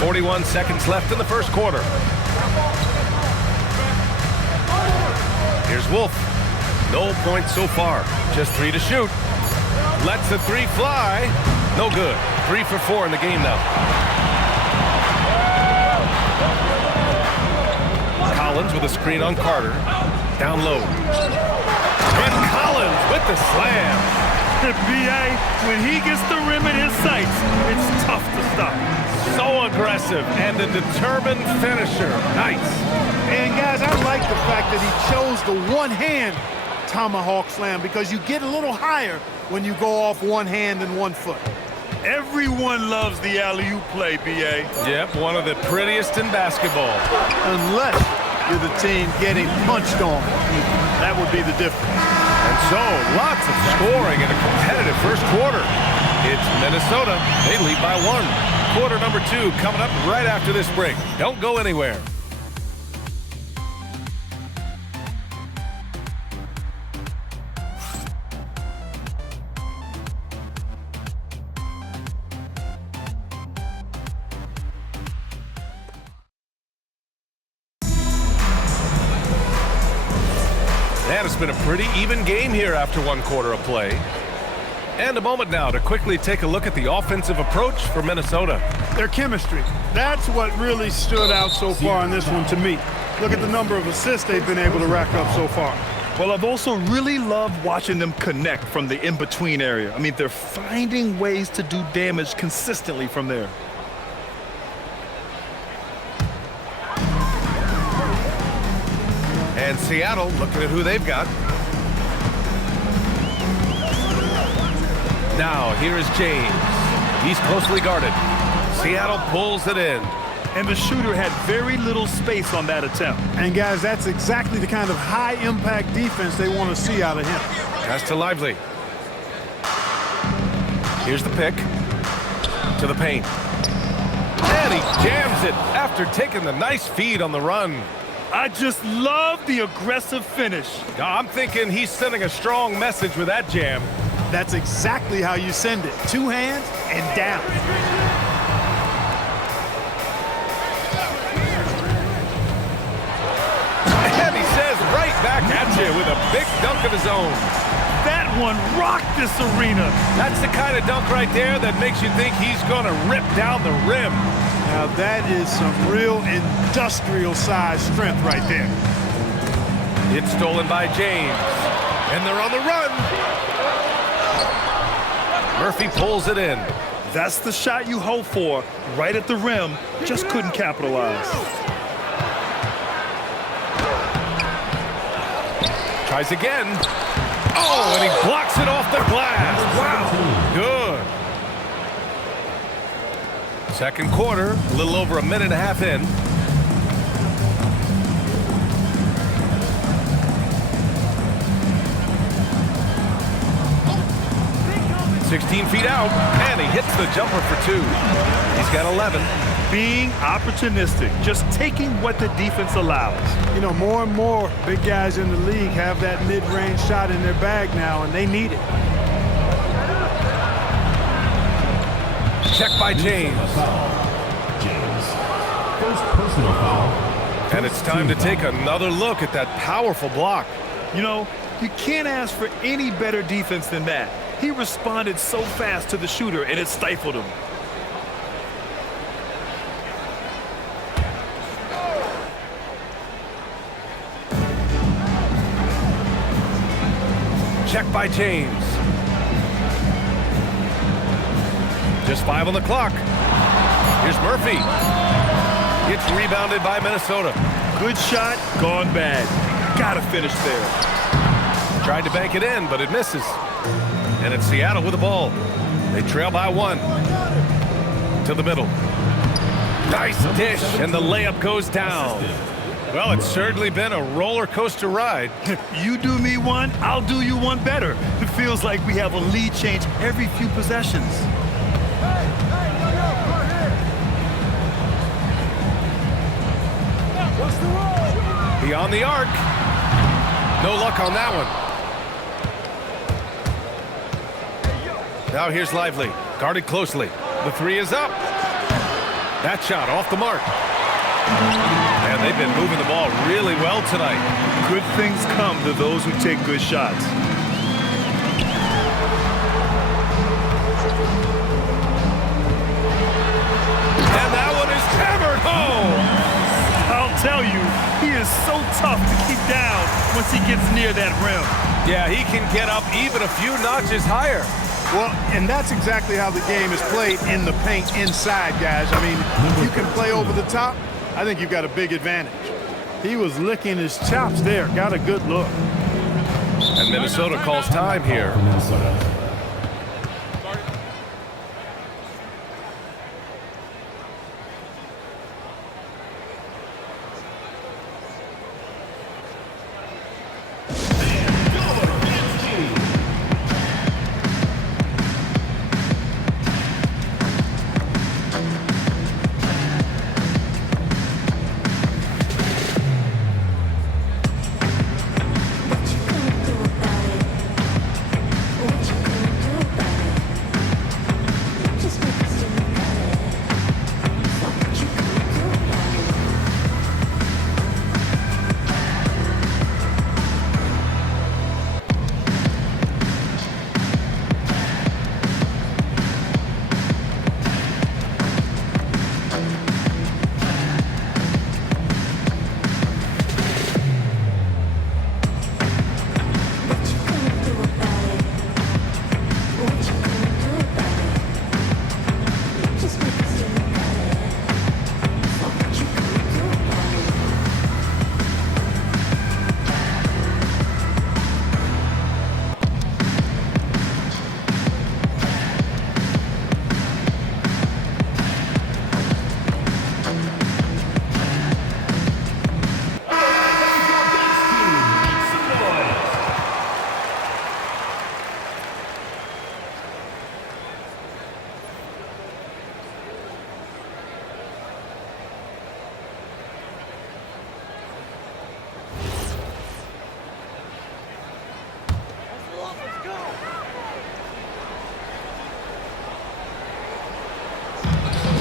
41 seconds left in the first quarter. Here's Wolf. No points so far. Just 3 to shoot. Lets the 3 fly. No good. 3 for 4 in the game now. Collins with a screen on Carter. Down low. And Collins with the slam. B.A., when he gets the rim in his sights, it's tough to stop. So aggressive and a determined finisher. Nice. And guys, I like the fact that he chose the one-hand tomahawk slam because you get a little higher when you go off one hand and 1 foot. Everyone loves the alley-oop play, B.A. Yep, one of the prettiest in basketball. Unless you're the team getting punched on. That would be the difference. And so, lots of scoring in a competitive first quarter. It's Minnesota. They lead by 1. Quarter number 2 coming up right after this break. Don't go anywhere. And it's been a pretty even game here after 1 quarter of play. And a moment now to quickly take a look at the offensive approach for Minnesota. Their chemistry. That's what really stood out so far in this one to me. Look at the number of assists they've been able to rack up so far. Well, I've also really loved watching them connect from the in-between area. I mean, they're finding ways to do damage consistently from there. And Seattle looking at who they've got. Now, here is James. He's closely guarded. Seattle pulls it in. And the shooter had very little space on that attempt. And guys, that's exactly the kind of high-impact defense they want to see out of him. Pass to Lively. Here's the pick. To the paint. And he jams it after taking the nice feed on the run. I just love the aggressive finish. I'm thinking he's sending a strong message with that jam. That's exactly how you send it. 2 hands and down. And he says right back at you with a big dunk of his own. That one rocked this arena. That's the kind of dunk right there that makes you think he's going to rip down the rim. Now that is some real industrial size strength right there. It's stolen by James, and they're on the run. Murphy pulls it in. That's the shot you hope for, right at the rim. Just couldn't capitalize. Tries again. Oh, and he blocks it off the glass. Wow. Good. Second quarter, a little over a minute and a half in. "16 feet out, and he hits the jumper for 2. He's got 11. Being opportunistic, just taking what the defense allows. You know, more and more big guys in the league have that mid-range shot in their bag now, and they need it. Check by James. James. First personal foul. And it's time to take another look at that powerful block. You know, you can't ask for any better defense than that. He responded so fast to the shooter, and it stifled him. Check by James. Just 5 on the clock. Here's Murphy. It's rebounded by Minnesota. Good shot, gone bad. Gotta finish there. Tried to bank it in, but it misses. And it's Seattle with the ball. They trail by 1. To the middle. Nice dish, and the layup goes down. Well, it's certainly been a roller coaster ride. You do me one, I'll do you one better. It feels like we have a lead change every few possessions. Beyond the arc. No luck on that one. Now here's Lively, guarded closely. The 3 is up. That shot off the mark. And they've been moving the ball really well tonight. Good things come to those who take good shots. And that one is hammered home. I'll tell you, he is so tough to keep down once he gets near that rim. Yeah, he can get up even a few notches higher. Well, and that's exactly how the game is played in the paint inside, guys. I mean, if you can play over the top, I think you've got a big advantage. He was licking his chops there. Got a good look. And Minnesota calls time here. Minnesota.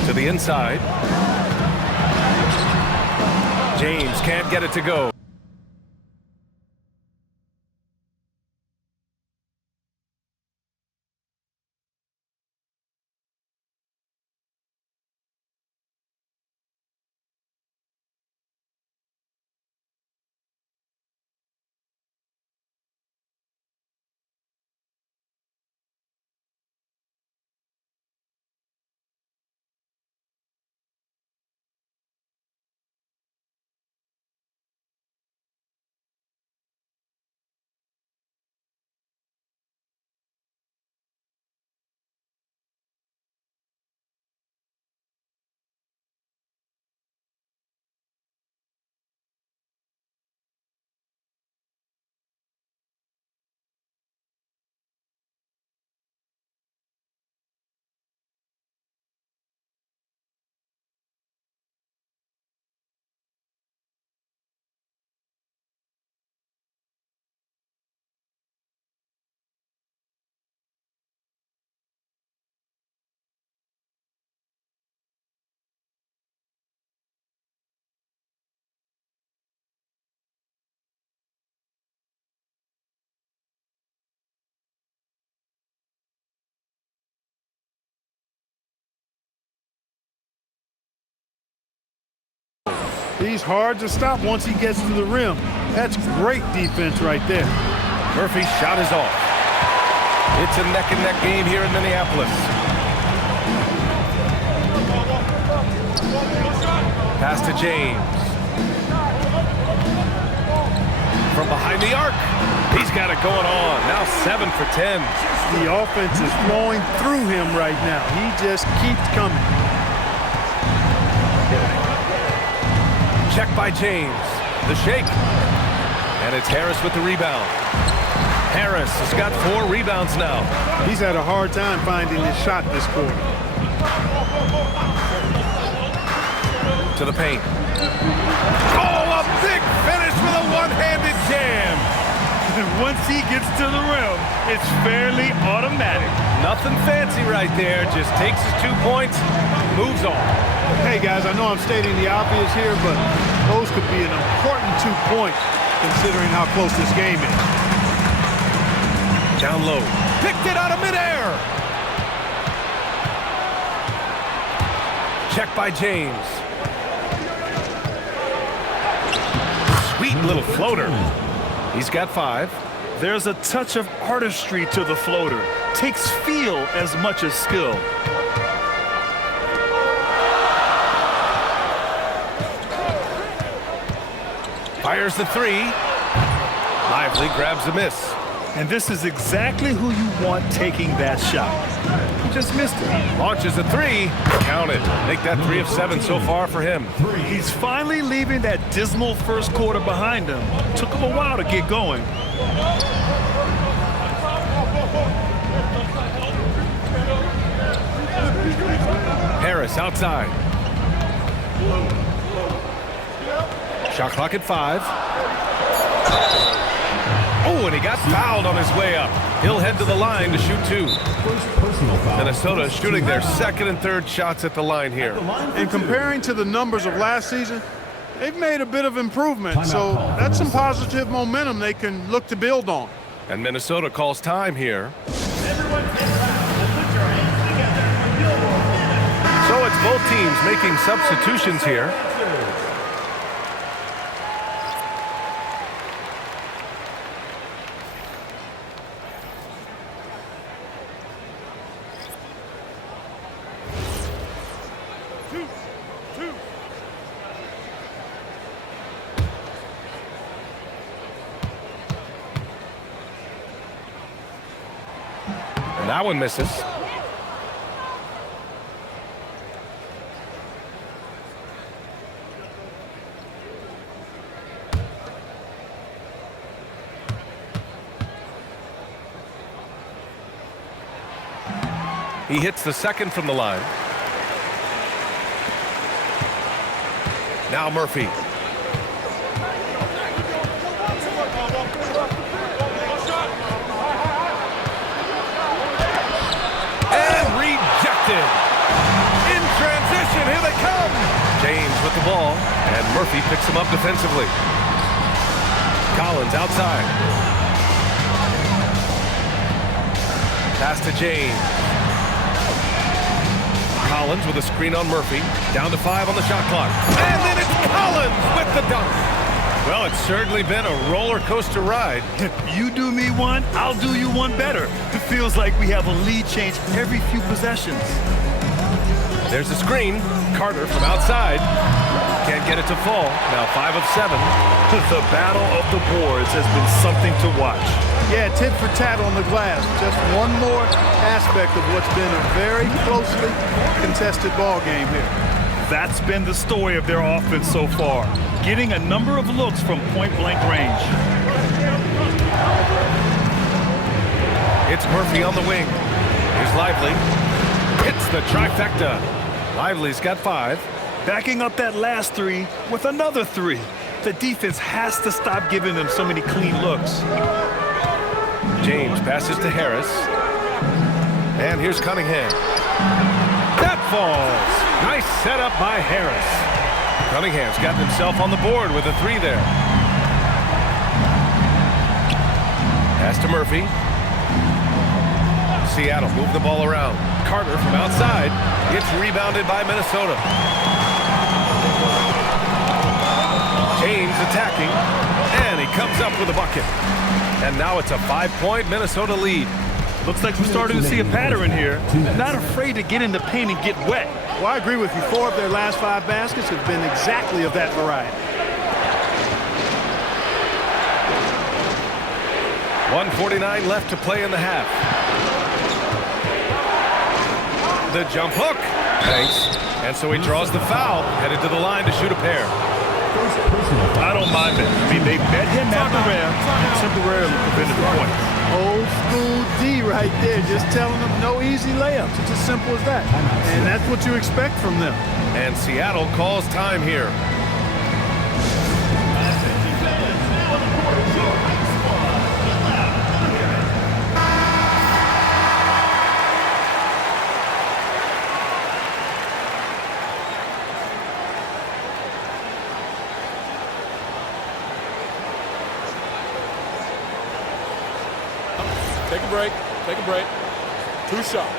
To the inside. James can't get it to go. He's hard to stop once he gets to the rim. That's great defense right there. Murphy's shot is off. It's a neck-and-neck game here in Minneapolis. Pass to James. From behind the arc. He's got it going on. Now 7 for 10. The offense is flowing through him right now. He just keeps coming. Check by James. The shake. And it's Harris with the rebound. Harris has got 4 rebounds now. He's had a hard time finding his shot this quarter. To the paint. Oh, a big finish with a one-handed jam. Once he gets to the rim, it's fairly automatic. Nothing fancy right there. Just takes his 2 points, moves on. Hey, guys, I know I'm stating the obvious here, but those could be an important 2 points considering how close this game is. Down low. Picked it out of midair. Check by James. Sweet little floater. He's got 5. There's a touch of artistry to the floater. Takes feel as much as skill. Fires the 3. Lively grabs a miss. And this is exactly who you want taking that shot. He just missed it. Launches a 3. Count it. Make that 3 of 7 so far for him. He's finally leaving that dismal first quarter behind him. Took him a while to get going. Harris outside. Shot clock at 5. Oh, and he got fouled on his way up. He'll head to the line to shoot 2. Minnesota shooting their second and third shots at the line here. And comparing to the numbers of last season, they've made a bit of improvement. So that's some positive momentum they can look to build on. And Minnesota calls time here. So it's both teams making substitutions here. And that one misses. He hits the second from the line. Now Murphy. And rejected. In transition, here they come. James with the ball, and Murphy picks him up defensively. Collins outside. Pass to James. Collins with a screen on Murphy. Down to 5 on the shot clock. And then it's Collins with the dunk. Well, it's certainly been a roller coaster ride. If you do me one, I'll do you one better. It feels like we have a lead change every few possessions. There's a screen. Carter from outside. Can't get it to fall. Now 5 of 7. The battle of the boards has been something to watch. Yeah, tit for tat on the glass. Just one more aspect of what's been a very closely contested ball game here. That's been the story of their offense so far, getting a number of looks from point-blank range. It's Murphy on the wing. Here's Lively. Hits the trifecta. Lively's got 5. Backing up that last 3 with another 3. The defense has to stop giving them so many clean looks. James passes to Harris. And here's Cunningham. That falls. Nice setup by Harris. Cunningham's got himself on the board with a 3 there. Pass to Murphy. Seattle move the ball around. Carter from outside. It's rebounded by Minnesota. James attacking, and he comes up with a bucket. And now it's a 5-point Minnesota lead. Looks like we're starting to see a pattern here. Not afraid to get in the paint and get wet. Well, I agree with you. 4 of their last 5 baskets have been exactly of that variety. 1:49 left to play in the half. The jump hook. Thanks. And so he draws the foul, headed to the line to shoot a pair. I don't mind it. I mean, they met him at the rim and temporarily prevented the point. Old school D right there, just telling them no easy layups. It's as simple as that. And that's what you expect from them. And Seattle calls time here. Take a break. Take a break. 2 shots.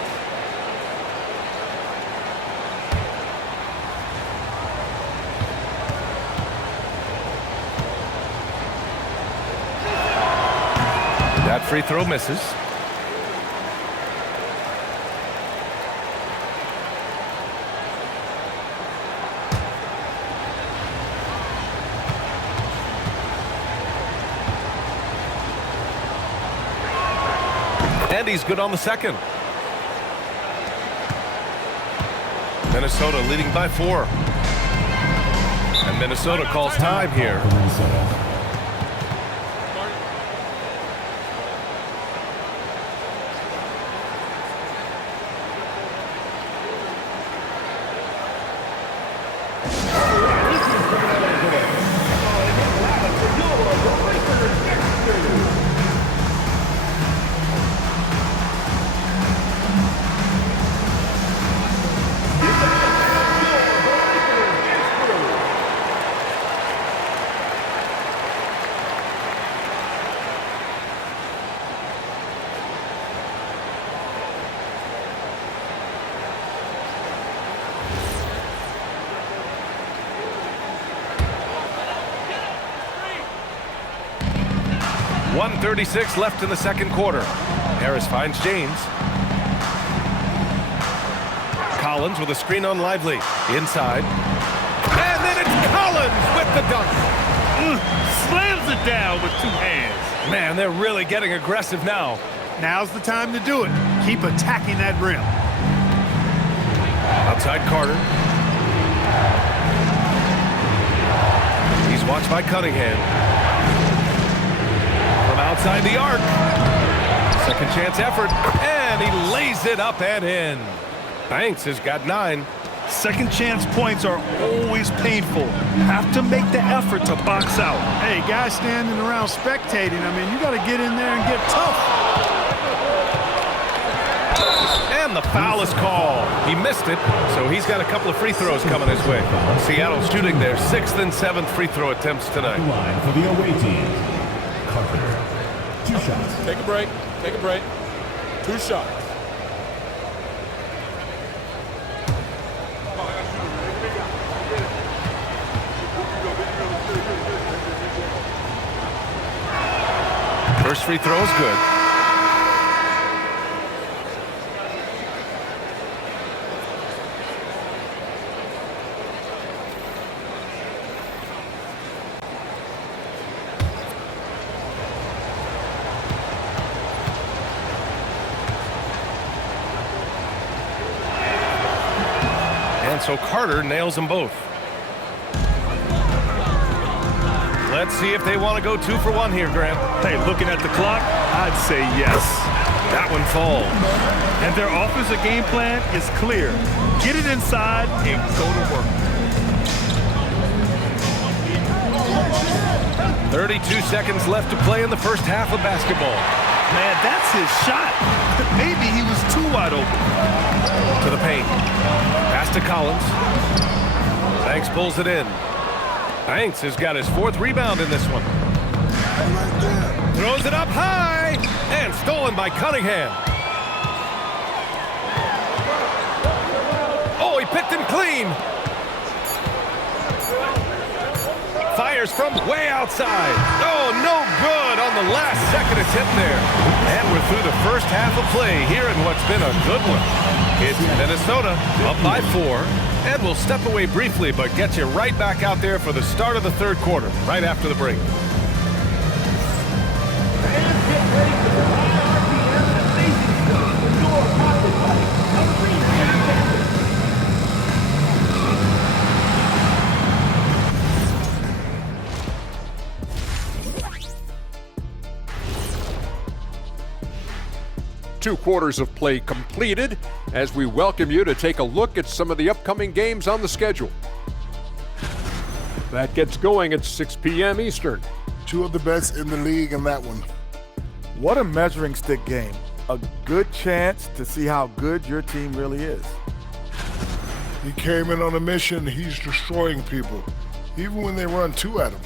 That free throw misses. And he's good on the second. Minnesota leading by 4. And Minnesota calls time here. .136 left in the second quarter. Harris finds James. Collins with a screen on Lively. Inside. And then it's Collins with the dunk. Slams it down with 2 hands. Man, they're really getting aggressive now. Now's the time to do it. Keep attacking that rim. Outside Carter. He's watched by Cunningham. From outside the arc. Second chance effort. And he lays it up and in. Banks has got 9. Second chance points are always painful. Have to make the effort to box out. Hey, guys standing around spectating, I mean, you got to get in there and get tough. And the foul is called. He missed it, so he's got a couple of free throws coming his way. Seattle shooting their 6th and 7th free throw attempts tonight. Line for the away team. Carter. 2 shots. Take a break. Take a break. 2 shots. First free throw is good. And so Carter nails them both. Let's see if they want to go 2 for 1 here, Grant. Hey, looking at the clock, I'd say yes. That one falls. And their offensive game plan is clear. Get it inside and go to work. 32 seconds left to play in the first half of basketball. Man, that's his shot. Maybe he was too wide open. To the paint. Pass to Collins. Banks pulls it in. Banks has got his 4th rebound in this one. Throws it up high and stolen by Cunningham. Oh, he picked him clean. Fires fires from way outside. Oh, no good on the last second attempt there. And we're through the first half of play here in what's been a good one. It's Minnesota up by 4. And we'll step away briefly, but get you right back out there for the start of the third quarter, right after the break. Two quarters of play completed as we welcome you to take a look at some of the upcoming games on the schedule. That gets going at 6 p.m. Eastern. Two of the best in the league in that one. What a measuring stick game. A good chance to see how good your team really is. He came in on a mission. He's destroying people, even when they run 2 at him.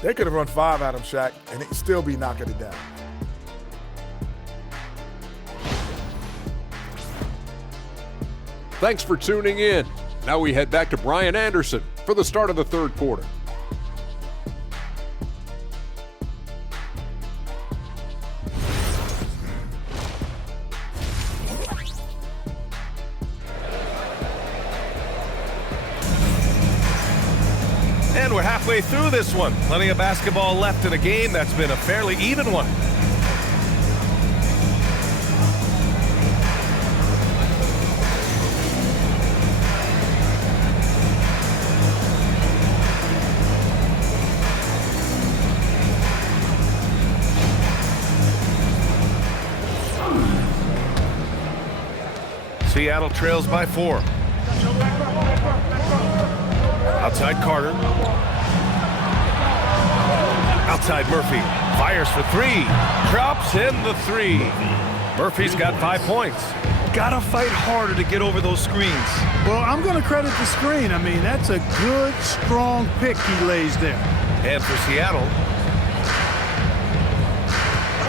They could have run 5 at him, Shaq, and he'd still be knocking it down. Thanks for tuning in. Now we head back to Brian Anderson for the start of the third quarter. And we're halfway through this one. Plenty of basketball left in a game that's been a fairly even one. Seattle trails by 4. Outside Carter. Outside Murphy. Fires for 3. Drops in the 3. Murphy's got 5 points. Gotta fight harder to get over those screens. Well, I'm going to credit the screen. I mean, that's a good, strong pick he lays there. And for Seattle,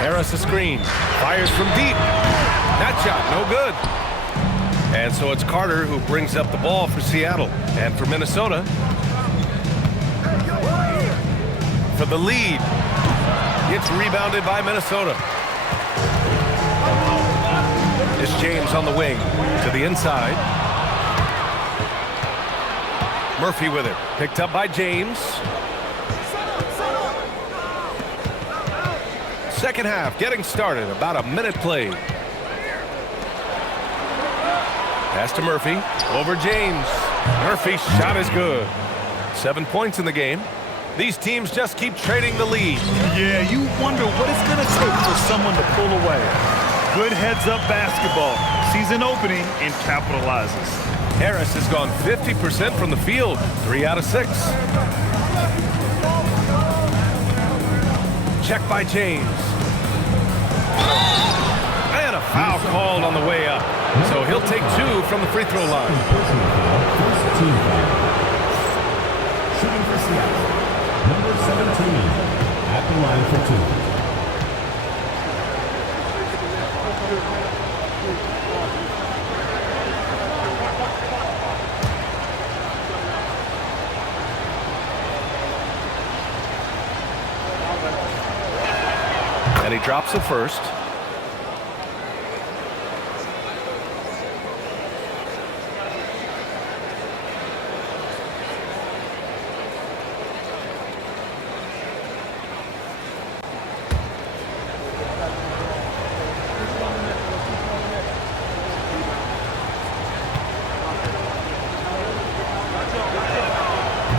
Harris a screen. Fires from deep. That shot, no good. And so it's Carter who brings up the ball for Seattle. And for Minnesota, for the lead, it's rebounded by Minnesota. It's James on the wing to the inside. Murphy with it, picked up by James. Second half getting started, about a minute played. Pass to Murphy, over James. Murphy's shot is good. 7 points in the game. These teams just keep trading the lead. Yeah, you wonder what it's going to take for someone to pull away. Good heads-up basketball. Sees an opening and capitalizes. Harris has gone 50% from the field, 3 out of 6. Check by James. And a foul called on the way up. So he'll take 2 from the free throw line. Personal foul, first team foul. Shooting for Seattle, number 17, at the line for 2. And he drops the first.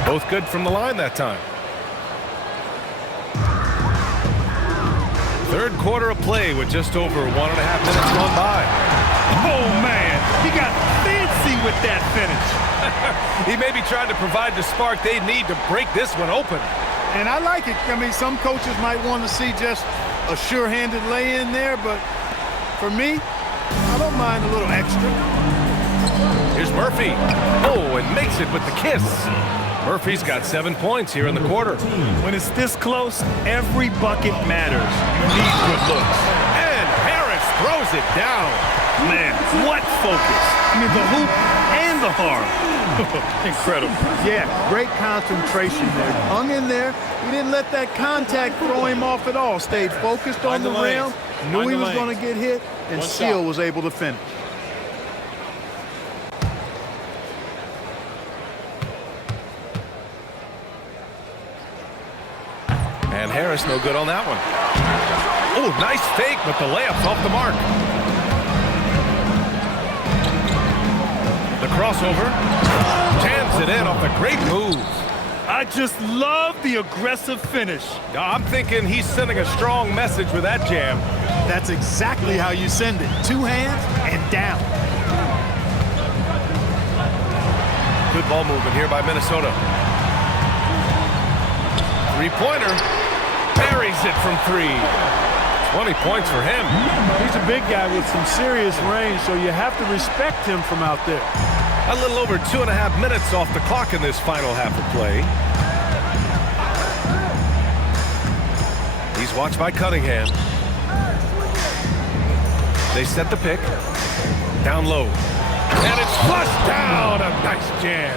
Both good from the line that time. Third quarter of play with just over 1.5 minutes gone by. Oh, man, he got fancy with that finish. He may be trying to provide the spark they need to break this one open. And I like it. I mean, some coaches might want to see just a sure-handed lay-in there, but for me, I don't mind a little extra. Here's Murphy. Oh, and makes it with the kiss. Murphy's got 7 points here in the quarter. When it's this close, every bucket matters. You need good looks. And Harris throws it down. Man, what focus. I mean, the hoop and the harm. Incredible. Yeah, great concentration there. Hung in there. He didn't let that contact throw him off at all. Stayed focused on the rim. Knew he was going to get hit, and still was able to finish. And Harris no good on that one. Oh, nice fake, but the layup's off the mark. The crossover. Jams it in off a great move. I just love the aggressive finish. I'm thinking he's sending a strong message with that jam. That's exactly how you send it. 2 hands and down. Good ball movement here by Minnesota. Three-pointer. Buries it from 3. 20 points for him. He's a big guy with some serious range, so you have to respect him from out there. A little over 2.5 minutes off the clock in this final half of play. He's watched by Cunningham. They set the pick. Down low. And it's flushed down. A nice jam.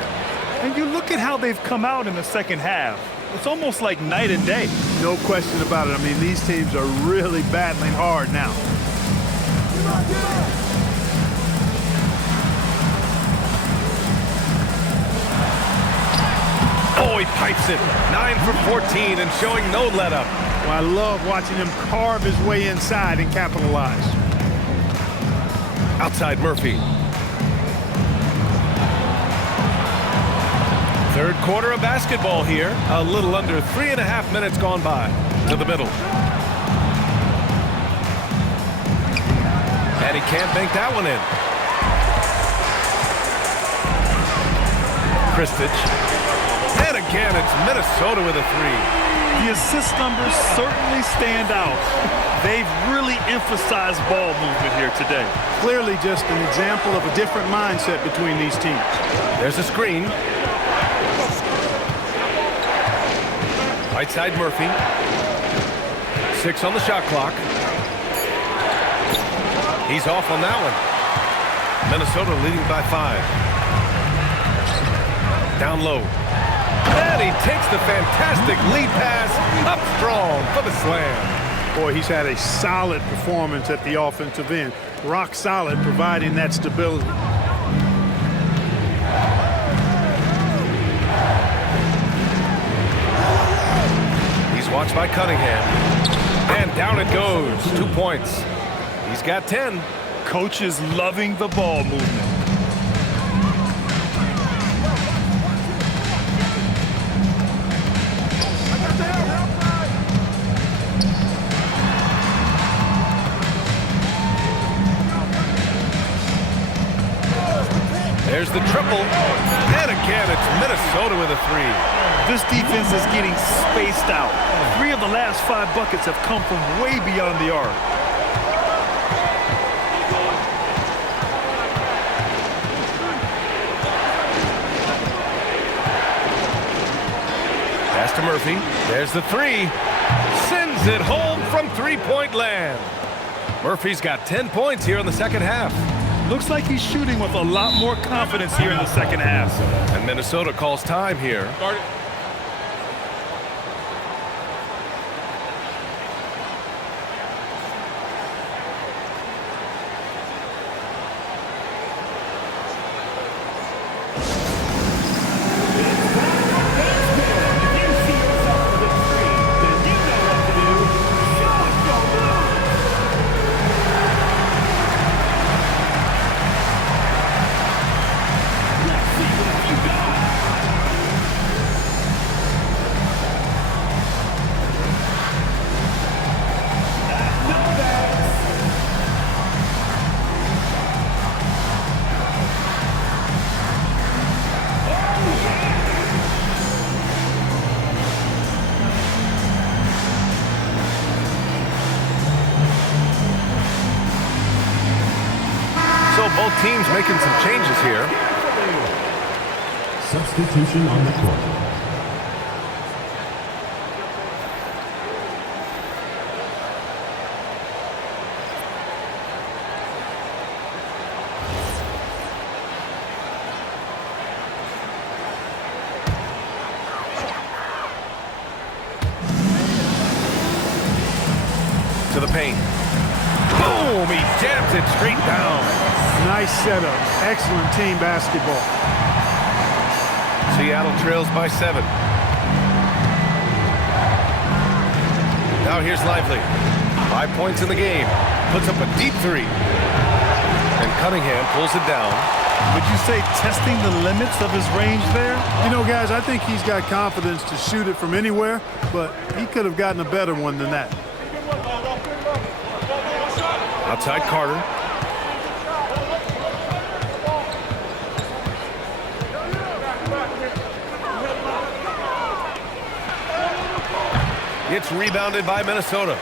And you look at how they've come out in the second half. It's almost like night and day. No question about it. I mean, these teams are really battling hard now. Oh, he pipes it. 9 for 14 and showing no let-up. Well, I love watching him carve his way inside and capitalize. Outside Murphy. Third quarter of basketball here. A little under 3.5 minutes gone by. To the middle. And he can't bank that one in. Kristich. And again, it's Minnesota with a 3. The assist numbers certainly stand out. They've really emphasized ball movement here today. Clearly just an example of a different mindset between these teams. There's a screen. Right side Murphy. 6 on the shot clock. He's off on that one. Minnesota leading by 5. Down low. And he takes the fantastic lead pass up strong for the slam. Boy, he's had a solid performance at the offensive end. Rock solid, providing that stability. He's watched by Cunningham. And down it goes. 2 points. He's got 10. Coach is loving the ball movement. There's the triple. And again, it's Minnesota with a 3. This defense is getting spaced out. 3 of the last 5 buckets have come from way beyond the arc. Pass to Murphy. There's the 3. Sends it home from 3-point land. Murphy's got 10 points here in the second half. Looks like he's shooting with a lot more confidence here in the second half. And Minnesota calls time here. Guard it. So both teams making some changes here. Substitution on the court. To the paint. Boom! He jams it straight down. Nice setup. Excellent team basketball. Seattle trails by 7. Now here's Lively. 5 points in the game. Puts up a deep 3. And Cunningham pulls it down. Would you say testing the limits of his range there? You know, guys, I think he's got confidence to shoot it from anywhere, but he could have gotten a better one than that. Outside Carter. It's rebounded by Minnesota.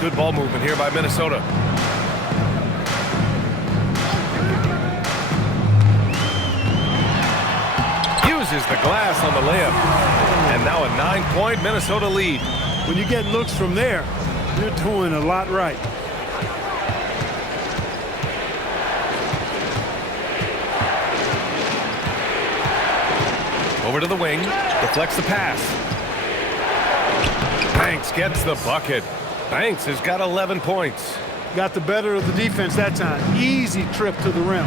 Good ball movement here by Minnesota. Uses the glass on the layup. And now a 9-point Minnesota lead. When you get looks from there, you're doing a lot right. Over to the wing, deflects the pass. Banks gets the bucket. Banks has got 11 points. Got the better of the defense that time. Easy trip to the rim.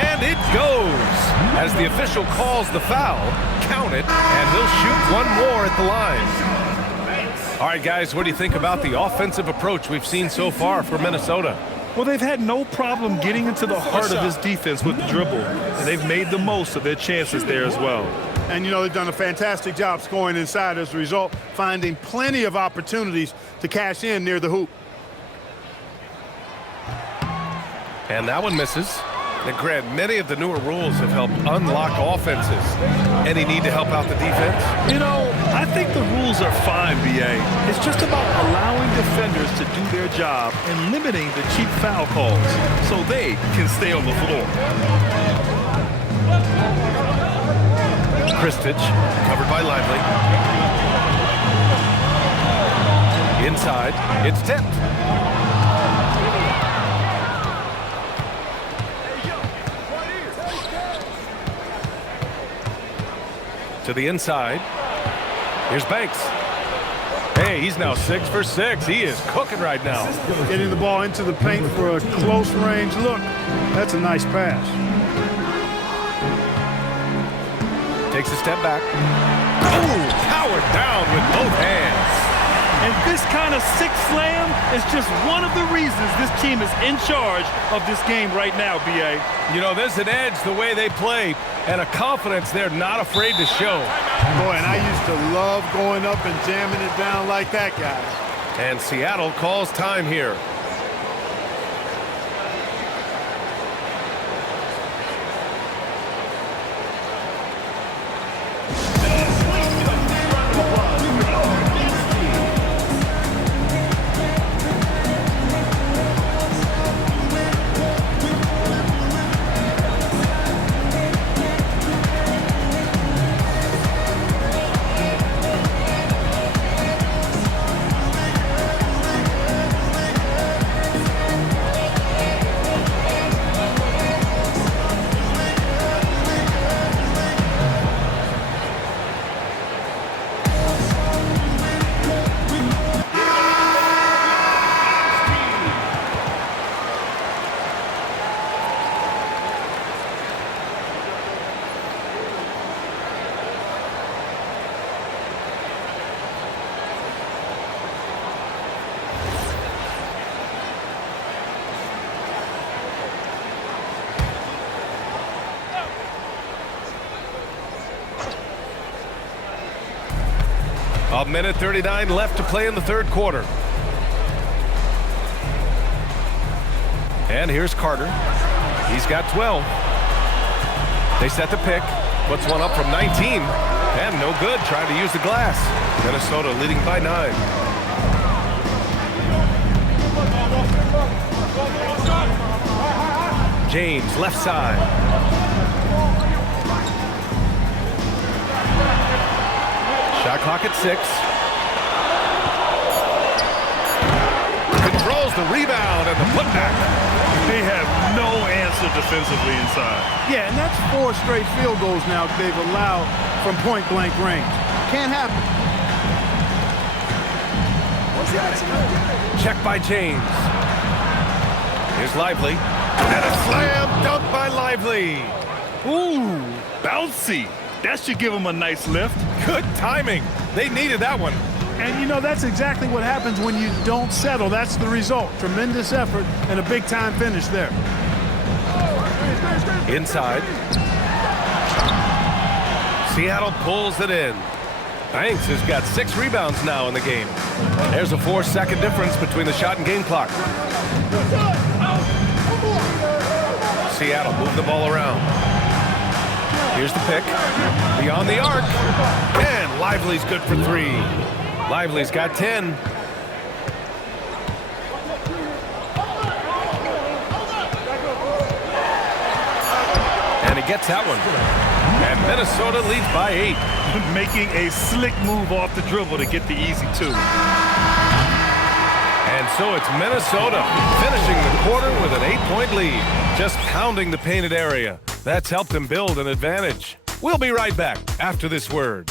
And it goes. As the official calls the foul, count it, and he'll shoot one more at the line. All right, guys, what do you think about the offensive approach we've seen so far for Minnesota? Well, they've had no problem getting into the heart of this defense with the dribble, and they've made the most of their chances there as well. And, you know, they've done a fantastic job scoring inside as a result, finding plenty of opportunities to cash in near the hoop. And that one misses. And Grant, many of the newer rules have helped unlock offenses. Any need to help out the defense? You know, I think the rules are fine, B.A. It's just about allowing defenders to do their job and limiting the cheap foul calls so they can stay on the floor. Kristich, covered by Lively. Inside, it's tipped. To the inside. Here's Banks. Hey, he's now 6 for 6. He is cooking right now. Getting the ball into the paint for a close range look. That's a nice pass. Takes a step back. Oh, powered down with both hands. And this kind of sick slam is just one of the reasons this team is in charge of this game right now, B.A. You know, there's an edge the way they play and a confidence they're not afraid to show. Boy, and I used to love going up and jamming it down like that, guys. And Seattle calls time here. A minute 39 left to play in the third quarter. And here's Carter. He's got 12. They set the pick. Puts one up from 19. And no good. Trying to use the glass. Minnesota leading by 9. James, left side. Shot clock at 6. Controls the rebound and the putback. They have no answer defensively inside. Yeah, and that's 4 straight field goals now they've allowed from point-blank range. Can't happen. Check by James. Here's Lively. And a slam dunk by Lively. Ooh, bouncy. That should give them a nice lift. Good timing. They needed that one. And, you know, that's exactly what happens when you don't settle. That's the result. Tremendous effort and a big-time finish there. Inside. Seattle pulls it in. Banks has got 6 rebounds now in the game. There's a 4-second difference between the shot and game clock. Seattle moved the ball around. Here's the pick. Beyond the arc. And Lively's good for 3. Lively's got 10. And he gets that one. And Minnesota leads by 8. Making a slick move off the dribble to get the easy 2. And so it's Minnesota finishing the quarter with an 8-point lead. Just pounding the painted area. That's helped them build an advantage. We'll be right back after this word.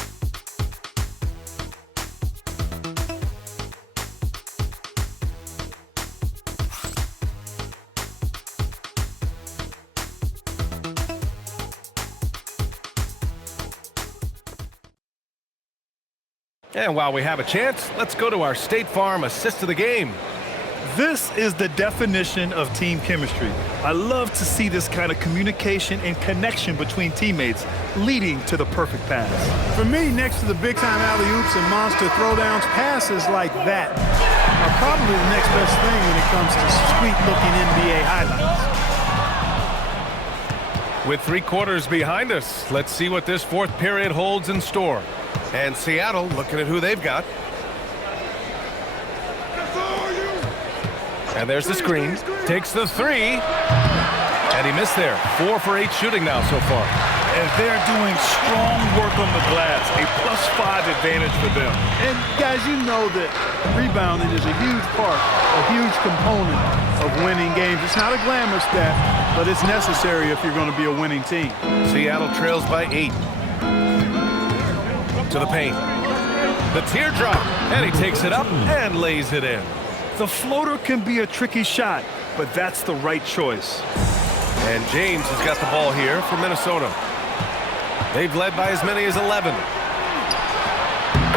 And while we have a chance, let's go to our State Farm assist of the game. This is the definition of team chemistry. I love to see this kind of communication and connection between teammates leading to the perfect pass. For me, next to the big-time alley-oops and monster throwdowns, passes like that are probably the next best thing when it comes to sweet-looking NBA highlights. With 3 quarters behind us, let's see what this 4th period holds in store. And Seattle looking at who they've got. And there's the screen. Takes the 3. And he missed there. 4 for 8 shooting now so far. And they're doing strong work on the glass. A +5 advantage for them. And guys, you know that rebounding is a huge part, a huge component of winning games. It's not a glamour stat, but it's necessary if you're going to be a winning team. Seattle trails by 8. To the paint. The teardrop. And he takes it up and lays it in. The floater can be a tricky shot, but that's the right choice. And James has got the ball here for Minnesota. They've led by as many as 11.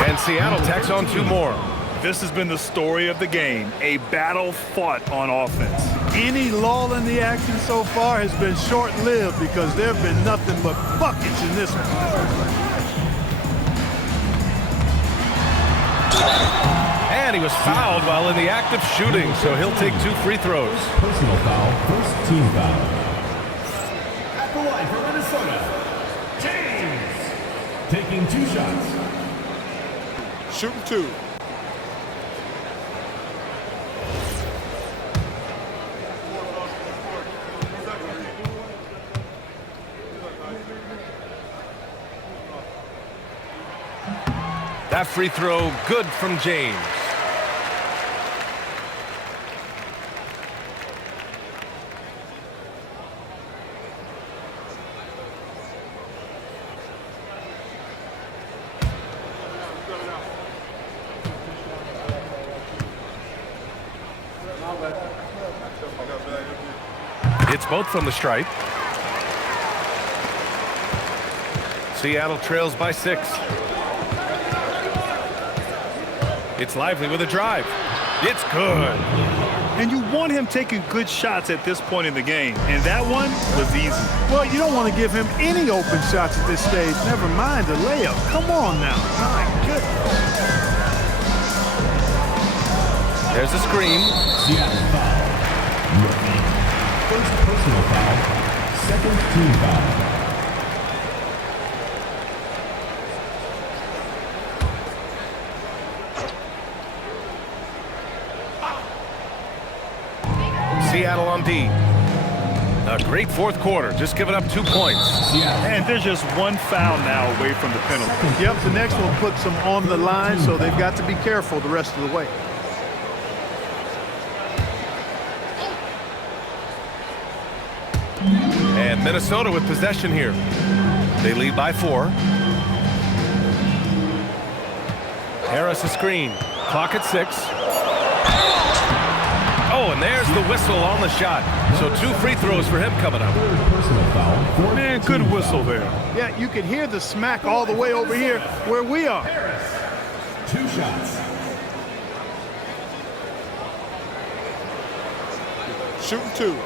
And Seattle tacks on 2 more. This has been the story of the game, a battle fought on offense. Any lull in the action so far has been short-lived because there have been nothing but buckets in this one. And he was fouled while in the act of shooting, so he'll take 2 free throws. Personal foul, first team foul. At the line for Minnesota, James. Taking 2 shots. Shooting 2. That free throw good from James. It's both from the stripe. Seattle trails by 6. It's Lively with a drive. It's good. And you want him taking good shots at this point in the game, and that one was easy. Well, you don't want to give him any open shots at this stage. Never mind the layup. Come on now. My goodness. There's a screen. Seattle foul. Rookie. First personal foul. Second team foul. Seattle on D. A great fourth quarter, just giving up 2 points. And there's just one foul now away from the penalty. Yep, the next one puts them on the line, so they've got to be careful the rest of the way. And Minnesota with possession here. They lead by 4. Harris a screen. Clock at 6. Oh, and there's the whistle on the shot. So 2 free throws for him coming up. Man, good whistle there. Yeah, you could hear the smack all the way over here where we are. Harris, 2 shots. Shooting 2.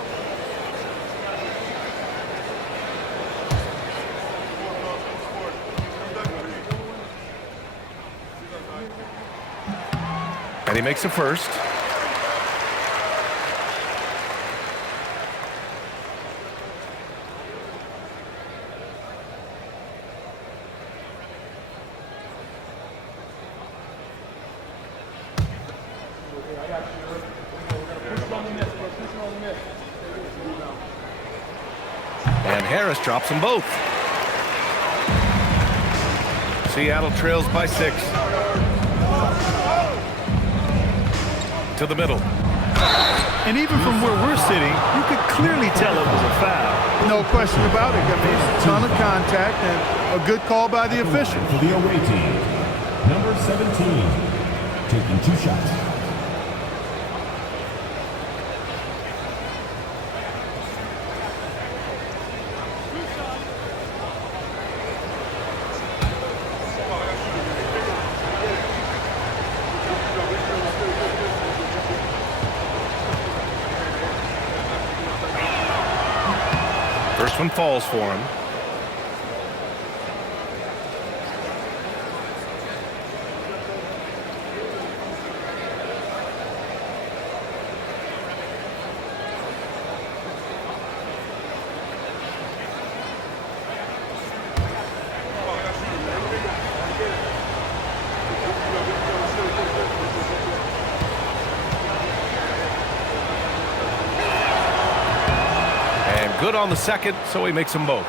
And he makes a first. And Harris drops them both. Seattle trails by 6. To the middle. And even from where we're sitting, you could clearly tell it was a foul. No question about it. I mean, a ton of contact and a good call by the official. For the away team, number 17, taking 2 shots. First one falls for him. Good on the second, so he makes them both.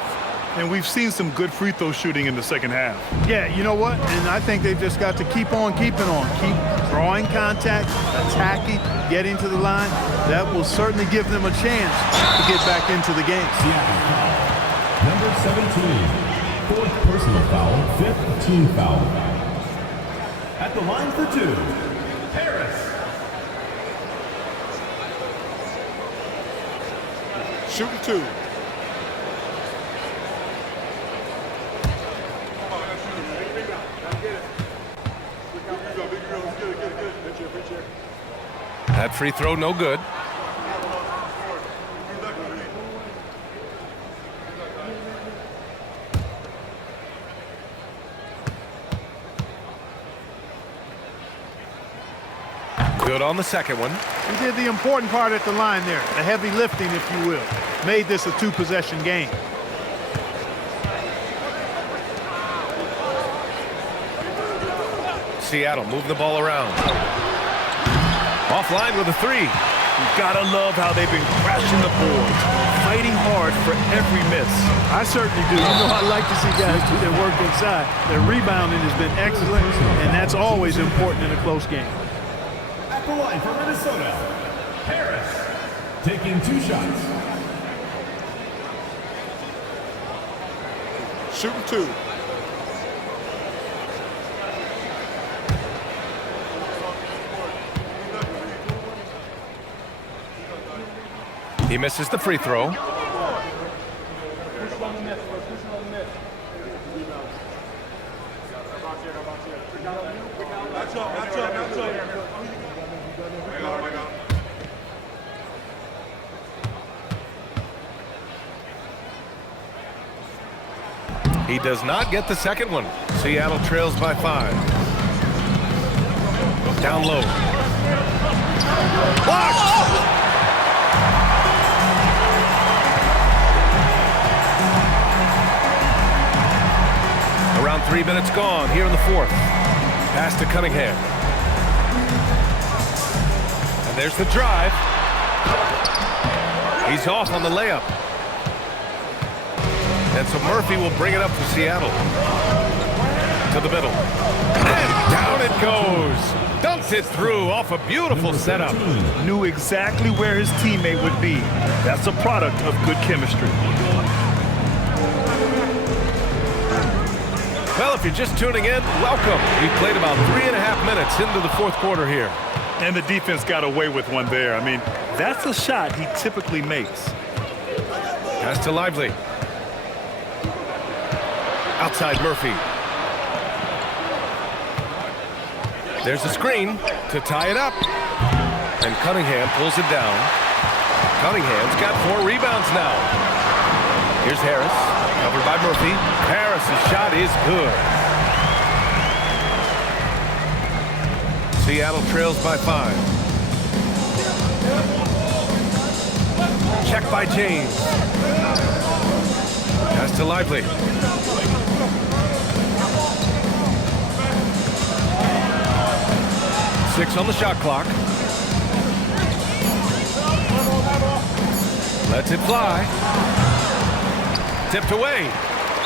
And we've seen some good free throw shooting in the second half. Yeah, you know what? And I think they've just got to keep on keeping on. Keep drawing contact, attacking, getting to the line. That will certainly give them a chance to get back into the game. Number 17, 4th personal foul, 5th team foul. At the line for 2, Harris. Shooting 2. That free throw no good. Good on the second one. He did the important part at the line there, the heavy lifting, if you will. Made this a 2-possession game. Seattle moving the ball around. Offline with a 3. You've got to love how they've been crashing the boards, fighting hard for every miss. I certainly do. You know, I like to see guys do their work inside. Their rebounding has been excellent, and that's always important in a close game. At the line for Minnesota, Harris, taking 2 shots. Shooting 2. He misses the free throw. He does not get the second one. Seattle trails by 5. Down low. Blocked! Around 3 minutes gone here in the 4th. Pass to Cunningham. And there's the drive. He's off on the layup. And so Murphy will bring it up for Seattle. To the middle. And down it goes. Dunked it through off a beautiful setup. Knew exactly where his teammate would be. That's a product of good chemistry. Well, if you're just tuning in, welcome. We played about 3.5 minutes into the fourth quarter here. And the defense got away with one there. I mean, that's a shot he typically makes. Pass to Lively. Outside Murphy. There's a screen to tie it up. And Cunningham pulls it down. Cunningham's got 4 rebounds now. Here's Harris, covered by Murphy. Harris's shot is good. Seattle trails by 5. Check by James. Pass to Lively. Six on the shot clock. Lets it fly. Tipped away.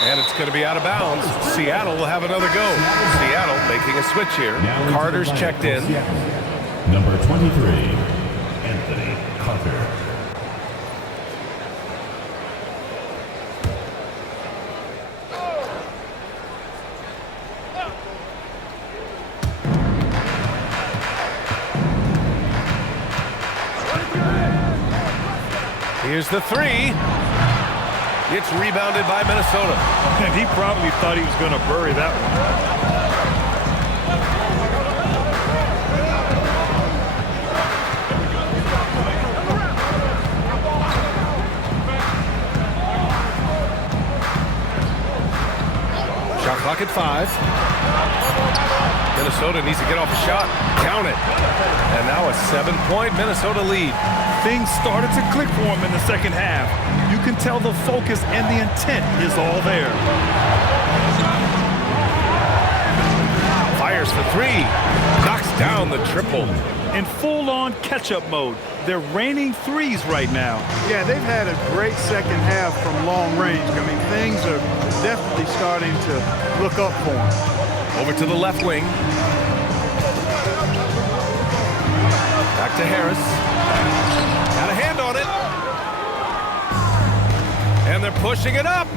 And it's going to be out of bounds. Seattle will have another go. Seattle making a switch here. Carter's checked in. Number 23, Anthony Carter. Here's the 3. It's rebounded by Minnesota. And he probably thought he was going to bury that one. Shot clock at 5. Minnesota needs to get off a shot. Count it. And now a 7-point Minnesota lead. Things started to click for him in the second half. You can tell the focus and the intent is all there. Fires for 3. Knocks down the triple. In full-on catch-up mode. They're raining threes right now. Yeah, they've had a great second half from long range. I mean, things are definitely starting to look up for them. Over to the left wing. Back to Harris. Got a hand on it. And they're pushing it up.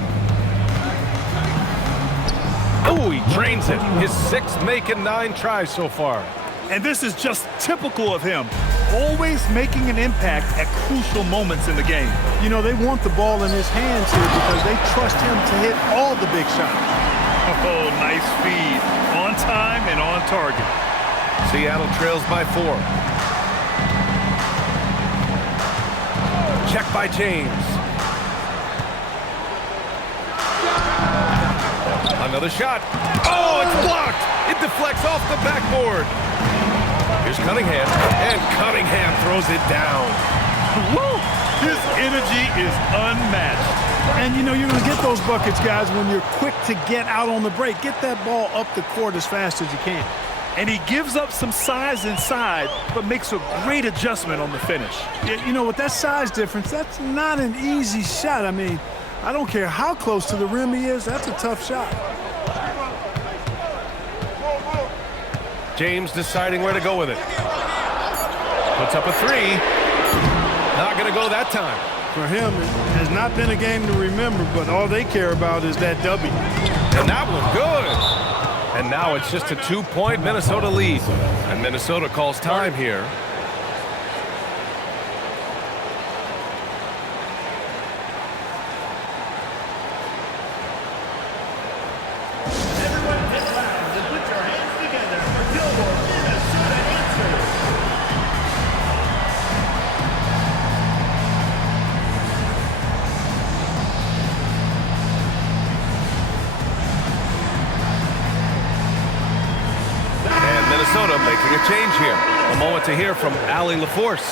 Oh, he drains it. His 6th make in 9 tries so far. And this is just typical of him. Always making an impact at crucial moments in the game. You know, they want the ball in his hands here because they trust him to hit all the big shots. Oh, nice feed. On time and on target. Seattle trails by 4. Check by James. Another shot. Oh, it's blocked. It deflects off the backboard. Here's Cunningham. And Cunningham throws it down. Woo! His energy is unmatched. And, you know, you're going to get those buckets, guys, when you're quick to get out on the break. Get that ball up the court as fast as you can. And he gives up some size inside, but makes a great adjustment on the finish. You know, with that size difference, that's not an easy shot. I mean, I don't care how close to the rim he is. That's a tough shot. James deciding where to go with it. Puts up a 3. Not going to go that time. For him, it has not been a game to remember, but all they care about is that W. And that one good. And now it's just a 2-point Minnesota lead. And Minnesota calls time here. Everyone get loud and put your hands together for Gilmore, Minnesota answers. Minnesota making a change here. A moment to hear from Allie LaForce.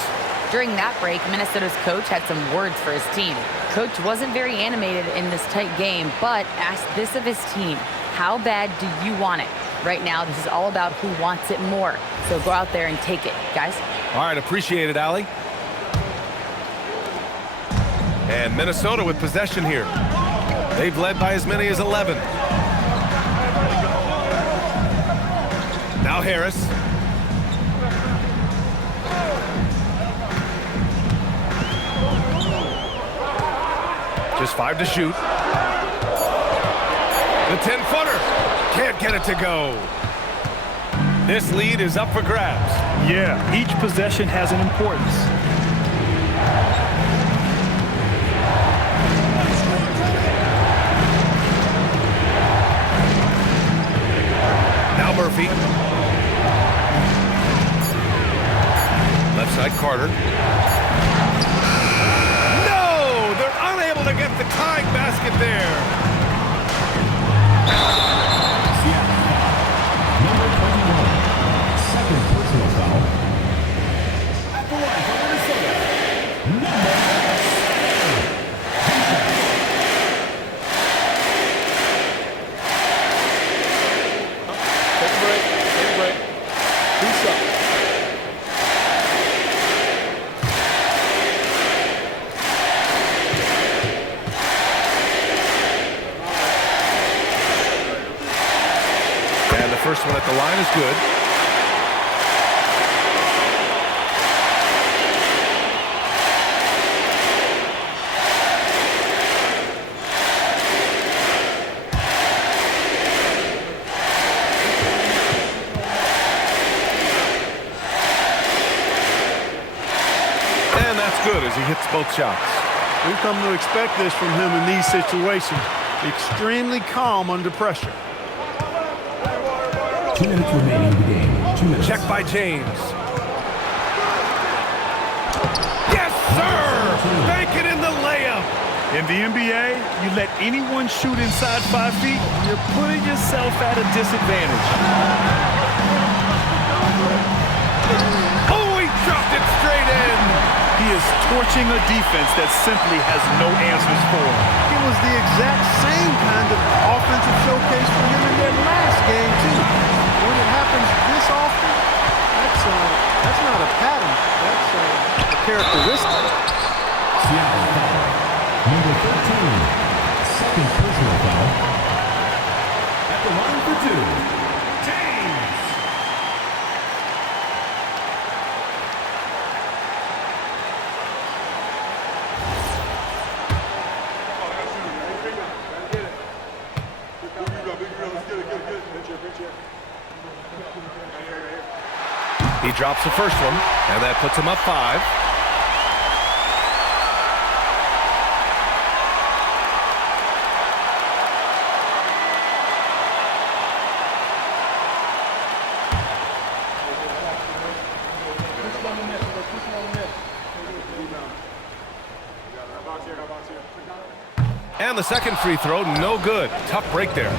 During that break, Minnesota's coach had some words for his team. Coach wasn't very animated in this tight game, but asked this of his team: how bad do you want it? Right now, this is all about who wants it more. So go out there and take it, guys. All right, appreciate it, Allie. And Minnesota with possession here. They've led by as many as 11. Now Harris. Just 5 to shoot. The 10-footer. Can't get it to go. This lead is up for grabs. Yeah, each possession has an importance. Now Murphy. Left side Carter. No! They're unable to get the tying basket there. Number 21, second personal foul. At the line for Minnesota, number 7. Take a break. Take a break. Who's up? And the first one at the line is good. And that's good as he hits both shots. We've come to expect this from him in these situations. Extremely calm under pressure. 2 minutes remaining in the game. 2 minutes. Check by James. Yes, sir! Bank it in the layup. In the NBA, you let anyone shoot inside 5 feet, you're putting yourself at a disadvantage. Oh, he dropped it straight in. He is torching a defense that simply has no answers for him. It was the exact same kind of offensive showcase for him in their last game, too. When it happens this often, that's not a pattern. That's a characteristic. Seattle foul. Number 13, second personal foul. At the line for 2, James. He drops the first one, and that puts him up 5. And the second free throw, no good. Tough break there.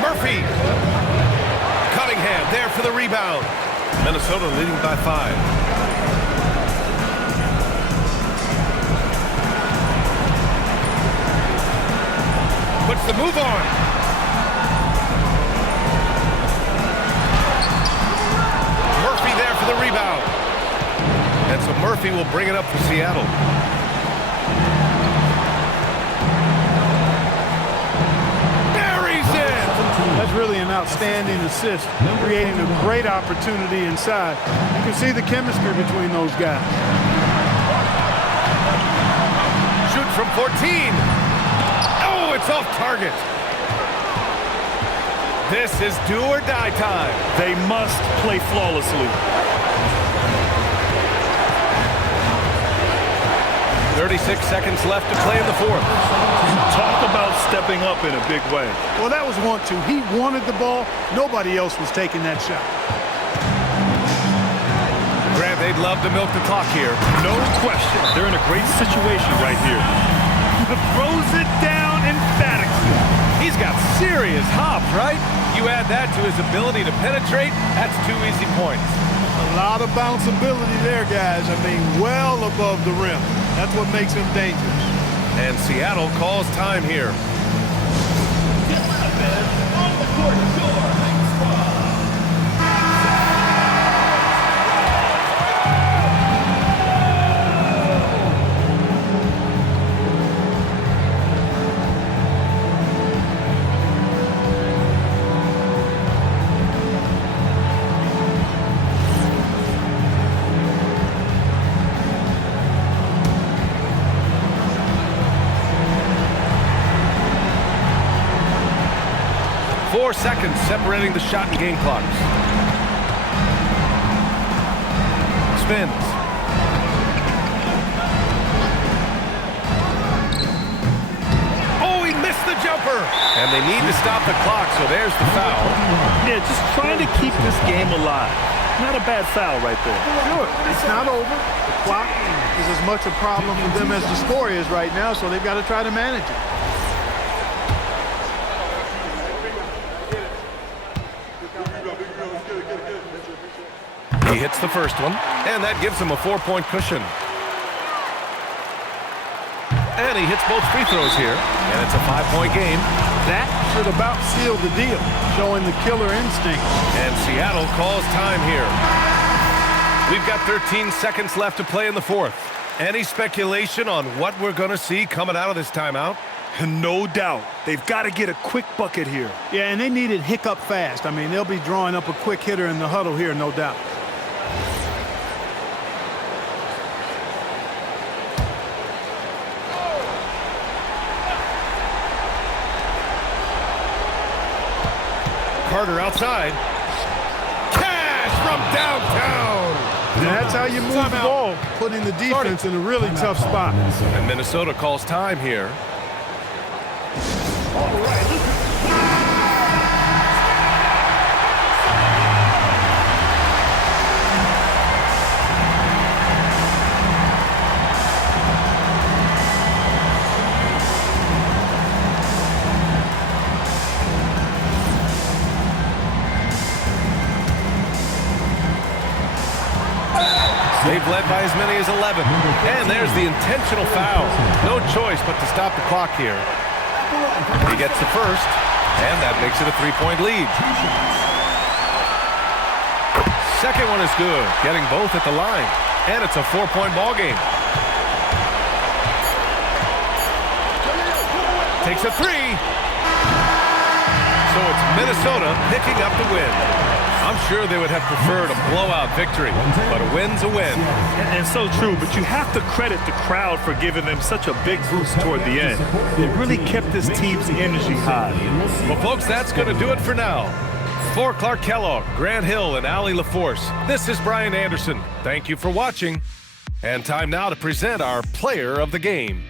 Murphy. Cunningham there for the rebound. Minnesota leading by 5. Puts the move on. Murphy there for the rebound. And so Murphy will bring it up for Seattle. That's really an outstanding assist, creating a great opportunity inside. You can see the chemistry between those guys. Shoots from 14. Oh, it's off target. This is do or die time. They must play flawlessly. 36 seconds left to play in the fourth. Talk about stepping up in a big way. Well, that was want to. He wanted the ball. Nobody else was taking that shot. Grant, they'd love to milk the clock here. No question. They're in a great situation right here. Throws it down emphatically. He's got serious hops, right? You add that to his ability to penetrate, that's 2 easy points. A lot of bounceability there, guys. I mean, well above the rim. That's what makes him dangerous. And Seattle calls time here. On the court, 4 seconds separating the shot and game clocks. Spins. Oh, he missed the jumper. And they need to stop the clock, so there's the foul. Yeah, just trying to keep this game alive. Not a bad foul right there. Sure, it's not over. The clock is as much a problem for them as the score is right now, so they've got to try to manage it. He hits the first one, and that gives him a 4-point cushion. And he hits both free throws here, and it's a 5-point game. That should about seal the deal, showing the killer instinct. And Seattle calls time here. We've got 13 seconds left to play in the fourth. Any speculation on what we're going to see coming out of this timeout? No doubt. They've got to get a quick bucket here. Yeah, and they need it hiccup fast. I mean, they'll be drawing up a quick hitter in the huddle here, no doubt. Carter outside. Cash from downtown. And that's how you move the ball, putting the defense in a really tough spot. And Minnesota calls time here. All right. They've led by as many as 11. And there's the intentional foul. No choice but to stop the clock here. He gets the first, and that makes it a 3-point lead. Second one is good, getting both at the line. And it's a 4-point ball game. Takes a three. So it's Minnesota picking up the win. I'm sure they would have preferred a blowout victory, but a win's a win. And so true, but you have to credit the crowd for giving them such a big boost toward the end. It really kept this team's energy high. Well, folks, that's going to do it for now. For Clark Kellogg, Grant Hill, and Allie LaForce, this is Brian Anderson. Thank you for watching. And time now to present our player of the game.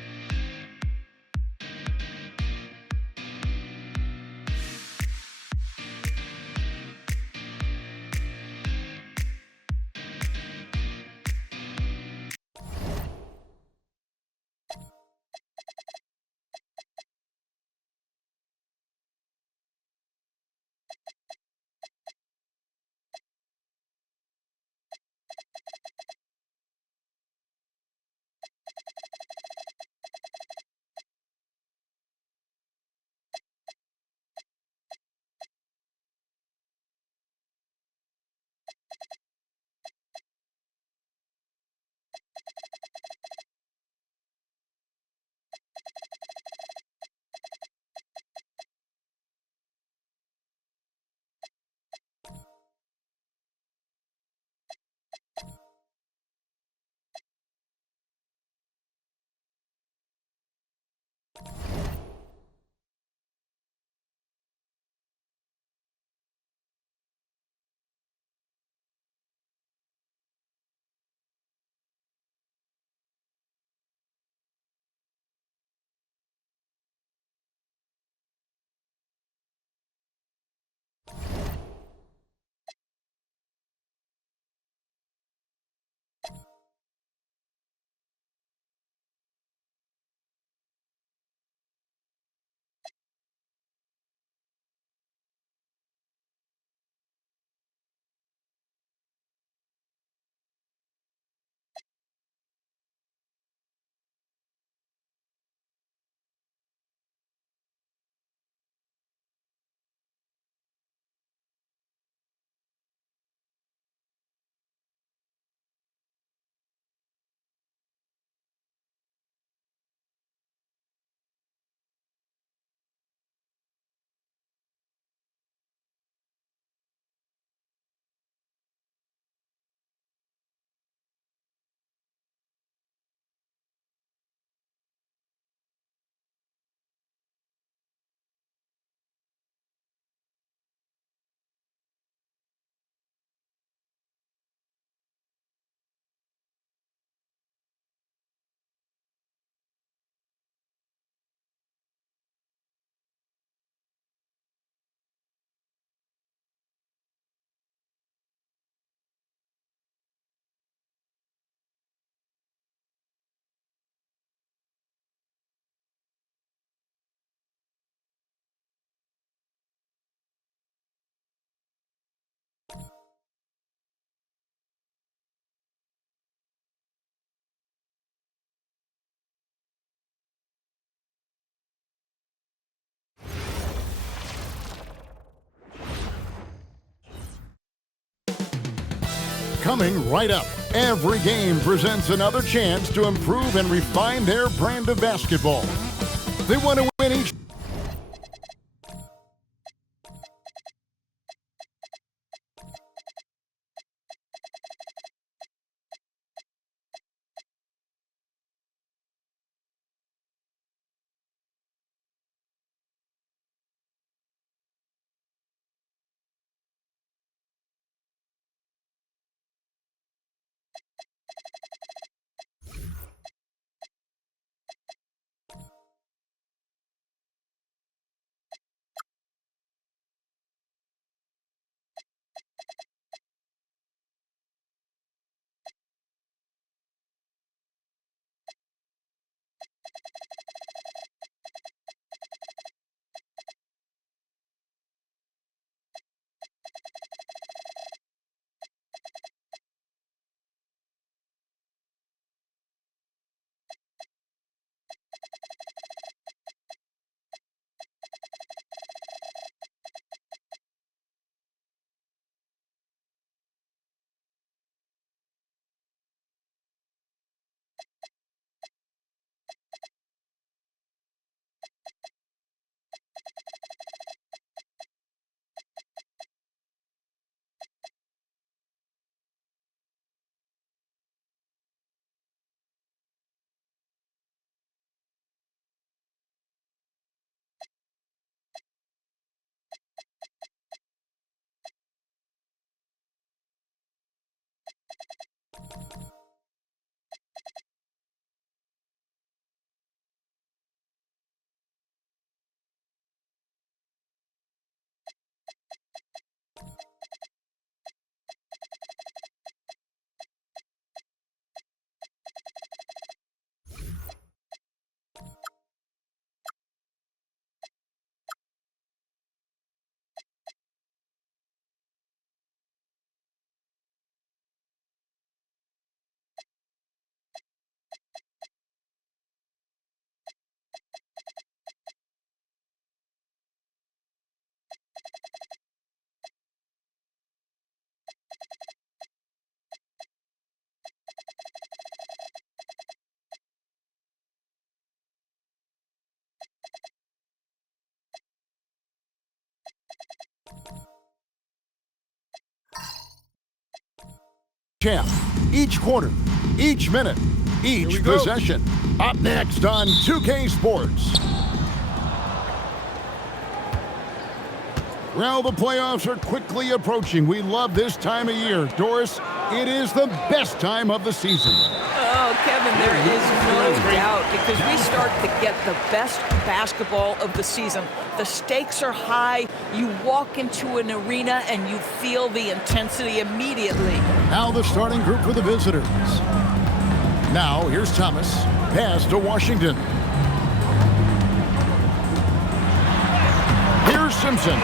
coming right up. Every game presents another chance to improve and refine their brand of basketball. They want to win each. Champ. Each quarter, each minute, each possession. Up next on 2K Sports. Well, the playoffs are quickly approaching. We love this time of year. Doris, it is the best time of the season. Oh, Kevin, there is no doubt because we start to get the best basketball of the season. The stakes are high. You walk into an arena and you feel the intensity immediately. Now the starting group for the visitors. Now, here's Thomas. Pass to Washington. Here's Simpson.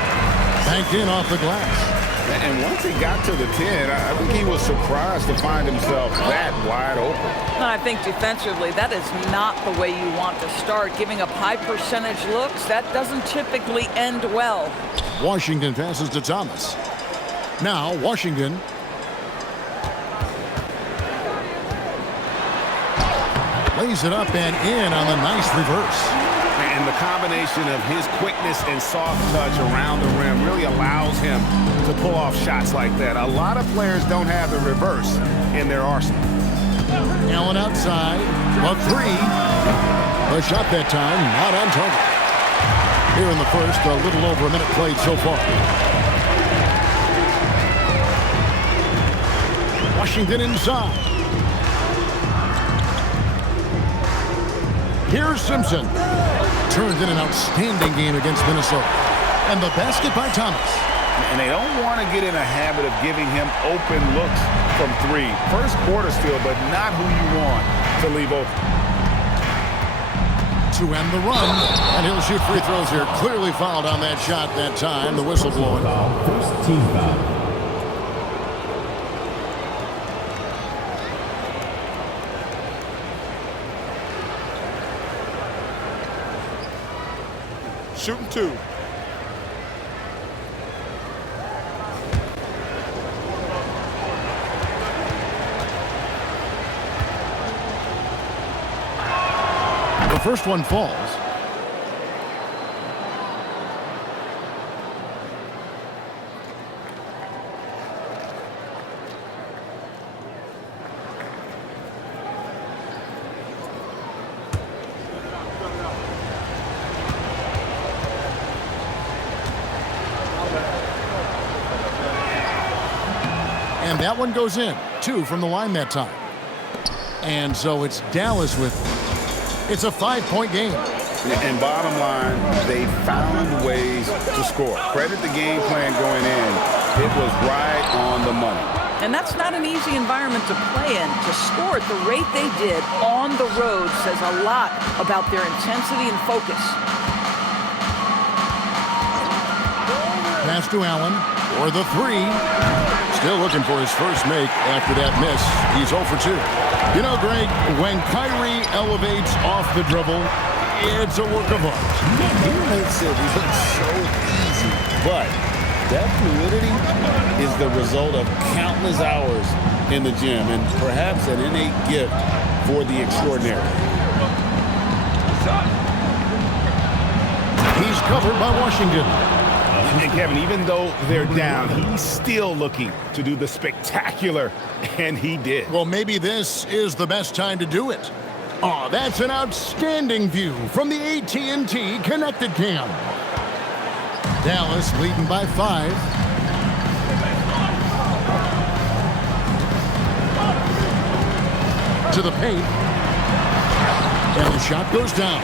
Banked in off the glass. And once he got to the 10, I think he was surprised to find himself that wide open. And I think defensively, that is not the way you want to start. Giving up high percentage looks, that doesn't typically end well. Washington passes to Thomas. Now, Washington. Lays it up and in on the nice reverse. And the combination of his quickness and soft touch around the rim really allows him to pull off shots like that. A lot of players don't have the reverse in their arsenal. Allen outside. A three. The shot that time not on target. Here in the first, a little over a minute played so far. Washington inside. Here's Simpson. Turned in an outstanding game against Minnesota. And the basket by Thomas. And they don't want to get in a habit of giving him open looks from three. First quarter steal, but not who you want to leave open. To end the run. And he'll shoot free throws here. Clearly fouled on that shot that time. The whistle blowing. First team foul. Shooting two. first one falls. And that one goes in. 2 from the line that time. And so it's Dallas with, it's a 5-point game. And bottom line, they found ways to score. Credit the game plan going in. It was right on the money. And that's not an easy environment to play in. To score at the rate they did on the road says a lot about their intensity and focus. Pass to Allen for the 3. Still looking for his first make after that miss. He's 0 for 2. You know, Greg, when Kyrie elevates off the dribble, it's a work of art. He makes it look so easy. But that fluidity is the result of countless hours in the gym and perhaps an innate gift for the extraordinary. He's covered by Washington. And Kevin, even though they're down, he's still looking to do the spectacular, and he did. Well, maybe this is the best time to do it. Oh, that's an outstanding view from the AT&T Connected Cam. Dallas leading by 5. To the paint. And the shot goes down.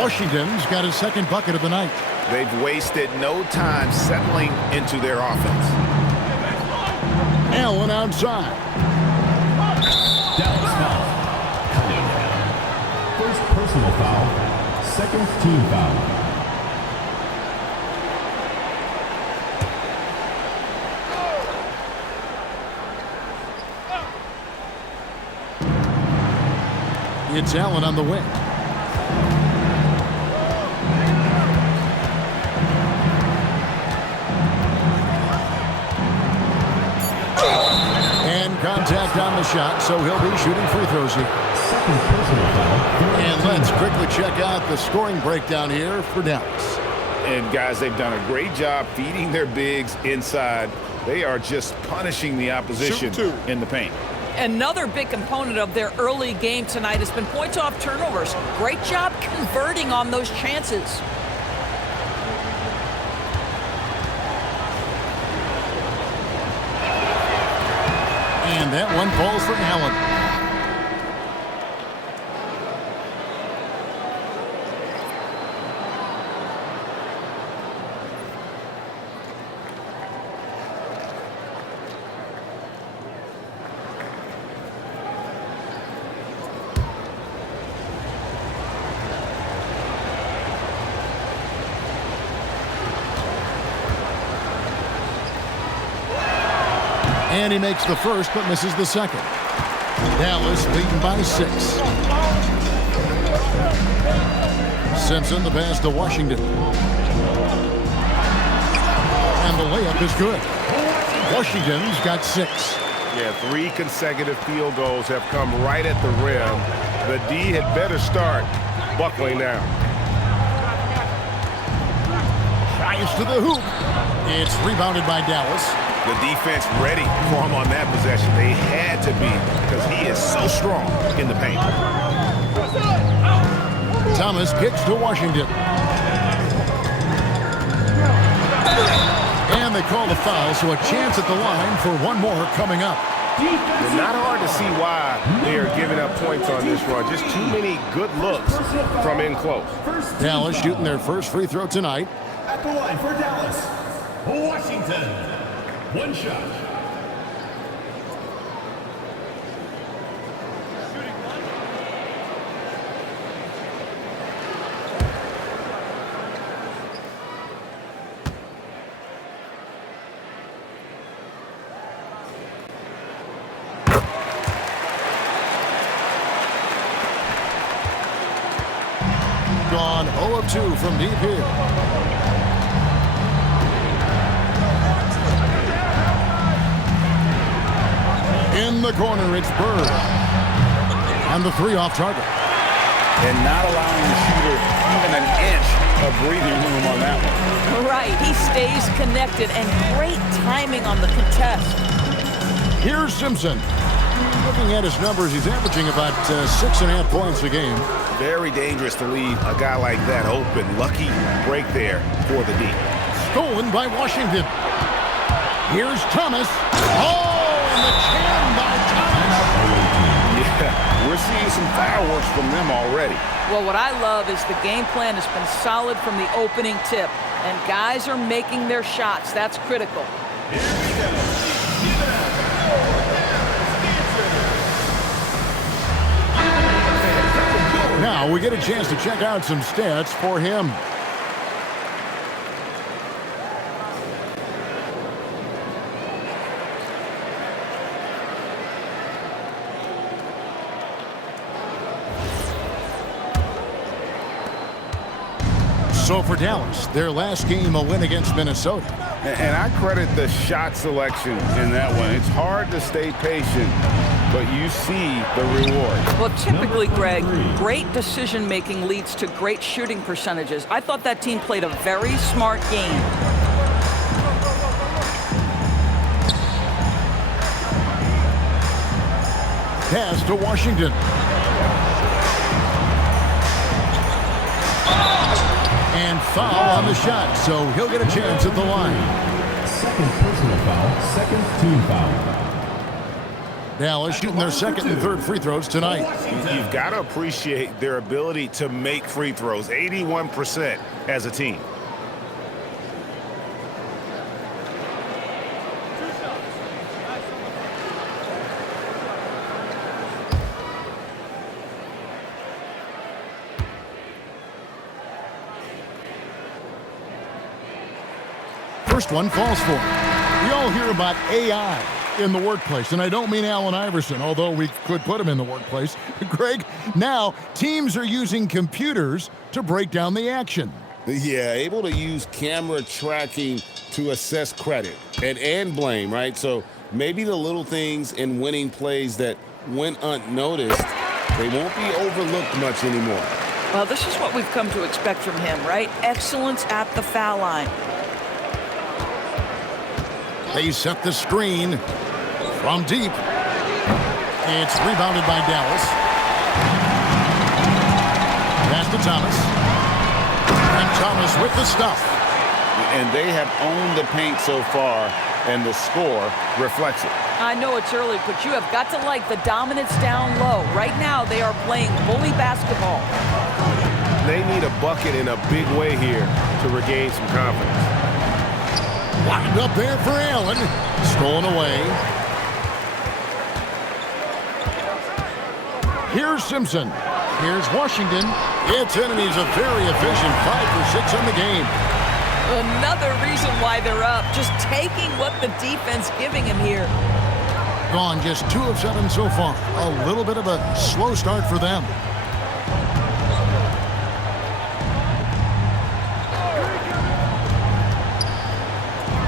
Washington's got his second bucket of the night. They've wasted no time settling into their offense. Allen outside. Dallas foul. Cunningham. First personal foul. Second team foul. It's Allen on the wing. And contact on the shot, so he'll be shooting free throws here. Second personal foul. And let's quickly check out the scoring breakdown here for Dallas. And guys, they've done a great job feeding their bigs inside. They are just punishing the opposition in the paint. Another big component of their early game tonight has been points off turnovers. Great job converting on those chances. And that one falls for Allen. And he makes the first, but misses the second. Dallas leading by 6. Simpson, the pass to Washington. And the layup is good. Washington's got 6. Yeah, 3 consecutive field goals have come right at the rim. The D had better start buckling down. Drives to the hoop. It's rebounded by Dallas. The defense ready for him on that possession. They had to be because he is so strong in the paint. Thomas kicks to Washington. And they call the foul, so a chance at the line for one more coming up. It's not hard to see why they are giving up points on this run. Just too many good looks from in close. Dallas shooting their first free throw tonight. At the line for Dallas, Washington. One shot. Gone 0 of 2 from deep here. In the corner, it's Bird. And the 3 off target. and not allowing the shooter even an inch of breathing room on that one. Right, he stays connected, and great timing on the contest. Here's Simpson. Looking at his numbers, he's averaging about 6.5 points a game. Very dangerous to leave a guy like that open. Lucky break there for the D. Stolen by Washington. Here's Thomas. Oh, and the jam by Thomas. Yeah, we're seeing some fireworks from them already. Well, what I love is the game plan has been solid from the opening tip, and guys are making their shots. That's critical. Now we get a chance to check out some stats for him. So for Dallas, their last game a win against Minnesota. And I credit the shot selection in that one. It's hard to stay patient, but you see the reward. Well, typically, Greg, great decision-making leads to great shooting percentages. I thought that team played a very smart game. Pass to Washington. And foul on the shot, so he'll get a chance at the line. Second personal foul, second team foul. Dallas shooting their second and third free throws tonight. You've got to appreciate their ability to make free throws, 81% as a team. First one falls for him. We all hear about AI in the workplace, and I don't mean Allen Iverson, although we could put him in the workplace. Greg, now teams are using computers to break down the action. Yeah, able to use camera tracking to assess credit and blame, right? So maybe the little things in winning plays that went unnoticed, they won't be overlooked much anymore. Well, this is what we've come to expect from him, right? Excellence at the foul line. They set the screen from deep. It's rebounded by Dallas. Pass to Thomas. And Thomas with the stuff. And they have owned the paint so far, and the score reflects it. I know it's early, but you have got to like the dominance down low. Right now, they are playing bully basketball. They need a bucket in a big way here to regain some confidence. Lined up there for Allen. Stolen away. Here's Simpson. Here's Washington. It's in, and he's a very efficient 5 for 6 on the game. Another reason why they're up. Just taking what the defense giving him here. Gone just 2 of 7 so far. A little bit of a slow start for them.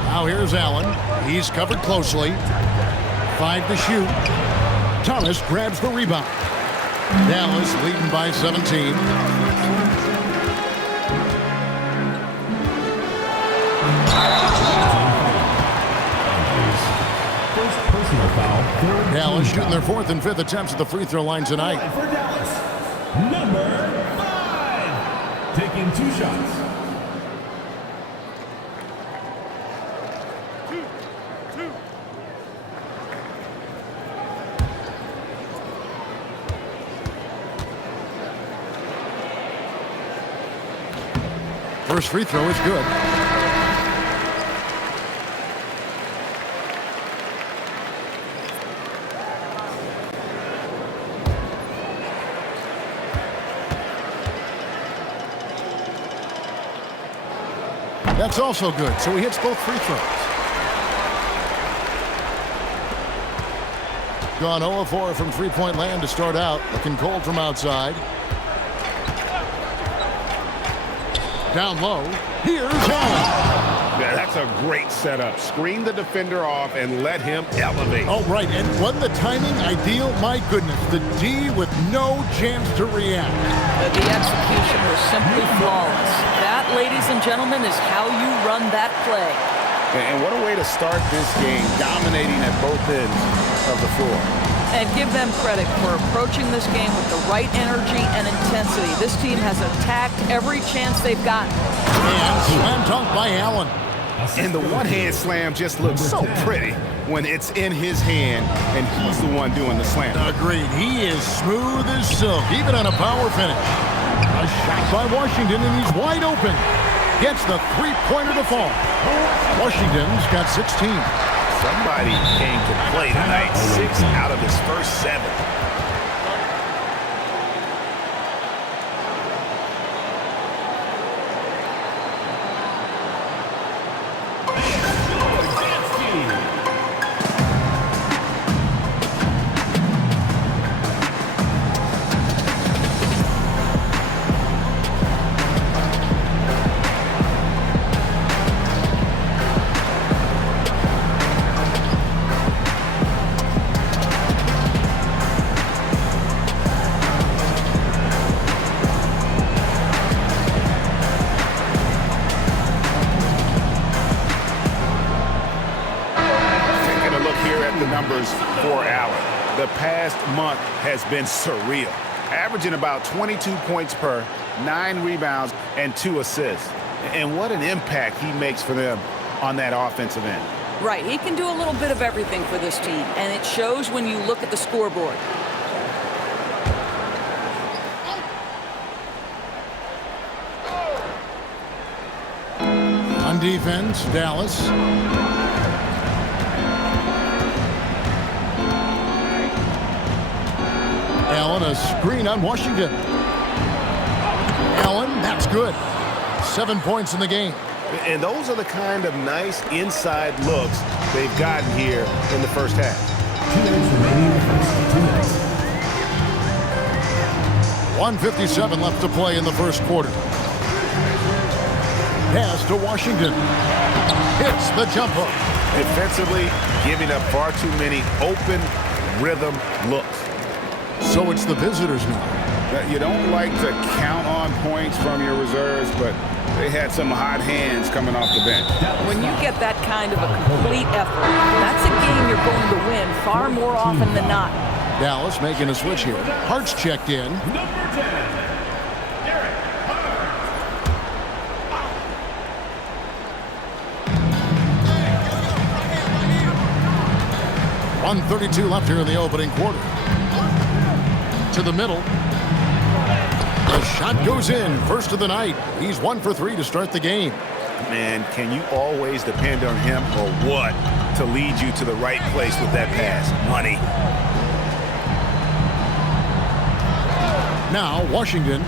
Now here's Allen. He's covered closely. 5 to shoot. Thomas grabs the rebound. Dallas leading by 17. First personal foul. Dallas shooting their 4th and 5th attempts at the free throw line tonight. For Dallas, number 5, taking 2 shots. First free throw is good. That's also good, so he hits both free throws. Gone 0-4 from three-point land to start out. Looking cold from outside. Down low. Here's Allen. Yeah, that's a great setup. Screen the defender off and let him elevate. Oh, right, and wasn't the timing ideal? My goodness, the D with no chance to react. The execution was simply flawless. That, ladies and gentlemen, is how you run that play. And what a way to start this game, dominating at both ends of the floor. And give them credit for approaching this game with the right energy and intensity. This team has attacked every chance they've gotten. And slam dunk by Allen. And the one-hand slam just looks so pretty when it's in his hand and he's the one doing the slam. Agreed. He is smooth as silk, even on a power finish. A shot by Washington, and he's wide open. Gets the three-pointer to fall. Washington's got 16. Somebody came to play tonight. 6 out of his first 7. For Allen, the past month has been surreal, averaging about 22 points per, 9 rebounds, and 2 assists. And what an impact he makes for them on that offensive end. Right, he can do a little bit of everything for this team, and it shows when you look at the scoreboard. On defense, Dallas. Allen, a screen on Washington. Allen, that's good. 7 points in the game. And those are the kind of nice inside looks they've gotten here in the first half. 1:57 left to play in the first quarter. Pass to Washington. Hits the jump hook. Defensively, giving up far too many open rhythm looks. So it's the visitors now. You don't like to count on points from your reserves, but they had some hot hands coming off the bench. When you get that kind of a complete effort, that's a game you're going to win far more often than not. Dallas making a switch here. Hart's checked in. Number 10, Derek Hart. 1:32 left here in the opening quarter. To the middle. The shot goes in. First of the night. He's 1 for 3 to start the game. Man, can you always depend on him or what to lead you to the right place with that pass? Money. Now, Washington.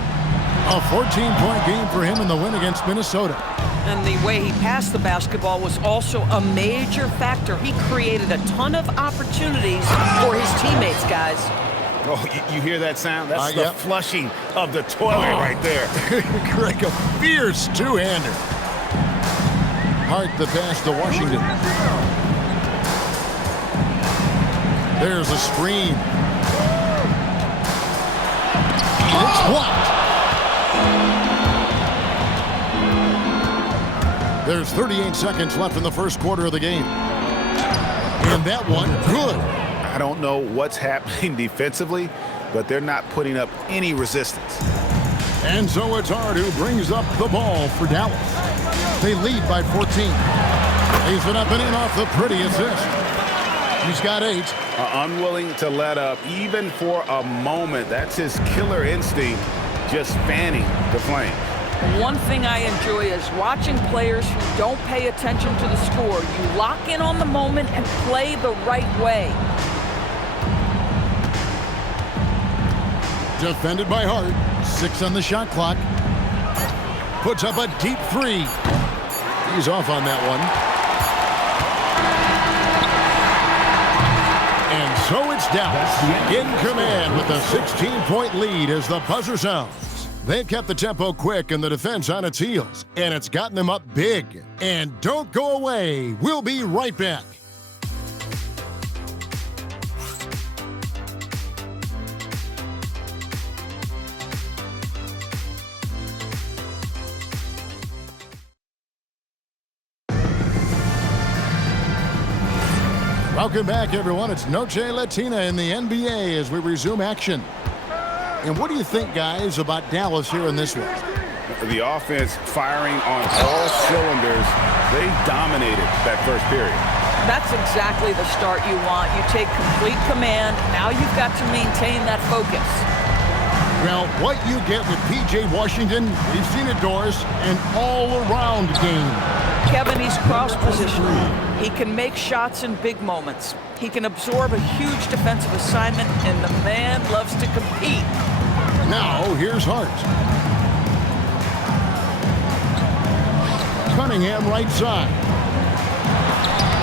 A 14-point game for him in the win against Minnesota. And the way he passed the basketball was also a major factor. He created a ton of opportunities for his teammates, guys. Oh, you hear that sound? That's the flushing of the toilet right there. Greg, a fierce two-hander. Hart the pass to Washington. There's a screen. It's blocked. There's 38 seconds left in the first quarter of the game. And that one, good. I don't know what's happening defensively, but they're not putting up any resistance. And so it's Hart who brings up the ball for Dallas. They lead by 14. He's been up and in off the pretty assist. He's got 8. Unwilling to let up, even for a moment. That's his killer instinct, just fanning the flame. One thing I enjoy is watching players who don't pay attention to the score. You lock in on the moment and play the right way. Defended by Hart. 6 on the shot clock. Puts up a deep 3. He's off on that one. And so it's Dallas in command with a 16-point lead as the buzzer sounds. They've kept the tempo quick and the defense on its heels, and it's gotten them up big. And don't go away. We'll be right back. Welcome back, everyone. It's Noche Latina in the NBA as we resume action. And what do you think, guys, about Dallas here in this one? The offense firing on all cylinders. They dominated that first period. That's exactly the start you want. You take complete command. Now you've got to maintain that focus. Well, what you get with P.J. Washington, we've seen it, Doris, an all-around game. Kevin, he's cross-positional. He can make shots in big moments. He can absorb a huge defensive assignment, and the man loves to compete. Now, here's Hart. Cunningham right side.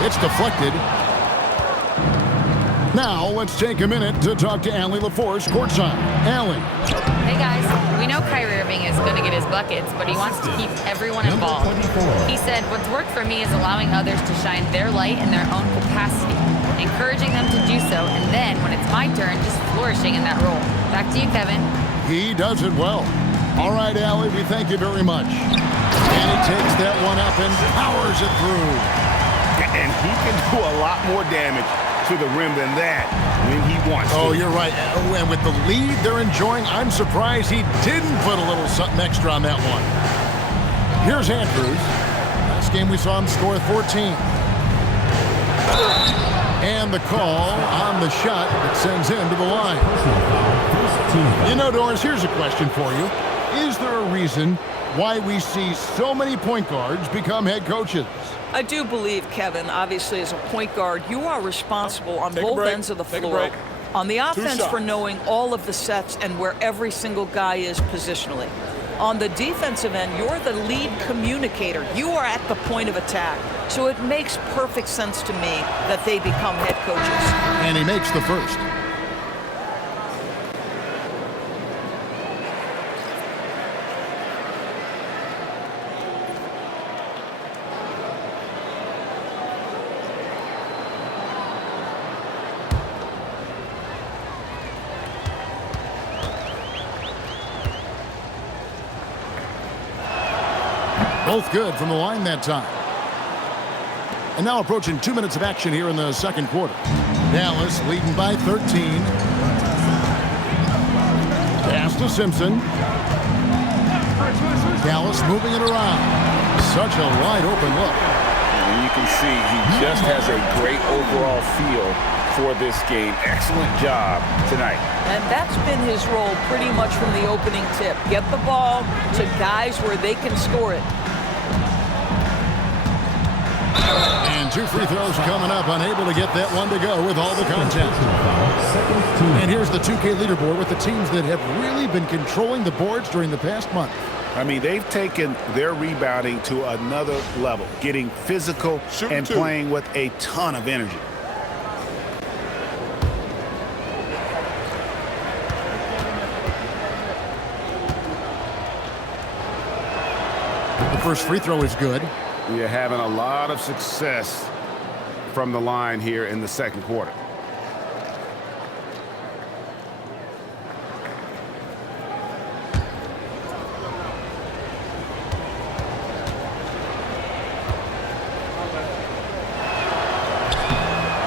It's deflected. Now, let's take a minute to talk to Allie LaForce courtside. Allie. Hey, guys. We know Kyrie Irving is going to get his buckets, but he wants to keep everyone involved. He said, what's worked for me is allowing others to shine their light in their own capacity, encouraging them to do so, and then, when it's my turn, just flourishing in that role. Back to you, Kevin. He does it well. All right, Allie, we thank you very much. And he takes that one up and powers it through. And he can do a lot more damage to the rim than that when he wants to. Oh, you're right. And with the lead they're enjoying, I'm surprised he didn't put a little something extra on that one. Here's Andrews. Last game we saw him score 14. And the call on the shot that sends him to the line. You know, Doris, here's a question for you. Is there a reason why we see so many point guards become head coaches? I do believe, Kevin, obviously as a point guard, you are responsible on both ends of the floor. On the offense for knowing all of the sets and where every single guy is positionally. On the defensive end, you're the lead communicator. You are at the point of attack. So it makes perfect sense to me that they become head coaches. And he makes the first. Both good from the line that time. And now approaching 2 minutes of action here in the second quarter. Dallas leading by 13. Pass to Simpson. Dallas moving it around. Such a wide open look. And you can see he just has a great overall feel for this game. Excellent job tonight. And that's been his role pretty much from the opening tip. Get the ball to guys where they can score it. And 2 free throws coming up, unable to get that one to go with all the contact. And here's the 2K leaderboard with the teams that have really been controlling the boards during the past month. I mean, they've taken their rebounding to another level, getting physical and playing with a ton of energy. The first free throw is good. We are having a lot of success from the line here in the second quarter.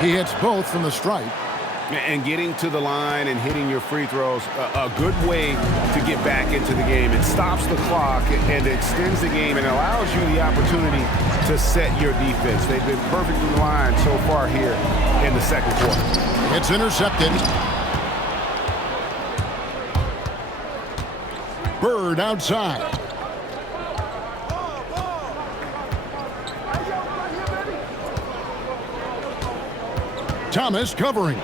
He hits both from the stripe. And getting to the line and hitting your free throws, a good way to get back into the game. It stops the clock and extends the game and allows you the opportunity to set your defense. They've been perfectly aligned so far here in the second quarter. It's intercepted. Bird outside. Thomas covering.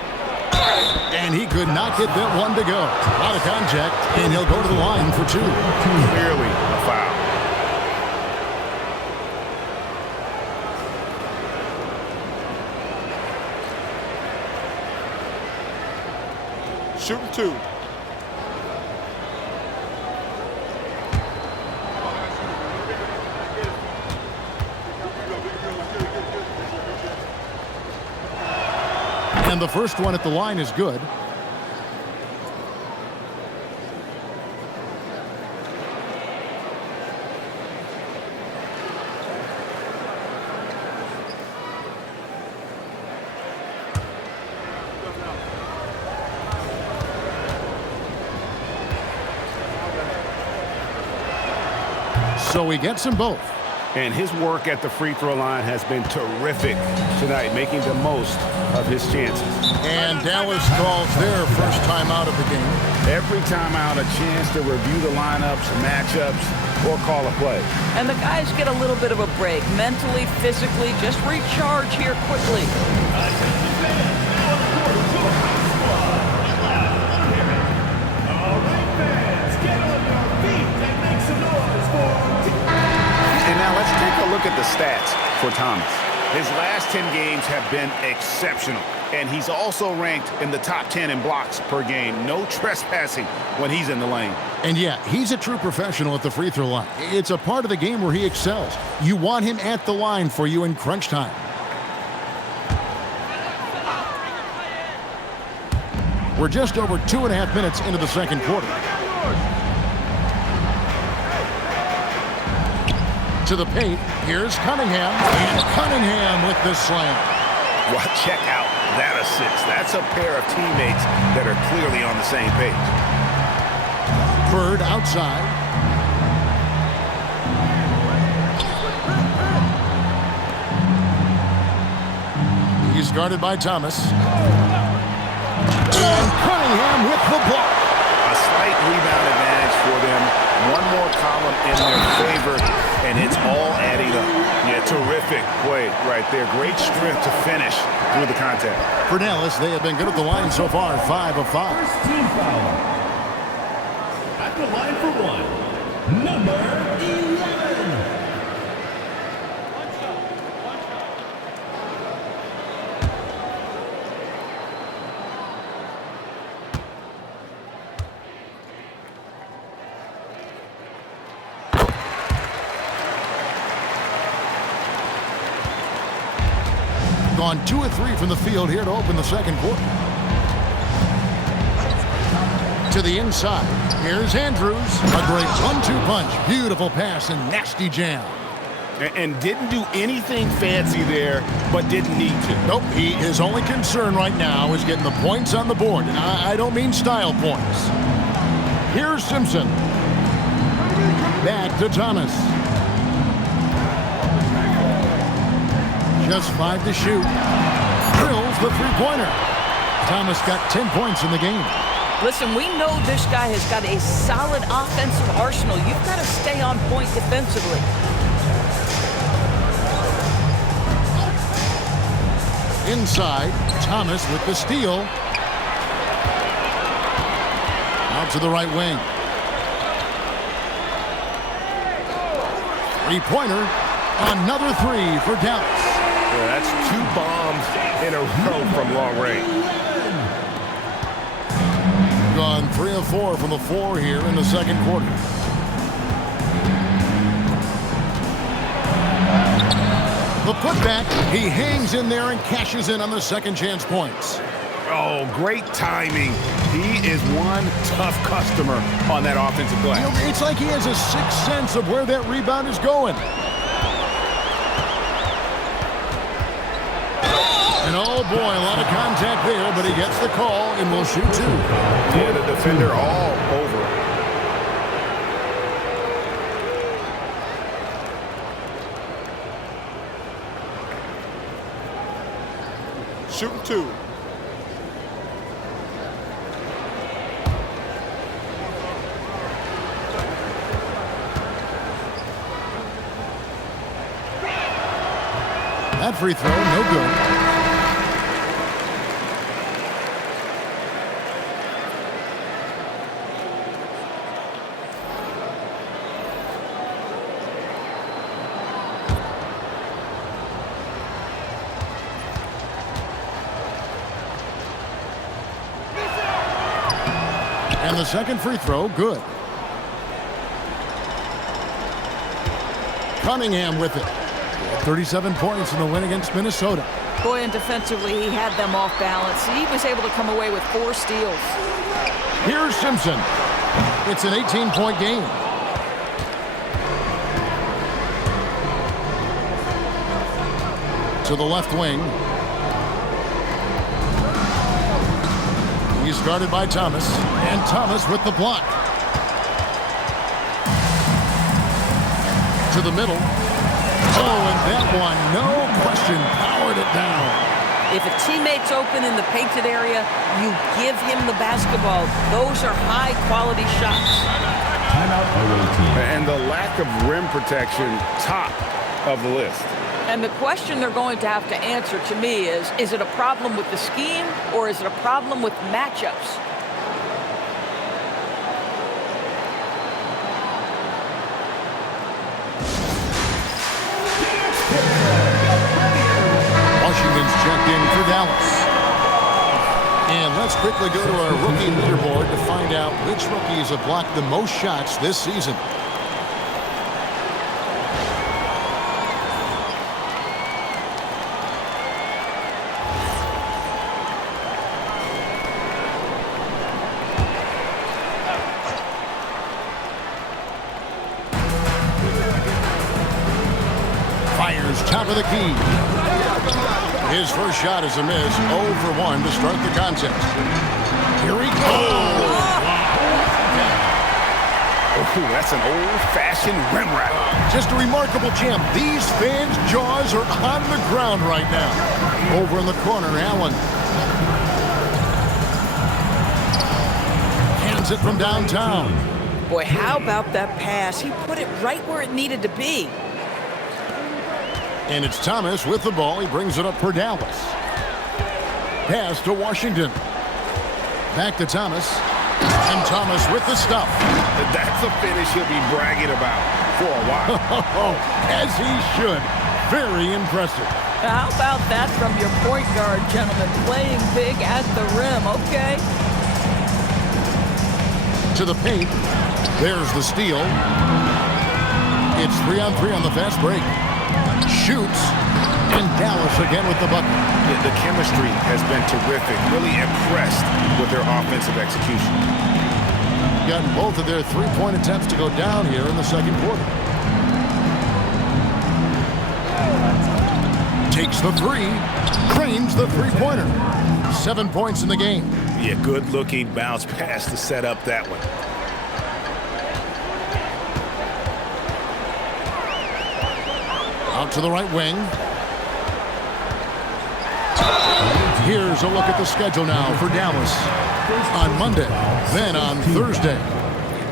And he could not get that one to go. A lot of contact, and he'll go to the line for 2. Clearly a foul. Shooting 2. And the first one at the line is good. So he gets them both. And his work at the free throw line has been terrific tonight, making the most of his chances. And Dallas calls their first time out of the game. Every time out, a chance to review the lineups, matchups, or call a play. And the guys get a little bit of a break, mentally, physically, just recharge here quickly. And now let's take a look at the stats for Thomas. His last 10 games have been exceptional, and he's also ranked in the top 10 in blocks per game. No trespassing when he's in the lane. And yeah, he's a true professional at the free throw line. It's a part of the game where he excels. You want him at the line for you in crunch time. We're just over 2.5 minutes into the second quarter. To the paint, here's Cunningham, and Cunningham with the slam. Well, check out that assist. That's a pair of teammates that are clearly on the same page. Bird outside. He's guarded by Thomas. And Cunningham with the block. A slight rebound advantage for them. One more column in their favor, and it's all adding up. Yeah, terrific play right there. Great strength to finish through the contact. For Dallas, they have been good at the line so far, 5 of 5. First team foul. At the line for one, number 11. Gone 2 of 3 from the field here to open the second quarter. To the inside. Here's Andrews. A great 1-2 punch. Beautiful pass and nasty jam. And didn't do anything fancy there, but didn't need to. Nope. His only concern right now is getting the points on the board. And I don't mean style points. Here's Simpson. Back to Thomas. Just 5 to shoot. Drills the three-pointer. Thomas got 10 points in the game. Listen, we know this guy has got a solid offensive arsenal. You've got to stay on point defensively. Inside, Thomas with the steal. Out to the right wing. Three-pointer. Another 3 for Dallas. Yeah, that's 2 bombs in a row from long range. Gone 3 of 4 from the floor here in the second quarter. The putback, he hangs in there and cashes in on the second chance points. Oh, great timing. He is one tough customer on that offensive glass. You know, it's like he has a sixth sense of where that rebound is going. And oh boy, a lot of contact there, but he gets the call and will shoot 2. Yeah, the defender all over. Shooting 2. That free throw, no good. And the second free throw, good. Cunningham with it. 37 points in the win against Minnesota. Boy, and defensively, he had them off balance. He was able to come away with 4 steals. Here's Simpson. It's an 18-point game. To the left wing. He's guarded by Thomas, and Thomas with the block. To the middle. Oh, and that one, no question, powered it down. If a teammate's open in the painted area, you give him the basketball. Those are high-quality shots. Timeout away team. And the lack of rim protection, top of the list. And the question they're going to have to answer to me is it a problem with the scheme or is it a problem with matchups? Washington's checked in for Dallas. And let's quickly go to our rookie leaderboard to find out which rookies have blocked the most shots this season. Fires top of the key. His first shot is a miss. 0 for 1 to start the contest. Here he goes. Oh, that's an old-fashioned rim wrap. Just a remarkable jam. These fans' jaws are on the ground right now. Over in the corner, Allen. Hands it from downtown. Boy, how about that pass? He put it right where it needed to be. And it's Thomas with the ball. He brings it up for Dallas. Pass to Washington. Back to Thomas. And Thomas with the stuff. That's a finish he'll be bragging about for a while. As he should. Very impressive. How about that from your point guard, gentlemen? Playing big at the rim, okay? To the paint. There's the steal. It's 3-on-3 on the fast break. Shoots, and Dallas again with the bucket. The chemistry has been terrific. Really impressed with their offensive execution. Got both of their three-point attempts to go down here in the second quarter. Takes the three, cranes the three-pointer. 7 points in the game. Yeah, good-looking bounce pass to set up that one. Out to the right wing. Here's a look at the schedule now for Dallas. On Monday, then on Thursday.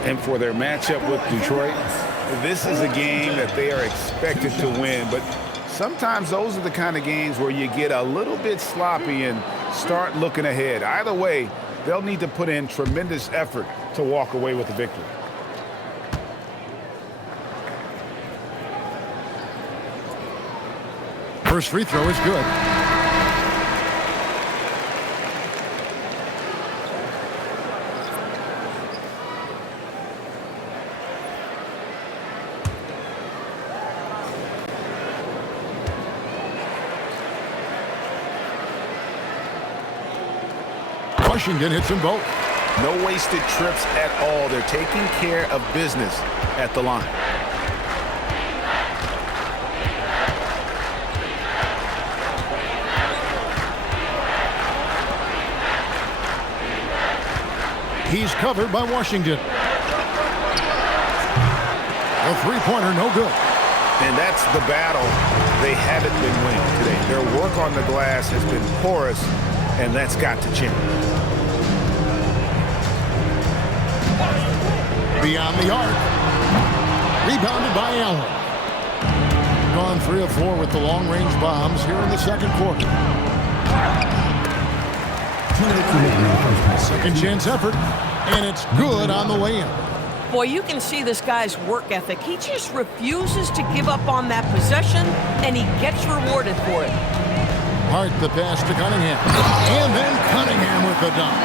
And for their matchup with Detroit, this is a game that they are expected to win. But sometimes those are the kind of games where you get a little bit sloppy and start looking ahead. Either way, they'll need to put in tremendous effort to walk away with the victory. First free throw is good. Washington hits them both. No wasted trips at all. They're taking care of business at the line. He's covered by Washington. A three-pointer, no good. And that's the battle they haven't been winning today. Their work on the glass has been porous, and that's got to change. Beyond the arc. Rebounded by Allen. Gone 3 of 4 with the long-range bombs here in the second quarter. Second chance effort, and it's good on the way in. Boy, you can see this guy's work ethic. He just refuses to give up on that possession, and he gets rewarded for it. Hart the pass to Cunningham. And then Cunningham with the dunk.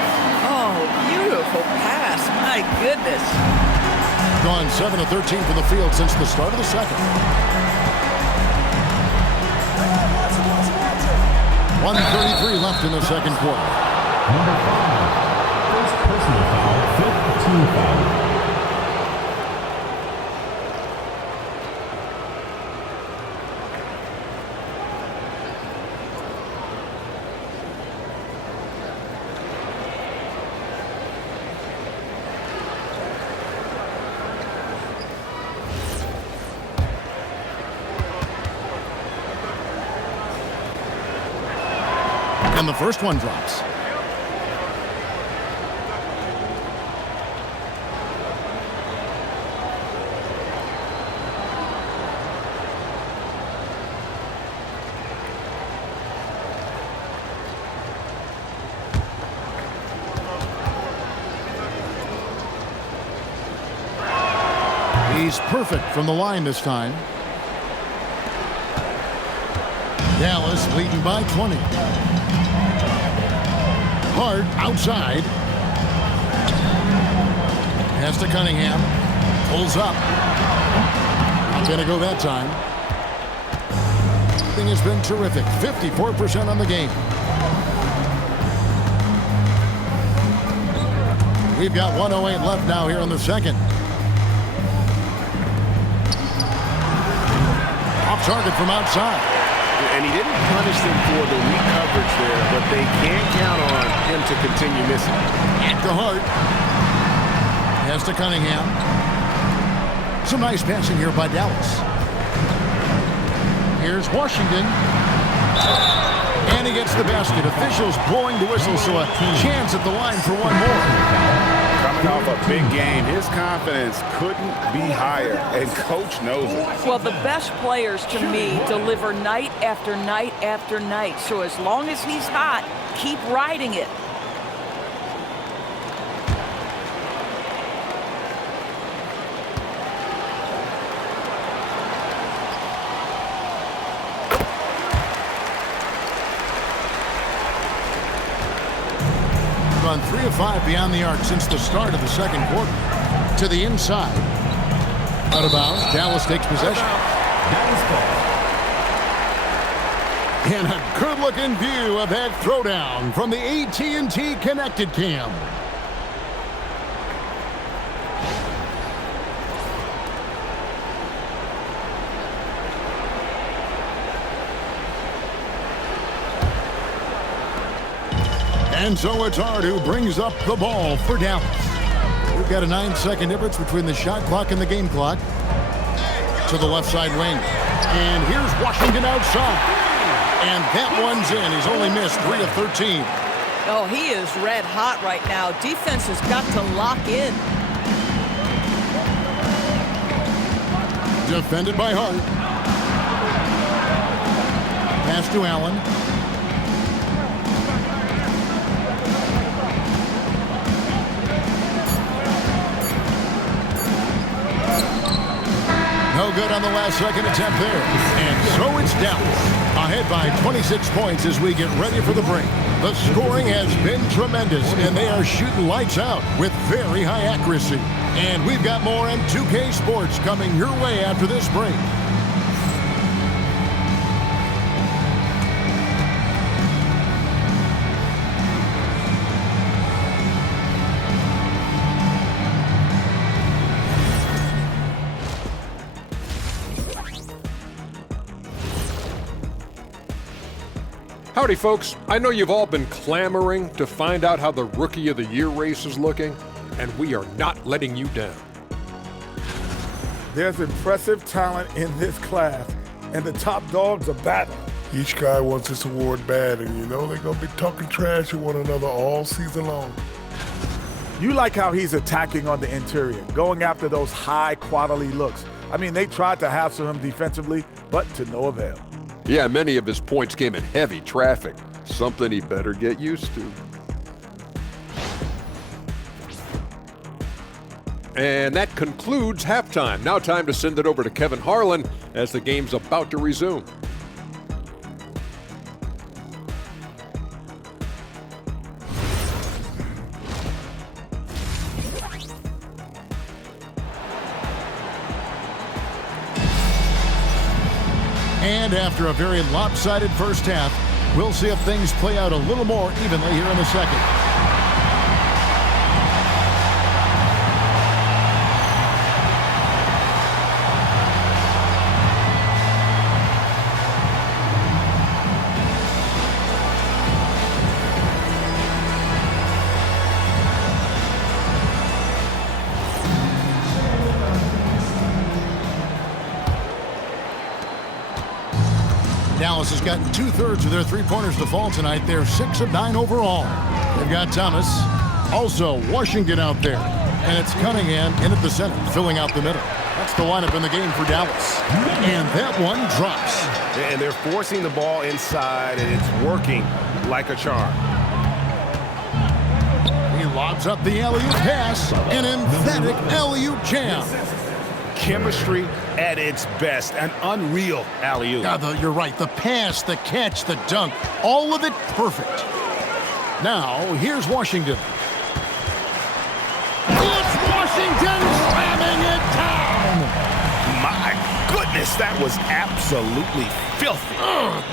Oh, beautiful pass. My goodness. Gone 7 of 13 from the field since the start of the second. 1:33 left in the second quarter. Number 5, first personal foul, 5th team foul. And the first one drops. He's perfect from the line this time. Dallas leading by 20. Hart outside. Pass to Cunningham. Pulls up. Not going to go that time. Thing has been terrific. 54% on the game. We've got 1:08 left now here in the second. Off target from outside. And he didn't punish them for the weak coverage there, but they can't count on him to continue missing. To Hart. Pass to Cunningham. Some nice passing here by Dallas. Here's Washington. And he gets the basket. Officials blowing the whistle, so a chance at the line for one more. Coming off a big game, his confidence couldn't be higher, and coach knows it. Well, the best players, to me, deliver night after night after night. So as long as he's hot, keep riding it. On 3 of 5 beyond the arc since the start of the second quarter. To the inside. Out of bounds. Dallas takes possession. And a good-looking view of that throwdown from the AT&T Connected Cam. And so it's Hart who brings up the ball for Dallas. We've got a 9-second difference between the shot clock and the game clock. To the left side wing. And here's Washington outside. And that one's in. He's only missed 3 of 13. Oh, he is red hot right now. Defense has got to lock in. Defended by Hart. Pass to Allen. No good on the last second attempt there. And so it's Dallas, ahead by 26 points as we get ready for the break. The scoring has been tremendous, and they are shooting lights out with very high accuracy. And we've got more M2K Sports coming your way after this break. Howdy, folks. I know you've all been clamoring to find out how the Rookie of the Year race is looking, and we are not letting you down. There's impressive talent in this class, and the top dogs are battling. Each guy wants this award bad, and you know they're going to be talking trash to one another all season long. You like how he's attacking on the interior, going after those high-quality looks. I mean, they tried to hassle him defensively, but to no avail. Yeah, many of his points came in heavy traffic, something he better get used to. And that concludes halftime. Now time to send it over to Kevin Harlan as the game's about to resume. And after a very lopsided first half, We'll see if things play out a little more evenly here in the second. Dallas has gotten 2/3 of their three-pointers to fall tonight. They're 6 of 9 overall. They've got Thomas. Also, Washington out there. And it's Cunningham in at the center, filling out the middle. That's the lineup in the game for Dallas. And that one drops. And they're forcing the ball inside, and it's working like a charm. He lobs up the alley-oop pass. An emphatic alley-oop jam. Chemistry at its best. An unreal alley-oop. You're right. The pass, the catch, the dunk, all of it perfect. Now, here's Washington. It's Washington slamming it down. My goodness, that was absolutely filthy.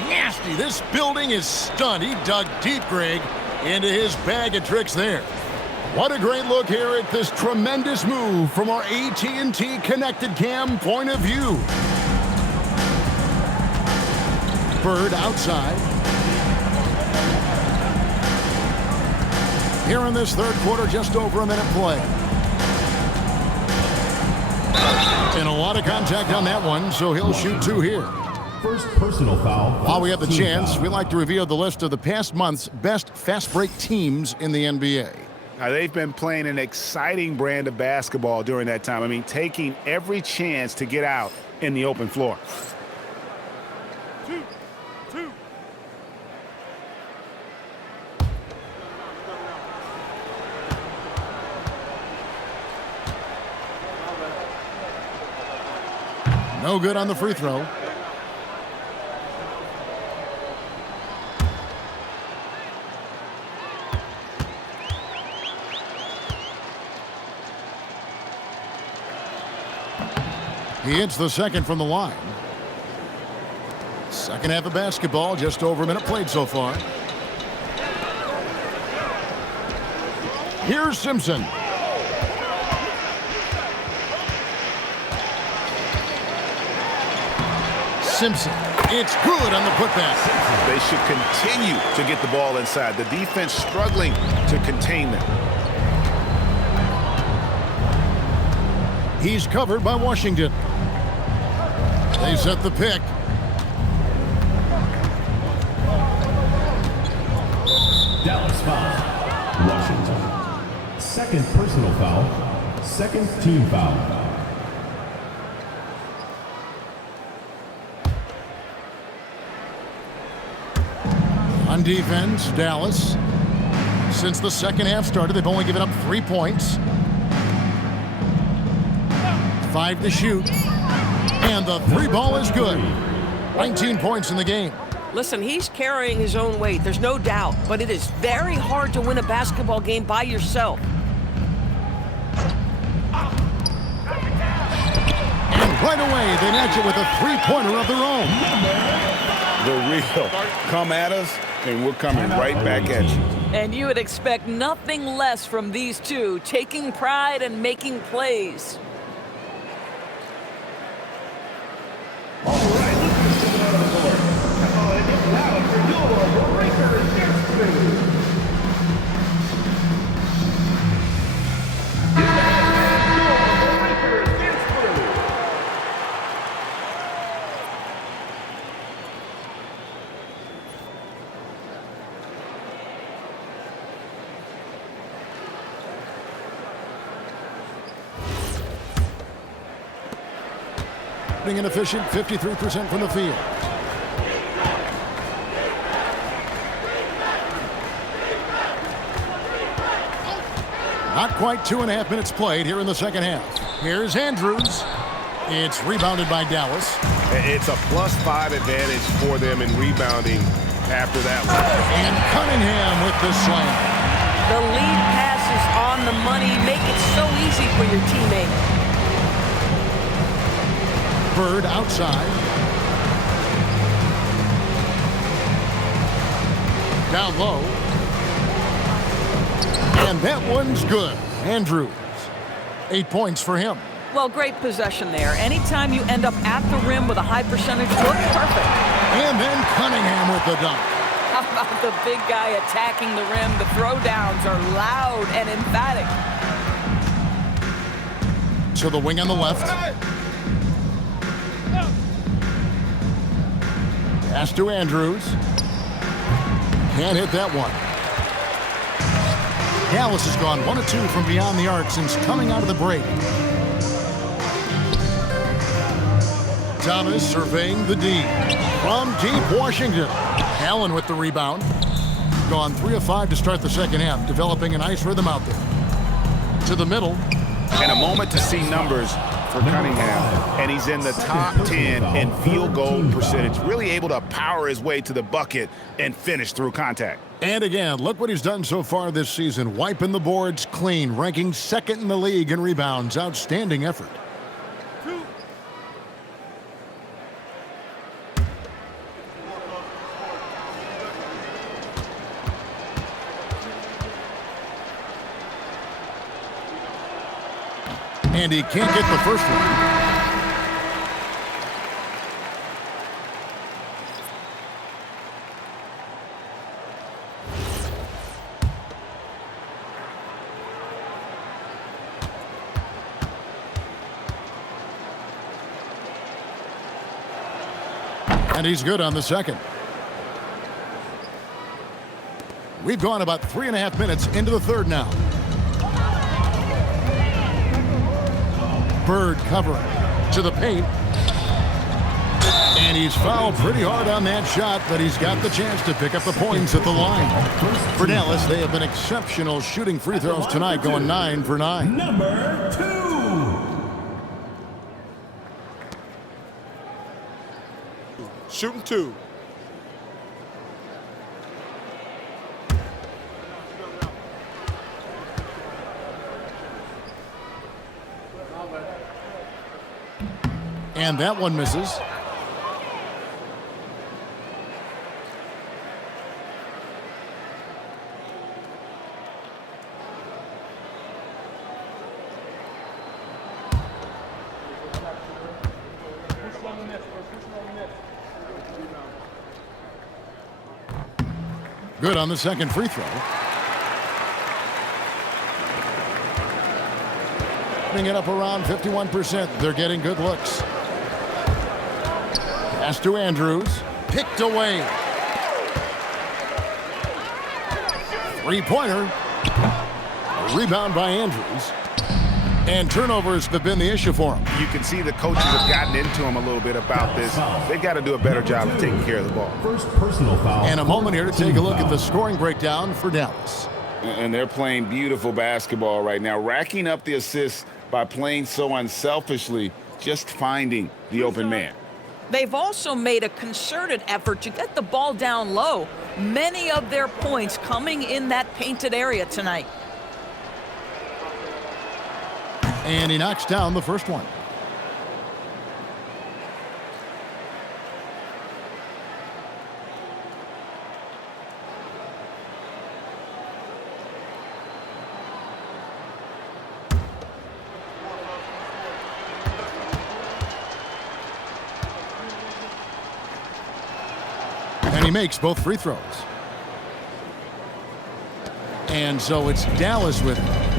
Nasty. This building is stunned. He dug deep, Greg, into his bag of tricks there. What a great look here at this tremendous move from our AT&T Connected Cam point of view. Bird outside. Here in this third quarter, just over a minute play. And a lot of contact on that one, so he'll shoot 2 here. First personal foul. While we have the chance, we like to reveal the list of the past month's best fast break teams in the NBA. Now, they've been playing an exciting brand of basketball during that time. I mean, taking every chance to get out in the open floor. Two. No good on the free throw. He hits the second from the line. Second half of basketball, just over a minute played so far. Here's Simpson. Simpson. It's good on the putback. They should continue to get the ball inside. The defense struggling to contain them. He's covered by Washington. They set the pick. Dallas foul. Washington. Second personal foul. Second team foul. On defense, Dallas. Since the second half started, they've only given up 3 points. 5 to shoot. And the 3 ball is good. 19 points in the game. Listen, he's carrying his own weight, there's no doubt, but it is very hard to win a basketball game by yourself. And right away, they match it with a 3-pointer of their own. The real come at us, and we're coming right back at you. And you would expect nothing less from these two, taking pride and making plays. Being an efficient 53% from the field. Not quite 2.5 minutes played here in the second half. Here's Andrews. It's rebounded by Dallas. It's a +5 advantage for them in rebounding after that one. And Cunningham with the slam. The lead pass is on the money. Make it so easy for your teammate. Bird outside. Down low. And that one's good. Andrews, 8 points for him. Well, great possession there. Anytime you end up at the rim with a high percentage look, perfect. And then Cunningham with the dunk. How about the big guy attacking the rim? The throwdowns are loud and emphatic. To the wing on the left. Pass to Andrews. Can't hit that one. Dallas has gone 1 of 2 from beyond the arc since coming out of the break. Thomas surveying the D. From deep Washington. Allen with the rebound. Gone 3 of 5 to start the second half, developing a nice rhythm out there. To the middle. And a moment to see numbers for Cunningham. And he's in the top 10 in field goal percentage. Really able to power his way to the bucket and finish through contact. And again, look what he's done so far this season. Wiping the boards clean, ranking 2nd in the league in rebounds. Outstanding effort. And he can't get the first one. And he's good on the second. We've gone about 3.5 minutes into the third now. Bird covering to the paint. And he's fouled pretty hard on that shot, but he's got the chance to pick up the points at the line. For Dallas, they have been exceptional shooting free throws tonight, going 9 for 9. Number 2. Shooting 2. And that one misses. Good on the second free throw. Putting it up around 51%. They're getting good looks. Pass to Andrews. Picked away. Three-pointer. Rebound by Andrews. And turnovers have been the issue for him. You can see the coaches have gotten into him a little bit about this. They've got to do a better job of taking care of the ball. First personal foul. And a moment here to take a look at the scoring breakdown for Dallas. And they're playing beautiful basketball right now, racking up the assists by playing so unselfishly, just finding the open man. They've also made a concerted effort to get the ball down low. Many of their points coming in that painted area tonight. And he knocks down the first one. And he makes both free throws. And so it's Dallas with it.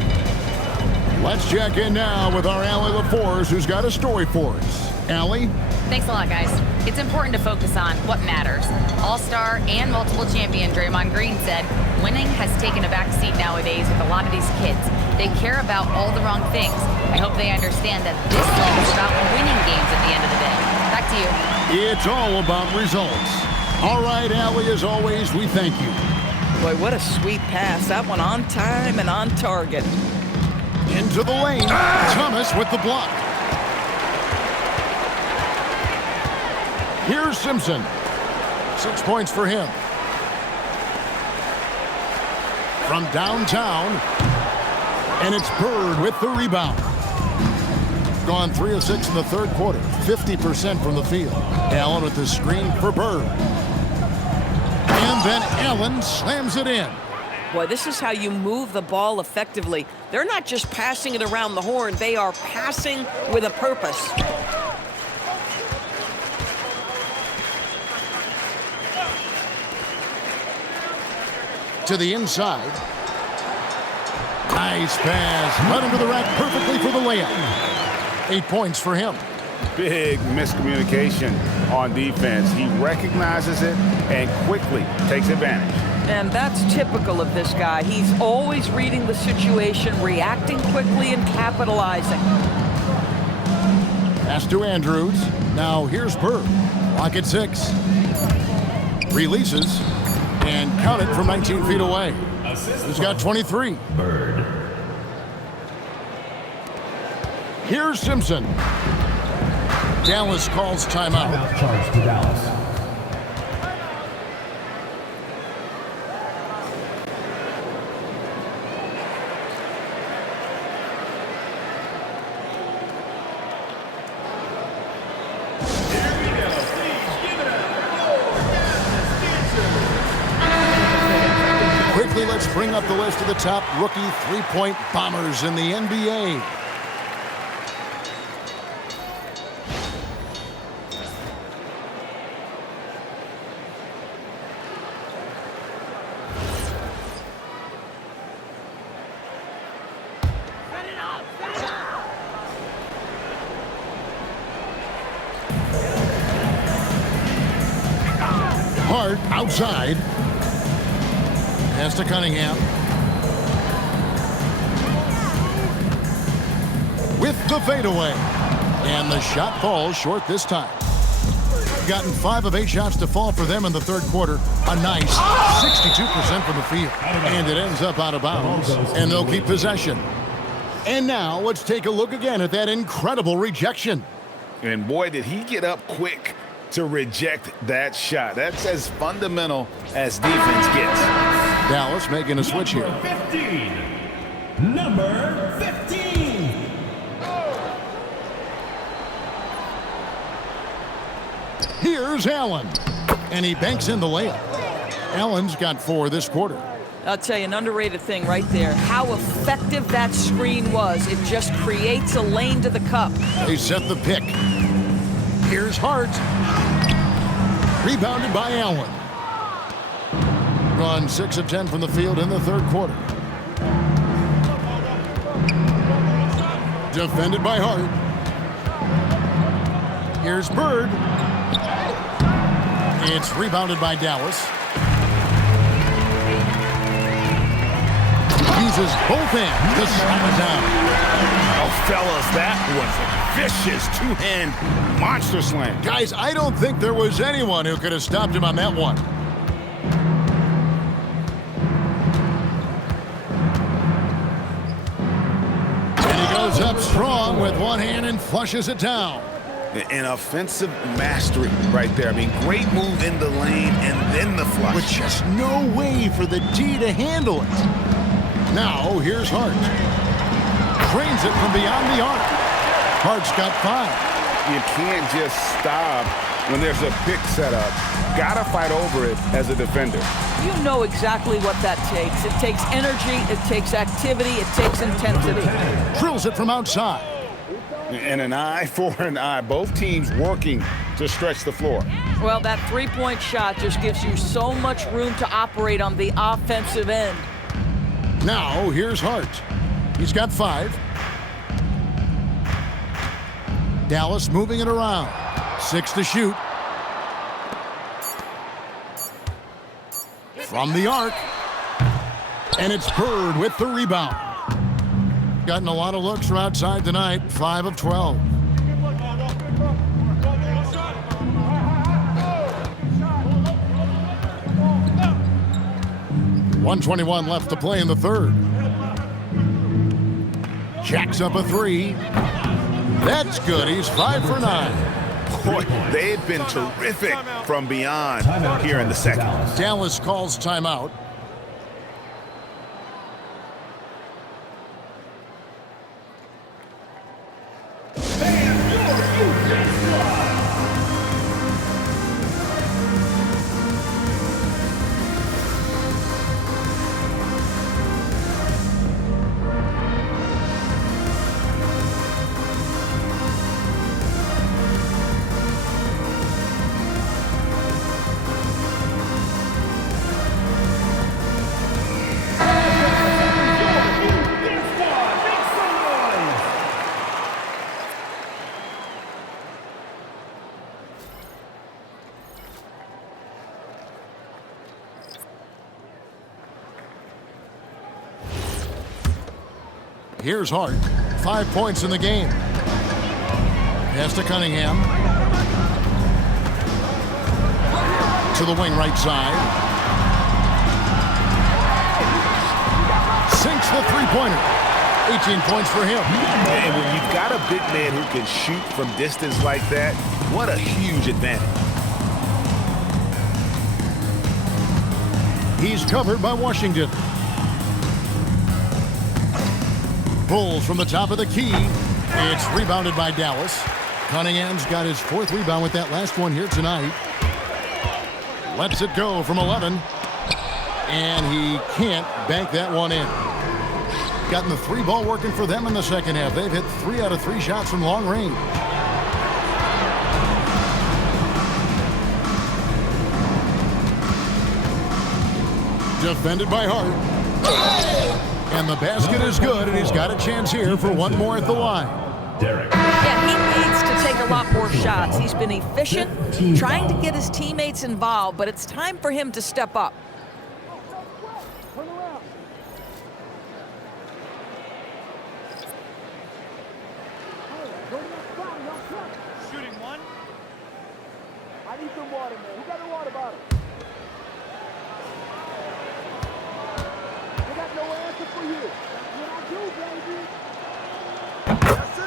Let's check in now with our Allie LaForce, who's got a story for us. Allie? Thanks a lot, guys. It's important to focus on what matters. All-star and multiple champion Draymond Green said, winning has taken a back seat nowadays with a lot of these kids. They care about all the wrong things. I hope they understand that this league is about winning games at the end of the day. Back to you. It's all about results. All right, Allie, as always, we thank you. Boy, what a sweet pass. That one on time and on target. Into the lane. Thomas with the block. Here's Simpson. 6 points for him. From downtown. And it's Bird with the rebound. Gone 3 of 6 in the third quarter. 50% from the field. Allen with the screen for Bird. And And then Allen slams it in. Boy, this is how you move the ball effectively. They're not just passing it around the horn. They are passing with a purpose. To the inside. Nice pass. Led into the rack perfectly for the layup. 8 points for him. Big miscommunication on defense. He recognizes it and quickly takes advantage. And that's typical of this guy. He's always reading the situation, reacting quickly and capitalizing. Pass to Andrews. Now here's Bird. Clock at 6. Releases. And count it from 19 feet away. He's got 23. Bird. Here's Simpson. Dallas calls timeout. Timeout charge to Dallas. Quickly, let's bring up the list of the top rookie three-point bombers in the NBA. Hart outside. Pass to Cunningham. With the fadeaway. And the shot falls short this time. Gotten 5 of 8 shots to fall for them in the third quarter. A nice 62% from the field. And it ends up out of bounds. And they'll keep possession. And now let's take a look again at that incredible rejection. And boy, did he get up quick to reject that shot. That's as fundamental as defense gets. Dallas making a switch here. 15. Number 15. Here's Allen. And he banks in the layup. Allen's got 4 this quarter. I'll tell you, an underrated thing right there. How effective that screen was. It just creates a lane to the cup. They set the pick. Here's Hart. Rebounded by Allen. Gone 6 of 10 from the field in the third quarter. Defended by Hart. Here's Bird. It's rebounded by Dallas. Uses both hands to slam it down. Oh, fellas, that was a vicious two-hand monster slam. Guys, I don't think there was anyone who could have stopped him on that one. And he goes up strong with one hand and flushes it down. An offensive mastery right there. I mean, great move in the lane and then the flush. With just no way for the D to handle it. Now, here's Hart. Trains it from beyond the arc. Hart's got 5. You can't just stop when there's a pick set up. Gotta fight over it as a defender. You know exactly what that takes. It takes energy, it takes activity, it takes intensity. Drills it from outside. And an eye for an eye. Both teams working to stretch the floor. Well, that three-point shot just gives you so much room to operate on the offensive end. Now, here's Hart. He's got 5. Dallas moving it around. 6 to shoot. From the arc. And it's Bird with the rebound. Gotten a lot of looks from outside tonight. 5 of 12. .121 left to play in the third. Jacks up a 3. That's good. He's 5 for 9. Boy, they've been terrific from beyond here in the second. Dallas calls timeout. Here's Hart. 5 points in the game. Pass to Cunningham. To the wing right side. Sinks the three-pointer. 18 points for him. And when you've got a big man who can shoot from distance like that, what a huge advantage. He's covered by Washington. Pulls from the top of the key. It's rebounded by Dallas. Cunningham's got his 4th rebound with that last one here tonight. Lets it go from 11. And he can't bank that one in. Gotten the 3 ball working for them in the second half. They've hit 3 out of 3 shots from long range. Defended by Hart. And the basket is good, and he's got a chance here for one more at the line. Yeah, he needs to take a lot more shots. He's been efficient, trying to get his teammates involved, but it's time for him to step up. Shooting one. I need some water, man. Who got a water bottle? I got no answer for you. That's what I do, baby. That's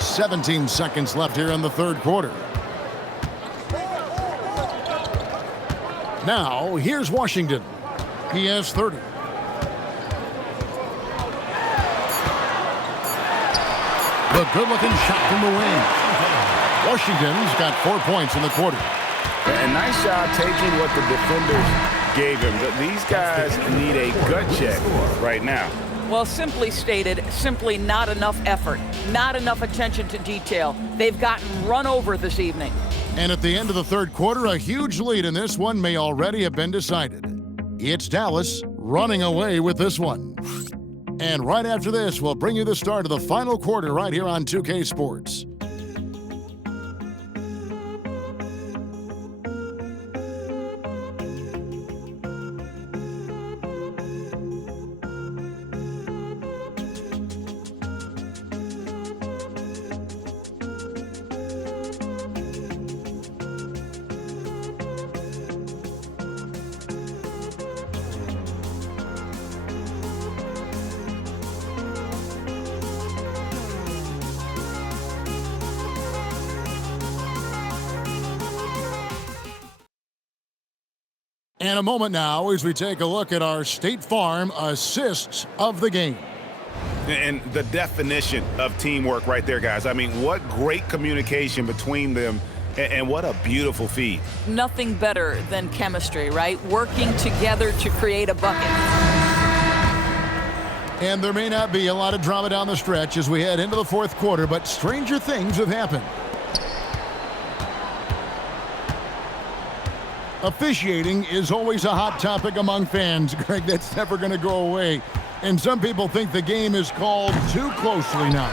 it. 17 seconds left here in the third quarter. Now, here's Washington. He has 30. The good-looking shot from the wing. Washington's got 4 points in the quarter. And nice job taking what the defenders gave him. These guys need a gut check right now. Well, simply stated, simply not enough effort, not enough attention to detail. They've gotten run over this evening. And at the end of the third quarter, a huge lead in this one may already have been decided. It's Dallas running away with this one. And right after this, we'll bring you the start of the final quarter right here on 2K Sports. And a moment now as we take a look at our State Farm assists of the game. And the definition of teamwork right there, guys. I mean, what great communication between them, and what a beautiful feed. Nothing better than chemistry, right? Working together to create a bucket. And there may not be a lot of drama down the stretch as we head into the fourth quarter, but stranger things have happened. Officiating is always a hot topic among fans, Greg. That's never going to go away. And some people think the game is called too closely now.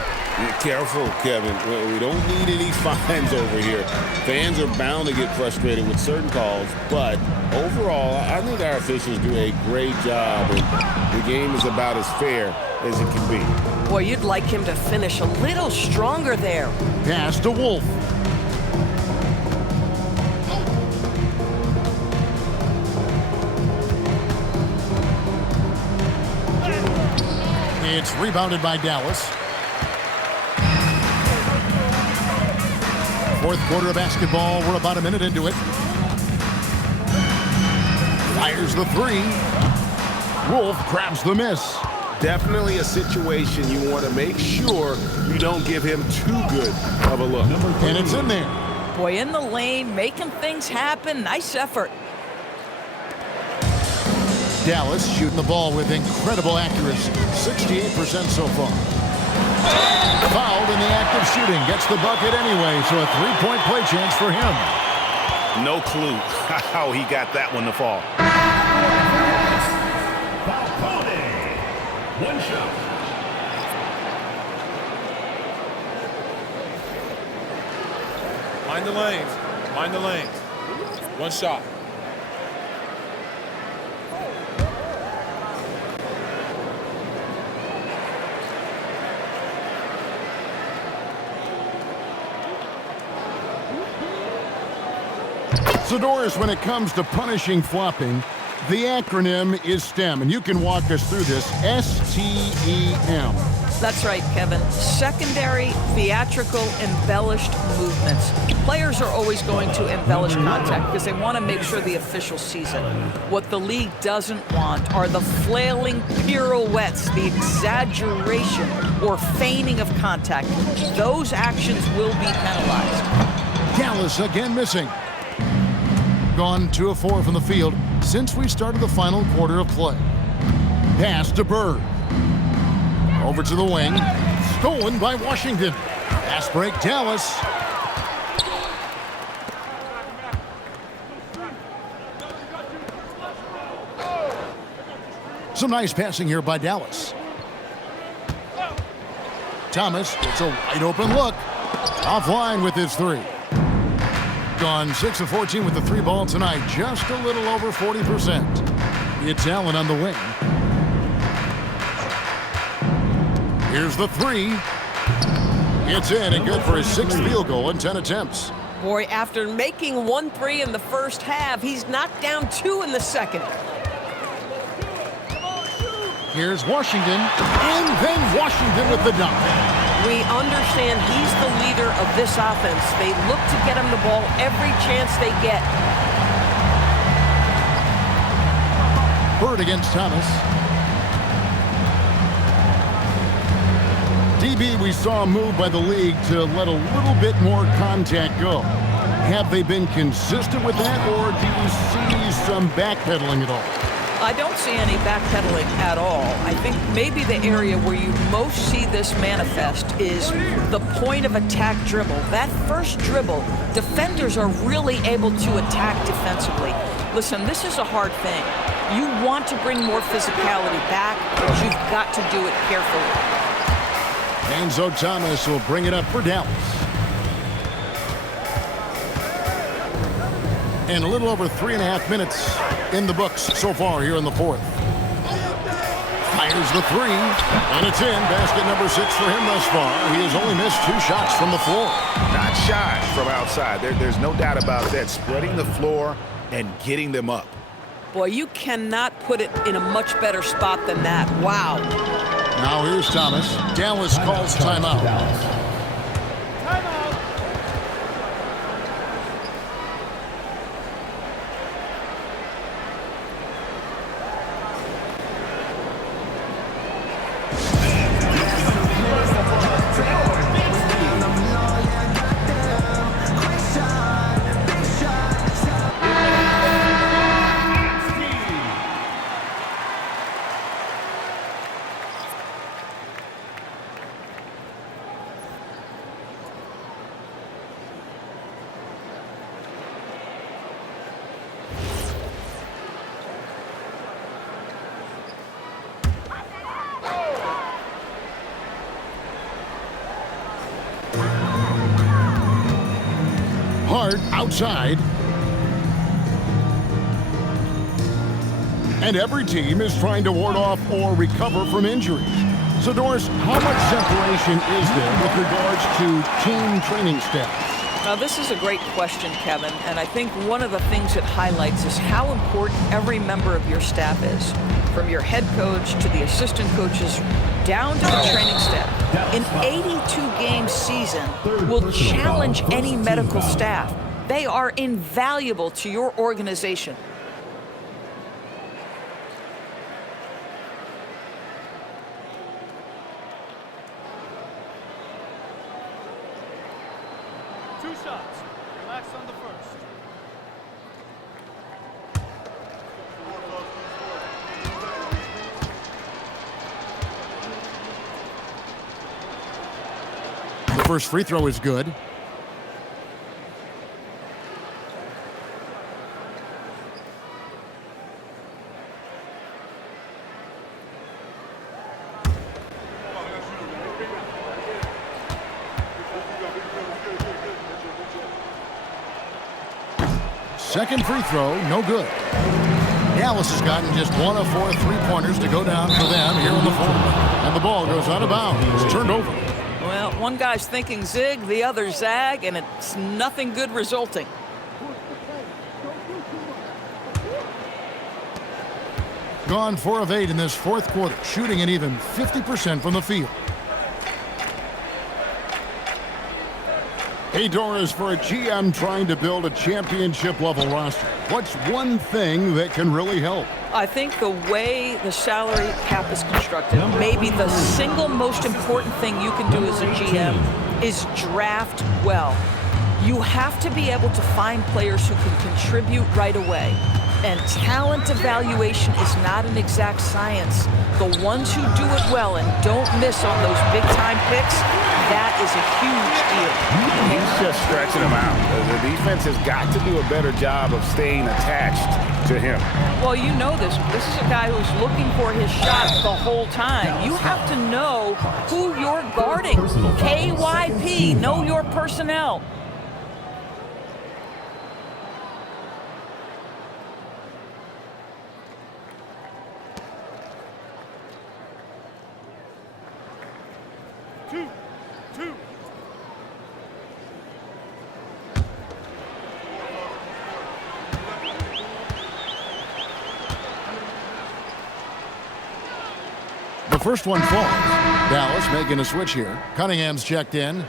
Careful, Kevin. We don't need any fines over here. Fans are bound to get frustrated with certain calls, but overall, I think our officials do a great job, and the game is about as fair as it can be. Boy, you'd like him to finish a little stronger there. Pass to Wolf. It's rebounded by Dallas. Fourth quarter of basketball. We're about a minute into it. Fires the three. Wolf grabs the miss. Definitely a situation you want to make sure you don't give him too good of a look. And it's in there. Boy, in the lane, making things happen. Nice effort. Dallas shooting the ball with incredible accuracy. 68% so far. Fouled in the act of shooting. Gets the bucket anyway, so a three-point play chance for him. No clue how he got that one to fall. One shot. Mind the lanes. Mind the lanes. One shot. So, Doris, when it comes to punishing flopping, the acronym is STEM, and you can walk us through this. STEM. That's right, Kevin. Secondary, theatrical, embellished movements. Players are always going to embellish contact because they want to make sure the official sees it. What the league doesn't want are the flailing pirouettes, the exaggeration or feigning of contact. Those actions will be penalized. Dallas again missing. Gone 2 of 4 from the field since we started the final quarter of play. Pass to Bird. Over to the wing. Stolen by Washington. Pass break, Dallas. Some nice passing here by Dallas. Thomas gets a wide open look. Offline with his 3. Gone 6 of 14 with the 3 ball tonight. Just a little over 40%. It's Allen on the wing. Here's the 3. It's in and good for his 6th field goal in 10 attempts. Boy, after making 1 3 in the first half, he's knocked down 2 in the second. Here's Washington, and then Washington with the dunk. We understand he's the leader of this offense. They look to get him the ball every chance they get. Bird against Thomas. DB, we saw a move by the league to let a little bit more contact go. Have they been consistent with that, or do you see some backpedaling at all? I don't see any backpedaling at all. I think maybe the area where you most see this manifest is the point of attack dribble. That first dribble, defenders are really able to attack defensively. Listen, this is a hard thing. You want to bring more physicality back, but you've got to do it carefully. Enzo Thomas will bring it up for Dallas. And a little over 3.5 minutes in the books so far here in the 4th. Fires the 3, and it's in. Basket number 6 for him thus far. He has only missed 2 shots from the floor. Not shy from outside. There's no doubt about that. Spreading the floor and getting them up. Boy, you cannot put it in a much better spot than that. Wow. Now here's Thomas. Dallas calls timeout. Hard outside. And every team is trying to ward off or recover from injuries. So, Doris, how much separation is there with regards to team training staff? Now, this is a great question, Kevin, and I think one of the things it highlights is how important every member of your staff is, from your head coach to the assistant coaches down to the training staff. An 82-game season will challenge any medical staff. They are invaluable to your organization. Two shots. Relax on the first. The first free throw is good. Second free throw, no good. Dallas has gotten just 1 of 4 3-pointers to go down for them here in the 4th. And the ball goes out of bounds. It's turned over. Well, one guy's thinking zig, the other zag, and it's nothing good resulting. gone 4 of 8 in this fourth quarter, shooting an even 50% from the field. Hey, Doris, for a GM trying to build a championship-level roster, what's one thing that can really help? I think the way the salary cap is constructed, maybe the single most important thing you can do as a GM is draft well. You have to be able to find players who can contribute right away. And talent evaluation is not an exact science. The ones who do it well and don't miss on those big-time picks, that is a huge deal. He's just stretching them out. The defense has got to do a better job of staying attached to him. Well, you know this. This is a guy who's looking for his shot the whole time. You have to know who you're guarding. KYP, know your personnel. The first one falls. Dallas making a switch here. Cunningham's checked in.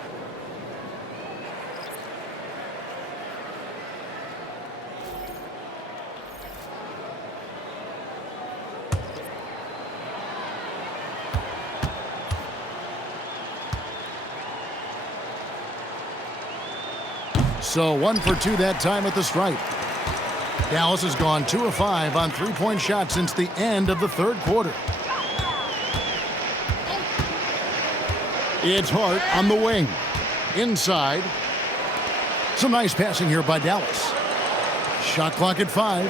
So 1 for 2 that time at the stripe. Dallas has gone 2 of 5 on three-point shots since the end of the third quarter. It's Hart on the wing. Inside. Some nice passing here by Dallas. Shot clock at 5.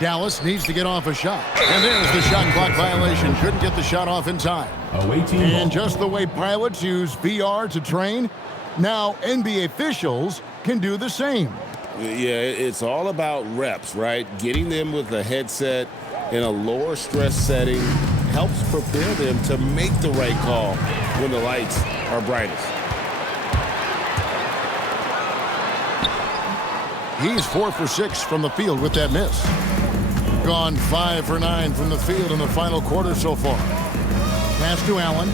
Dallas needs to get off a shot. And there's the shot clock violation. Couldn't get the shot off in time. And just the way pilots use VR to train, now NBA officials can do the same. Yeah, it's all about reps, right? Getting them with a headset in a lower stress setting helps prepare them to make the right call when the lights are brightest. He's 4 for 6 from the field with that miss. Gone 5 for 9 from the field in the final quarter so far. Pass to Allen.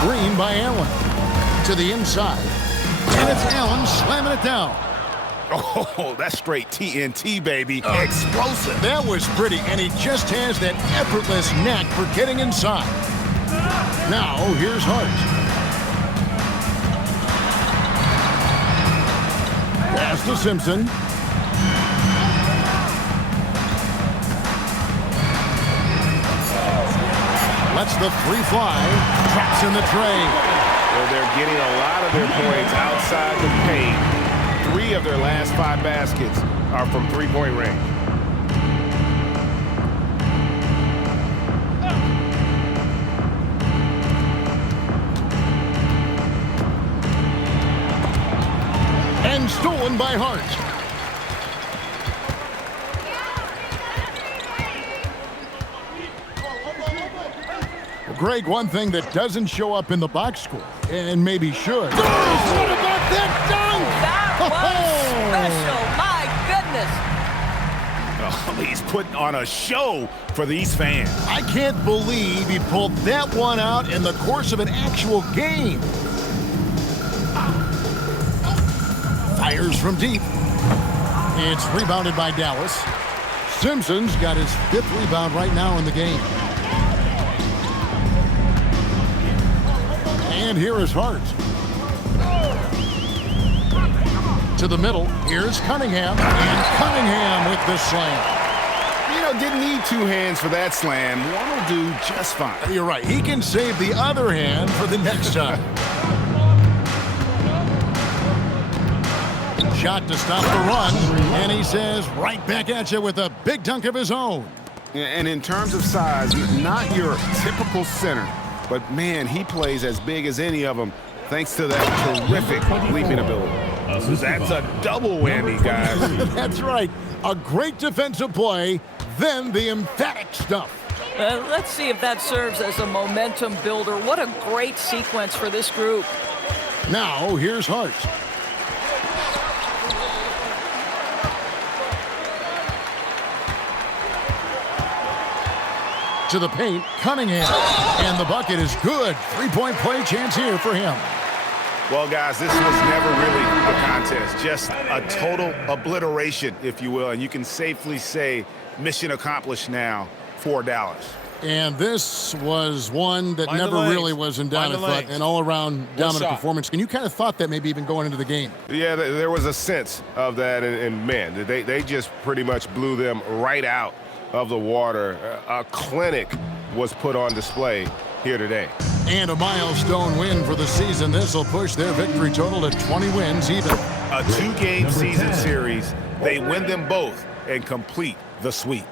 Green by Allen. To the inside. And it's Allen slamming it down. Oh, that's straight TNT, baby. Explosive. That was pretty, and he just has that effortless knack for getting inside. Now, here's Hart. Pass to Simpson. Lets the three fly. Traps in the tray. Well, they're getting a lot of their points outside the paint. 3 of their last 5 baskets are from three-point range. And stolen by Hart. Well, Greg, one thing that doesn't show up in the box score, and maybe should. What about that dunk? That was special. My goodness. Oh, he's putting on a show for these fans. I can't believe he pulled that one out in the course of an actual game. Fires from deep. It's rebounded by Dallas. Simpson's got his 5th rebound right now in the game. And here is Hart. To the middle, here's Cunningham. And Cunningham with the slam. You know, didn't need 2 hands for that slam. One will do just fine. You're right. He can save the other hand for the next time. Shot to stop the run. And he says, right back at you with a big dunk of his own. And in terms of size, not your typical center. But, man, he plays as big as any of them thanks to that terrific leaping ability. That's a double whammy, guys. That's right. A great defensive play, then the emphatic stuff. Let's see if that serves as a momentum builder. What a great sequence for this group. Now, here's Hart. To the paint, Cunningham. And the bucket is good. Three-point play chance here for him. Well, guys, this was never really a contest. Just a total obliteration, if you will. And you can safely say mission accomplished now for Dallas. And this was one that never really was in doubt. I thought an all-around dominant performance. And you kind of thought that maybe even going into the game. Yeah, there was a sense of that. And man, they just pretty much blew them right out of the water. A clinic was put on display here today. And a milestone win for the season. This will push their victory total to 20 wins even. A two-game season series. They win them both and complete the sweep.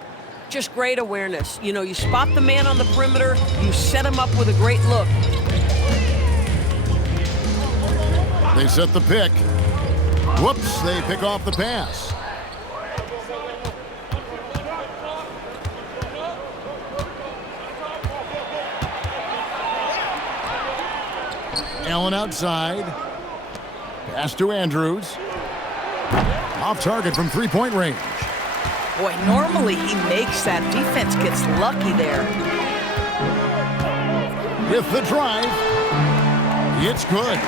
Just great awareness. You know, you spot the man on the perimeter, you set him up with a great look. They set the pick. Whoops, they pick off the pass. Allen outside. Pass to Andrews. Off target from three-point range. Boy, normally he makes that. Defense gets lucky there. With the drive. It's good.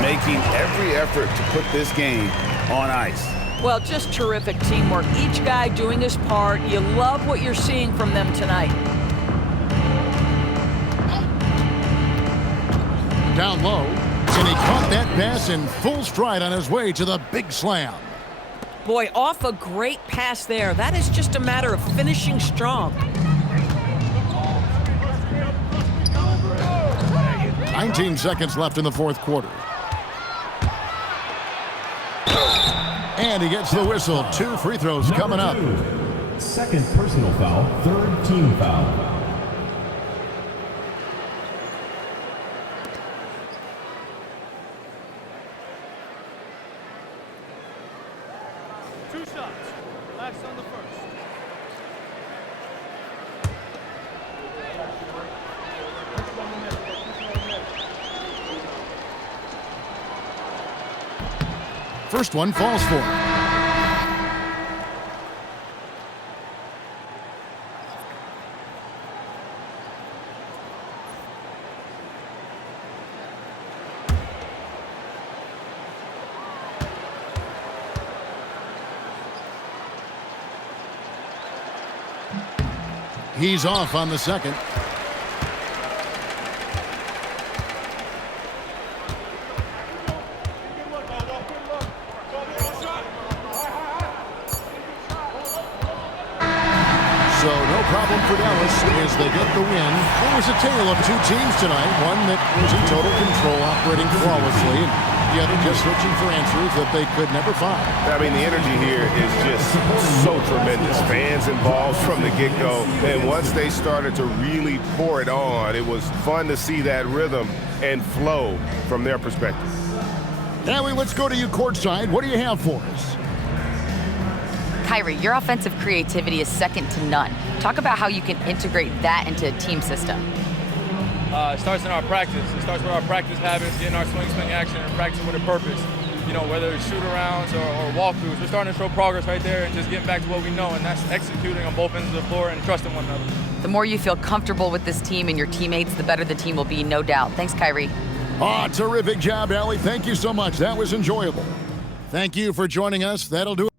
Making every effort to put this game on ice. Well, just terrific teamwork. Each guy doing his part. You love what you're seeing from them tonight. Down low, and he caught that pass in full stride on his way to the big slam. Boy, off a great pass there. That is just a matter of finishing strong. 19 seconds left in the fourth quarter. And he gets the whistle. 2 free throws coming up. Second personal foul, third team foul. First one falls for him. He's off on the second. So no problem for Dallas as they get the win. It was a tale of 2 teams tonight. One that was in total control, operating flawlessly, and the other just searching for answers that they could never find. I mean, the energy here is just so tremendous. Fans involved from the get-go. And once they started to really pour it on, it was fun to see that rhythm and flow from their perspective. Now let's go to you courtside. What do you have for us? Kyrie, your offensive creativity is second to none. Talk about how you can integrate that into a team system. It starts in our practice. It starts with our practice habits, getting our swing action, and practicing with a purpose. You know, whether it's shoot-arounds or walkthroughs, we're starting to show progress right there and just getting back to what we know, and that's executing on both ends of the floor and trusting one another. The more you feel comfortable with this team and your teammates, the better the team will be, no doubt. Thanks, Kyrie. Terrific job, Allie. Thank you so much. That was enjoyable. Thank you for joining us. That'll do it.